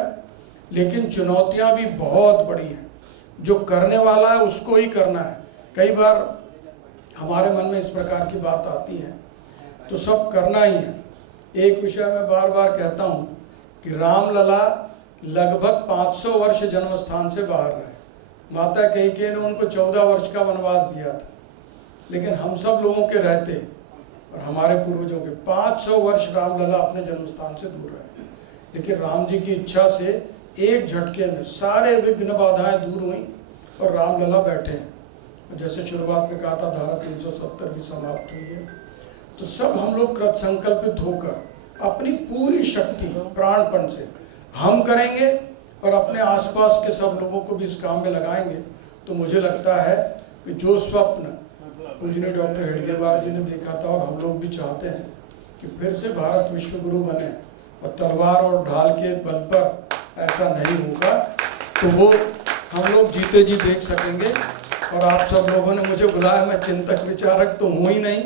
लेकिन चुनौतियां भी बहुत बड़ी हैं। जो करने वाला है उसको ही करना है। कई बार हमारे मन में इस प्रकार की बात आती है, तो सब करना ही है। एक विषय मैं बार बार कहता हूँ कि रामलला लगभग 500 वर्ष जन्म स्थान से बाहर रहे। माता कैकेयी ने उनको 14 वर्ष का वनवास दिया था, लेकिन हम सब लोगों के रहते और हमारे पूर्वजों के 500 वर्ष रामलला अपने जन्म स्थान से दूर रहे। लेकिन राम जी की इच्छा से एक झटके में सारे विघ्न बाधाएं दूर हुई और रामलला बैठे हैं। जैसे शुरुआत में कहा था, धारा 370 भी समाप्त हुई है। तो सब हम लोग कृत संकल्पित होकर अपनी पूरी शक्ति प्राणपण से हम करेंगे और अपने आसपास के सब लोगों को भी इस काम में लगाएंगे। तो मुझे लगता है कि जो स्वप्न पूजनीय डॉक्टर हेडगेवार जी ने देखा था और हम लोग भी चाहते हैं कि फिर से भारत विश्व गुरु बने और तलवार और ढाल के बल पर ऐसा नहीं होगा, तो वो हम लोग जीते जी देख सकेंगे। और आप सब लोगों ने मुझे बुलाया, मैं चिंतक विचारक तो हूँ ही नहीं,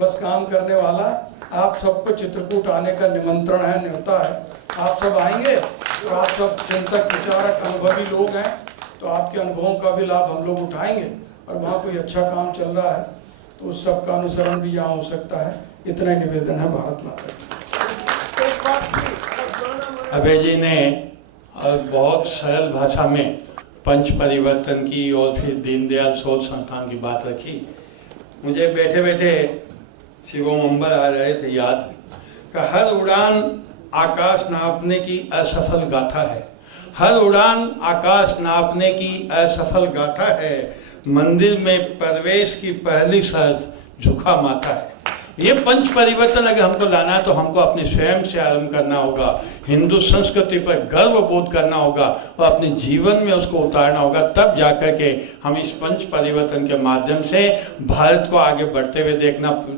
बस काम करने वाला। आप सबको चित्रकूट आने का निमंत्रण है, न्योता है। आप सब आएंगे तो आप सब चिंतक विचारक अनुभवी लोग हैं, तो आपके अनुभवों का भी लाभ हम लोग उठाएंगे। और वहाँ कोई अच्छा काम चल रहा है तो उस सब का अनुसरण भी यहाँ हो सकता है। इतना ही निवेदन है। भारत माता की। अभय जी ने बहुत सरल भाषा में पंच परिवर्तन की और फिर दीनदयाल शोध संस्थान की बात रखी। मुझे बैठे बैठे शिवम अंबर आ रहे थे याद का हर उड़ान आकाश नापने की असफल गाथा है। हर उड़ान आकाश नापने की असफल गाथा है। मंदिर में प्रवेश की पहली शर्त झुका माथा है। ये पंच परिवर्तन अगर हमको लाना है तो हमको अपने स्वयं से आरंभ करना होगा। हिंदू संस्कृति पर गर्व बोध करना होगा और अपने जीवन में उसको उतारना होगा। तब जाकर के हम इस पंच परिवर्तन के माध्यम से भारत को आगे बढ़ते हुए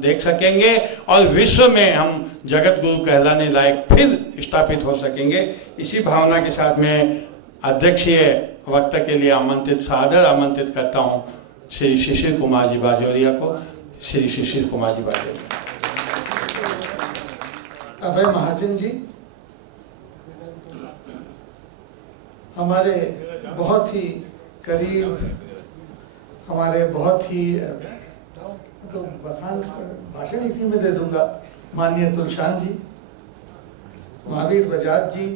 देख सकेंगे और विश्व में हम जगत गुरु कहलाने लायक फिर स्थापित हो सकेंगे। इसी भावना के साथ में अध्यक्षीय वक्ता के लिए सादर आमंत्रित करता हूँ श्री शिशिर कुमार जी बाजोरिया को। श्री शिशिर कुमार जी बाजोरिया। अभय महाजन जी हमारे बहुत ही करीब, हमारे बहुत ही तो बखान भाषण इसी में दे दूंगा। माननीय तुलशान जी, महावीर बजाज जी,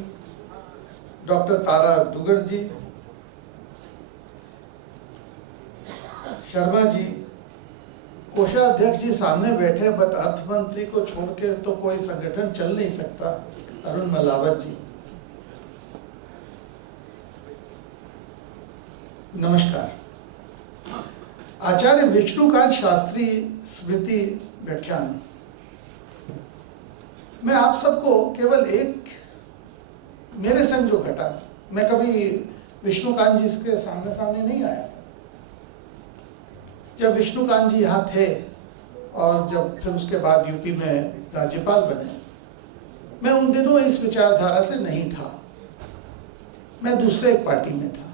डॉक्टर तारा दुगड़ जी, शर्मा जी, कोषाध्यक्ष जी सामने बैठे, बट अर्थ मंत्री को छोड़ के तो कोई संगठन चल नहीं सकता, अरुण मलावत जी, नमस्कार। आचार्य विष्णुकांत शास्त्री स्मृति व्याख्यान मैं आप सबको केवल एक मेरे संग जो घटा, मैं कभी विष्णुकांत जी के सामने नहीं आया। जब विष्णुकांत जी यहाँ थे और जब फिर उसके बाद यूपी में राज्यपाल बने, मैं उन दिनों इस विचारधारा से नहीं था, मैं दूसरे एक पार्टी में था।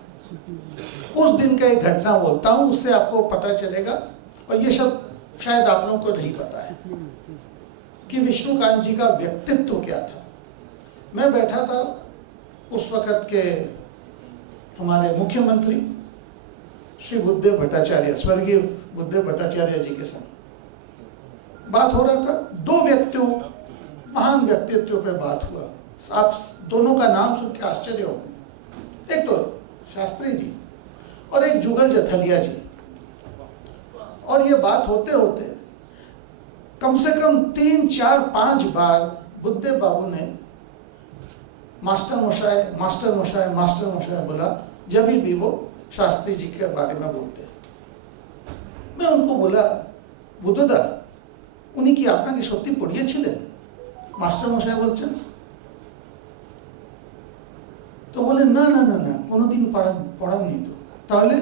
उस दिन का एक घटना बोलता हूँ, उससे आपको पता चलेगा, और ये सब शायद आप लोगों को नहीं पता है कि विष्णुकांत जी का व्यक्तित्व क्या था। मैं बैठा था उस वक्त के हमारे मुख्यमंत्री श्री बुद्धदेव भट्टाचार्य, स्वर्गीय बुद्धदेव भट्टाचार्य जी के संग बात हो रहा था। दो व्यक्तियों, महान व्यक्तित्व पे बात हुआ। आप दोनों का नाम सुन के आश्चर्य होगा। एक तो शास्त्री जी और एक जुगल जथलिया जी। और ये बात होते होते कम से कम 3, 4, 5 बार बुद्धदेव बाबू ने मास्टर मोशाय बोला, जब भी वो शास्त्री जी के बारे में बोलते। मैं उनको बोला, बुद्धदा उन्हीं की आपना की सत्य पढ़िए छिलेन मास्टर मोशाय बोलছেন? तो बोले ना ना ना ना कोनोदिन पढ़ानনি तो। তাহলে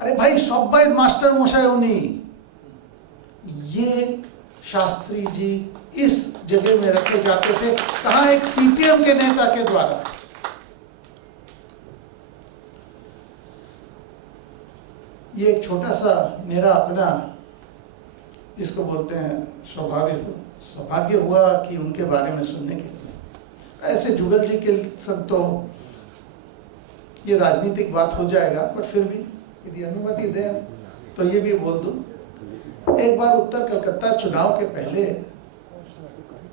अरे भाई सबाई मास्टर मोशाय उन्हीं। ये शास्त्री जी इस जगह में रखे जाते थे, कहाँ एक सीपीएम के नेता के द्वारा। ये एक छोटा सा मेरा अपना, जिसको बोलते हैं सौभाग्य हुआ कि उनके बारे में सुनने के लिए। ऐसे जुगल जी के सब तो ये राजनीतिक बात हो जाएगा, बट फिर भी यदि अनुमति दें तो ये भी बोल दूं। एक बार उत्तर कलकत्ता चुनाव के पहले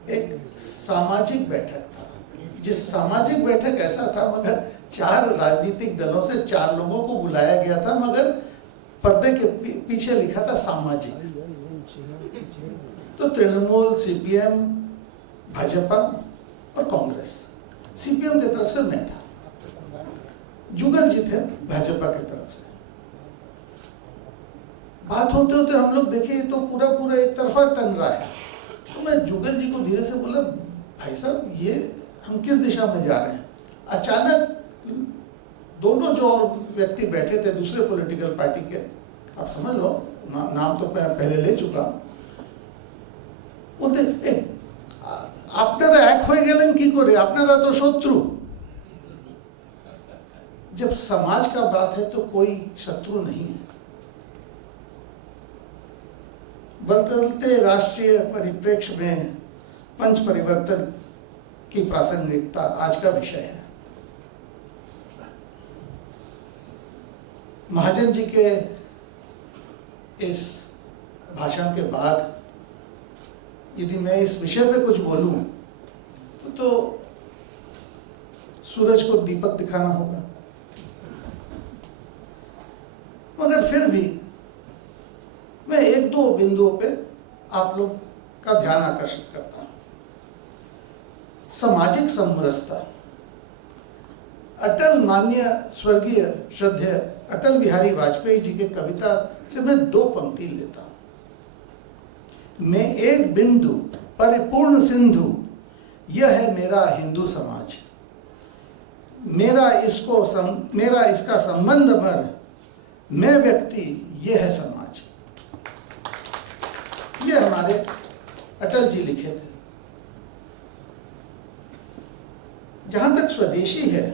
एक सामाजिक बैठक था, जिस सामाजिक बैठक ऐसा था, मगर 4 राजनीतिक दलों से 4 लोगों को बुलाया गया था, मगर पर्दे के पीछे लिखा था सामाजिक। तो तृणमूल, सीपीएम, भाजपा और कांग्रेस। सीपीएम की तरफ से मैं था, जुगल जी थे भाजपा की तरफ से। बात होते होते हम लोग देखे तो पूरा एक तरफा टन रहा है। तो मैं जुगल जी को धीरे से बोला, भाई साहब ये हम किस दिशा में जा रहे हैं? अचानक दोनों जो और व्यक्ति बैठे थे दूसरे पॉलिटिकल पार्टी के, आप समझ लो नाम तो पहले ले चुका, बोलते आपनारा एक हो गेलेन की करे, आपनारा तो शत्रु। जब समाज का बात है तो कोई शत्रु नहीं है। बदलते राष्ट्रीय परिप्रेक्ष्य में पंच परिवर्तन की प्रासंगिकता आज का विषय है। महाजन जी के इस भाषण के बाद यदि मैं इस विषय पे कुछ बोलूं तो सूरज को दीपक दिखाना होगा, मगर फिर भी मैं 1-2 बिंदुओं पे आप लोग का ध्यान आकर्षित करता हूं। सामाजिक समरसता। अटल माननीय स्वर्गीय श्रद्धेय अटल बिहारी वाजपेयी जी के कविता से मैं 2 पंक्ति लेता हूं। मैं एक बिंदु परिपूर्ण सिंधु, यह है मेरा हिंदू समाज। मेरा इसका संबंध अमर, मैं व्यक्ति, यह है समाज। ये हमारे अटल जी लिखे थे। जहां तक स्वदेशी है,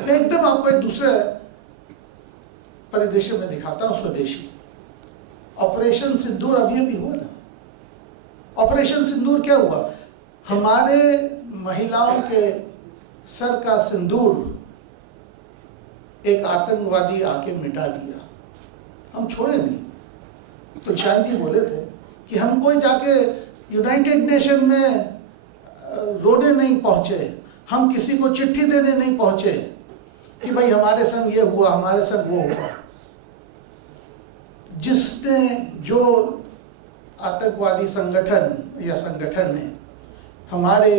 मैं एकदम आपको एक दूसरे परिदृश्य में दिखाता हूं स्वदेशी। ऑपरेशन सिंदूर अभी हुआ ना। ऑपरेशन सिंदूर क्या हुआ? हमारे महिलाओं के सर का सिंदूर एक आतंकवादी आके मिटा दिया। हम छोड़े नहीं। तुलशान जी बोले थे कि हम कोई जाके यूनाइटेड नेशन में रोने नहीं पहुंचे, हम किसी को चिट्ठी देने नहीं पहुंचे कि भाई हमारे संग ये हुआ, हमारे संग वो हुआ। जिसने जो आतंकवादी संगठन ने हमारे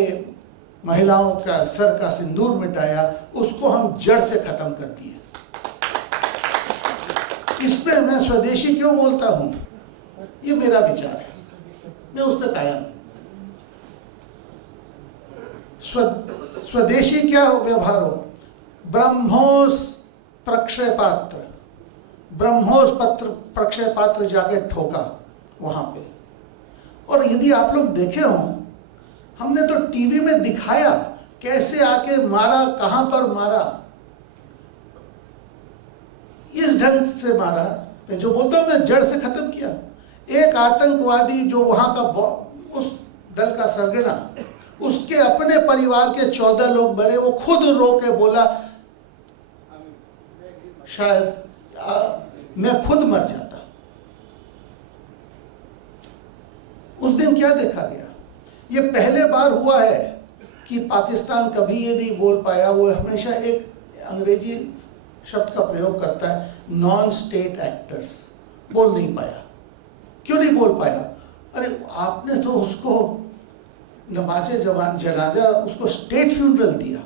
महिलाओं का सर का सिंदूर मिटाया, उसको हम जड़ से खत्म कर दिए। इसमें मैं स्वदेशी क्यों बोलता हूं? ये मेरा विचार है, मैं उस पर कायम। स्वदेशी क्या हो व्यवहार हो? ब्रह्मोस प्रक्षय पात्र, ब्रह्मोस पत्र प्रक्षय पात्र जाके ठोका वहां पे। और यदि आप लोग देखे हो, हमने तो टीवी में दिखाया कैसे आके मारा, कहां पर मारा, इस ढंग से मारा। मैं जो बोलता हूं ना, जड़ से खत्म किया। एक आतंकवादी जो वहां का उस दल का सरगना, उसके अपने परिवार के 14 लोग मरे। वो खुद रो के बोला, शायद मैं खुद मर जाता। उस दिन क्या देखा गया? ये पहले बार हुआ है कि पाकिस्तान कभी ये नहीं बोल पाया। वो हमेशा एक अंग्रेजी शब्द का प्रयोग करता है, नॉन स्टेट एक्टर्स। बोल नहीं पाया। क्यों नहीं बोल पाया? अरे आपने तो उसको नमाज़े जनाजा, उसको स्टेट फ्यूनरल दिया,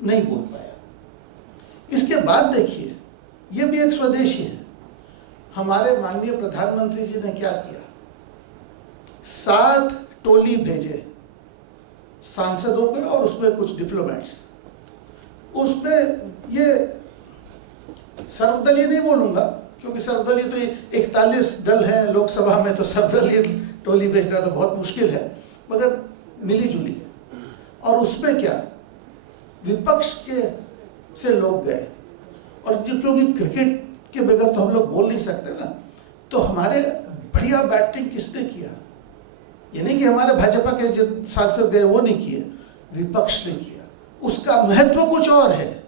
नहीं बोल पाया। इसके बाद देखिए, ये भी एक स्वदेशी है। हमारे माननीय प्रधानमंत्री जी ने क्या किया? 7 टोली भेजे सांसदों पे और उसमें कुछ डिप्लोमेट्स। उसमें ये सर्वदलीय नहीं बोलूंगा, क्योंकि सर्वदलीय तो 41 दल है लोकसभा में, तो सर्वदलीय टोली भेजना तो बहुत मुश्किल है, मगर मिली जुली। और उसमें क्या, विपक्ष के से लोग गए। और जो क्योंकि क्रिकेट के बगैर तो हम लोग बोल नहीं सकते ना। तो हमारे बढ़िया बैटिंग किसने किया? ये नहीं कि हमारे भाजपा के जो सांसद गए वो नहीं किए, विपक्ष ने किया। उसका महत्व कुछ और है।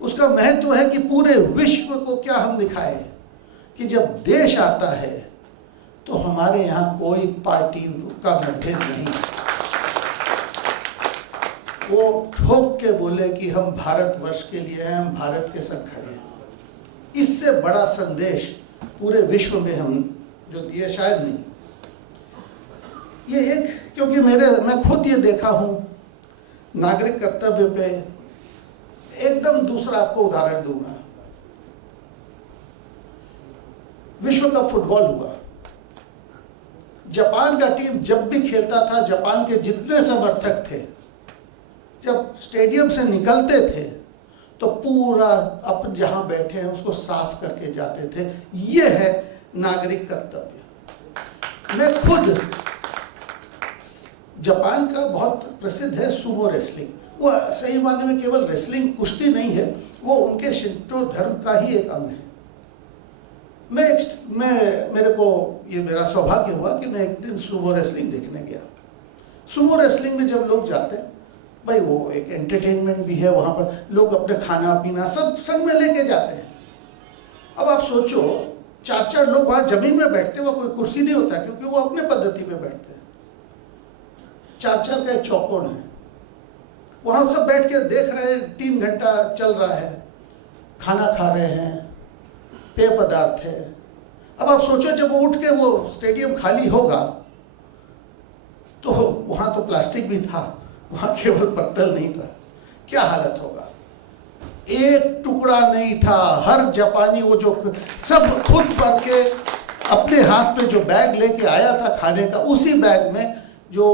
उसका महत्व है कि पूरे विश्व को क्या हम दिखाए कि जब देश आता है तो हमारे यहाँ कोई पार्टी का मतभेद नहीं। वो ठोक के बोले कि हम भारतवर्ष के लिए हैं, हम भारत के संग खड़े हैं। इससे बड़ा संदेश पूरे विश्व में हम जो दिए शायद नहीं। ये एक, क्योंकि मैं खुद ये देखा हूं नागरिक कर्तव्य पे। एकदम दूसरा आपको उदाहरण दूंगा। विश्व कप फुटबॉल हुआ, जापान का टीम जब भी खेलता था, जापान के जितने समर्थक थे जब स्टेडियम से निकलते थे तो पूरा अपन जहां बैठे हैं उसको साफ करके जाते थे। ये है नागरिक कर्तव्य। मैं खुद, जापान का बहुत प्रसिद्ध है सुमो रेसलिंग। वो सही मायने में केवल रेसलिंग, कुश्ती नहीं है, वो उनके शिंटो धर्म का ही एक अंग है। मेरे को ये मेरा सौभाग्य हुआ कि मैं एक दिन सुमो रेसलिंग देखने गया। सुमो रेसलिंग में जब लोग जाते हैं, भाई वो एक एंटरटेनमेंट भी है, वहां पर लोग अपने खाना पीना सब संग में लेके जाते हैं। अब आप सोचो 4-4 लोग वहां जमीन में बैठते हैं, वहां कोई कुर्सी नहीं होता क्योंकि वो अपने पद्धति में बैठते हैं। 4-4 का एक चौकोन है, वहां सब बैठ के देख रहे हैं, 3 घंटा चल रहा है, खाना खा रहे हैं, पेय पदार्थ है। अब आप सोचो जब वो उठ के वो स्टेडियम खाली होगा तो वहां तो प्लास्टिक भी था, वहां केवल पत्तल नहीं था, क्या हालत होगा। एक टुकड़ा नहीं था। हर जापानी वो जो सब खुद भर के अपने हाथ में जो बैग लेके आया था खाने का, उसी बैग में जो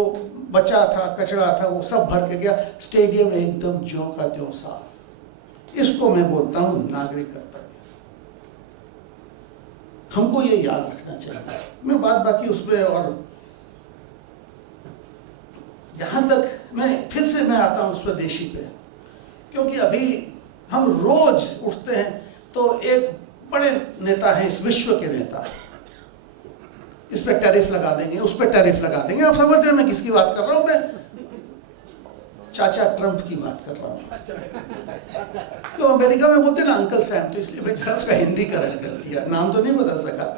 बचा था, कचरा था, वो सब भर के गया। स्टेडियम एकदम ज्यों का त्यों साफ। इसको मैं बोलता हूं नागरिक कर्तव्य। हमको ये याद रखना चाहिए। मैं बात बाकी उसमें, और जहां तक मैं आता हूं स्वदेशी पे, क्योंकि अभी हम रोज उठते हैं तो एक बड़े नेता हैं, इस विश्व के नेता, इस पे टैरिफ लगा देंगे, उस पे टैरिफ लगा देंगे। आप समझ रहे हैं मैं किसकी बात कर रहा हूं? मैं चाचा ट्रंप की बात कर रहा हूं। तो अमेरिका में बोलते ना अंकल सैम, तो इसलिए मैं जरा उसका हिंदीकरण कर दिया, नाम तो नहीं बदल सका।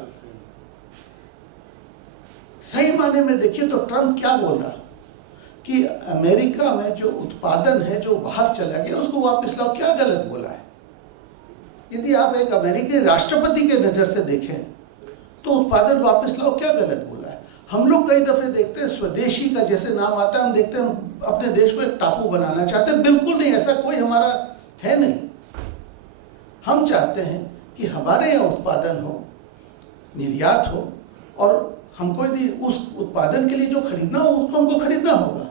सही माने में देखिए तो ट्रंप क्या बोला कि अमेरिका में जो उत्पादन है जो बाहर चला गया उसको वापस लाओ। क्या गलत बोला है? यदि आप एक अमेरिकी राष्ट्रपति के नजर से देखें तो उत्पादन वापस लाओ, क्या गलत बोला है? हम लोग कई दफे देखते हैं स्वदेशी का जैसे नाम आता है, हम देखते हैं हम अपने देश को एक टापू बनाना चाहते हैं। बिल्कुल नहीं, ऐसा कोई हमारा है नहीं। हम चाहते हैं कि हमारे यहाँ उत्पादन हो, निर्यात हो, और हमको यदि उस उत्पादन के लिए जो खरीदना हो उसको हमको खरीदना होगा।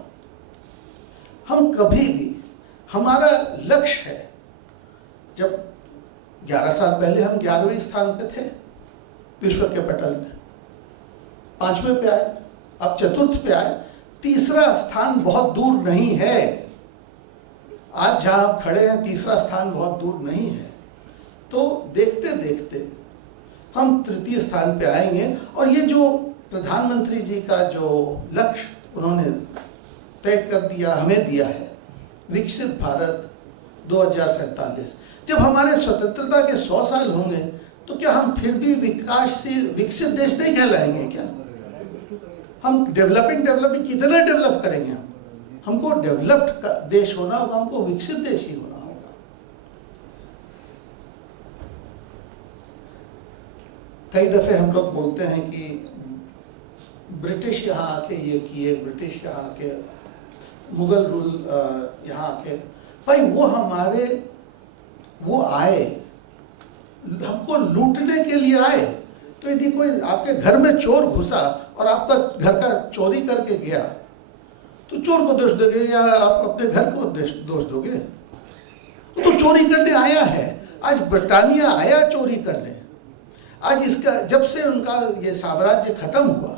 हम कभी भी, हमारा लक्ष्य है, जब 11 साल पहले हम 11वें स्थान पे थे विश्व के पटल में, 5वें पे आए, अब 4th पे आए। 3रा स्थान बहुत दूर नहीं है। आज जहां हम खड़े हैं 3रा स्थान बहुत दूर नहीं है। तो देखते देखते हम 3य स्थान पे आएंगे। और ये जो प्रधानमंत्री जी का जो लक्ष्य उन्होंने तय कर दिया, हमें दिया है, विकसित भारत 2047, जब हमारे स्वतंत्रता के 100 साल होंगे तो क्या हम फिर भी विकासशील विकसित देश नहीं कहलाएंगे क्या? हम डेवलपिंग कितना डेवलप करेंगे? हमको डेवलप्ड देश होना होगा, हमको विकसित देश ही होना होगा। कई दफे हम लोग बोलते हैं कि ब्रिटिश यहाँ आके ये किए, ब्रिटिश यहाँ आके, मुगल रूल यहाँ आके। भाई वो आए हमको लूटने के लिए आए। तो यदि कोई आपके घर में चोर घुसा और आपका घर का चोरी करके गया तो चोर को दोष दोगे या आप अपने घर को दोष दोगे? तो चोरी करने आया है। आज ब्रिटानिया आया चोरी करने। आज इसका जब से उनका ये साम्राज्य खत्म हुआ,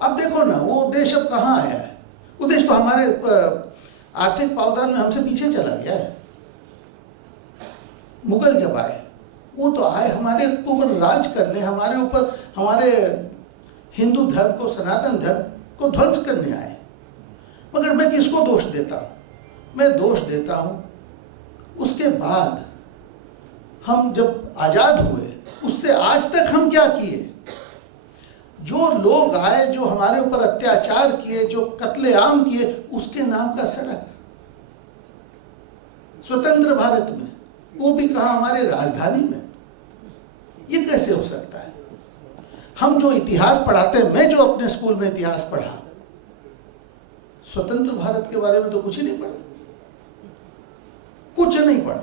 अब देखो ना वो देश अब कहाँ आया है। वो देश तो हमारे आर्थिक पावदान में हमसे पीछे चला गया है। मुगल जब आए, वो तो आए हमारे ऊपर राज करने, हमारे ऊपर, हमारे हिंदू धर्म को, सनातन धर्म को ध्वंस करने आए। मगर मैं किसको दोष देता हूँ? मैं दोष देता हूँ उसके बाद हम जब आजाद हुए उससे आज तक हम क्या किए। जो लोग आए, जो हमारे ऊपर अत्याचार किए, जो कत्लेआम किए, उसके नाम का सड़क स्वतंत्र भारत में, वो भी कहा हमारे राजधानी में। ये कैसे हो सकता है? हम जो इतिहास पढ़ाते हैं, मैं जो अपने स्कूल में इतिहास पढ़ा, स्वतंत्र भारत के बारे में तो कुछ ही नहीं पढ़ा, कुछ नहीं पढ़ा।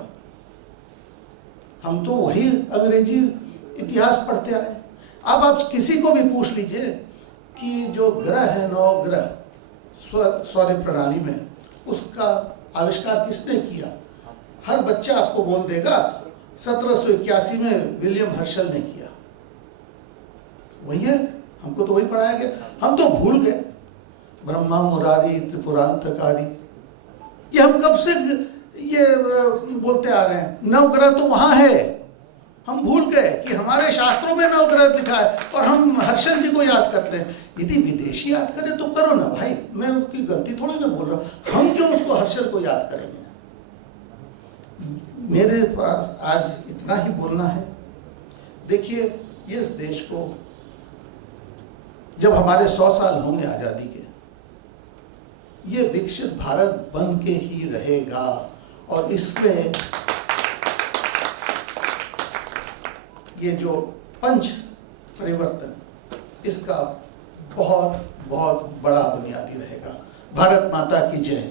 हम तो वही अंग्रेजी इतिहास पढ़ते आए। अब आप किसी को भी पूछ लीजिए कि जो ग्रह है, 9 ग्रह सौर प्रणाली में, उसका आविष्कार किसने किया, हर बच्चा आपको बोल देगा 1781 में विलियम हर्शल ने किया। वही है, हमको तो वही पढ़ाया गया। हम तो भूल गए। ब्रह्मा मुरारी त्रिपुरांतकारी, ये हम कब से ये बोलते आ रहे हैं। 9 ग्रह तो वहां है, हम भूल गए कि हमारे शास्त्रों में 9 ग्रह लिखा है और हम हर्षल जी को याद करते हैं। यदि विदेशी याद करें तो करो ना भाई, मैं उसकी गलती थोड़ी ना बोल रहा हूँ। हम क्यों उसको हर्षल को याद करेंगे? मेरे पास आज इतना ही बोलना है। देखिए, इस देश को जब हमारे 100 साल होंगे आजादी के, ये विकसित भारत बन के ही रहेगा और इसमें ये जो पंच परिवर्तन, इसका बहुत बहुत बड़ा बुनियादी रहेगा। भारत माता की जय।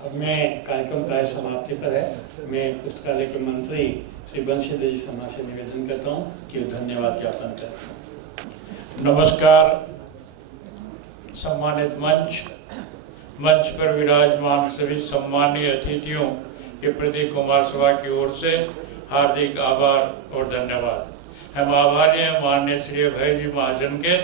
अब मैं कार्यक्रम प्राय समाप्ति पर है। मैं पुस्तकालय के मंत्री श्री बंशीधर जी शर्मा से निवेदन करता हूँ कि धन्यवाद ज्ञापन करें। नमस्कार। सम्मानित मंच पर विराजमान सभी सम्मानीय अतिथियों के प्रति कुमार सभा की ओर से हार्दिक आभार और धन्यवाद। हम आभारी हैं माननीय श्री अभय जी महाजन के,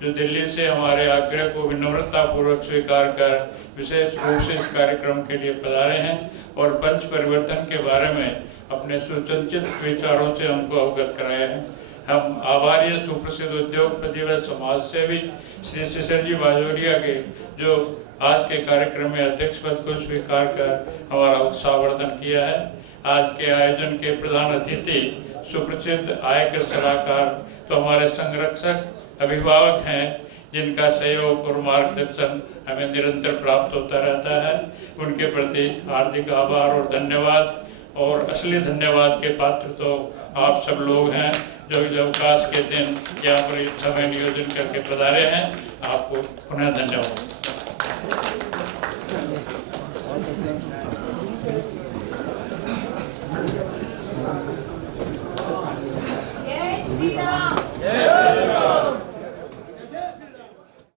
जो दिल्ली से हमारे आग्रह को विनम्रता पूर्वक स्वीकार कर विशेष रूप से इस कार्यक्रम के लिए पधारे हैं और पंच परिवर्तन के बारे में अपने सुचिंतित विचारों से हमको अवगत कराया है। हम आभारी हैं सुप्रसिद्ध उद्योगपति व समाज सेवी श्री शिशिर जी बाजोरिया के, जो आज के कार्यक्रम में अध्यक्ष पद को स्वीकार कर हमारा उत्साहवर्धन किया है। आज के आयोजन के प्रधान अतिथि सुप्रसिद्ध आयकर सलाहकार तो हमारे संरक्षक अभिभावक हैं, जिनका सहयोग और मार्गदर्शन हमें निरंतर प्राप्त होता रहता है। उनके प्रति हार्दिक आभार और धन्यवाद। और असली धन्यवाद के पात्र तो आप सब लोग हैं, जो अवकाश के दिन यहाँ पर समय नियोजन करके पधारे हैं। आपको पुनः धन्यवाद।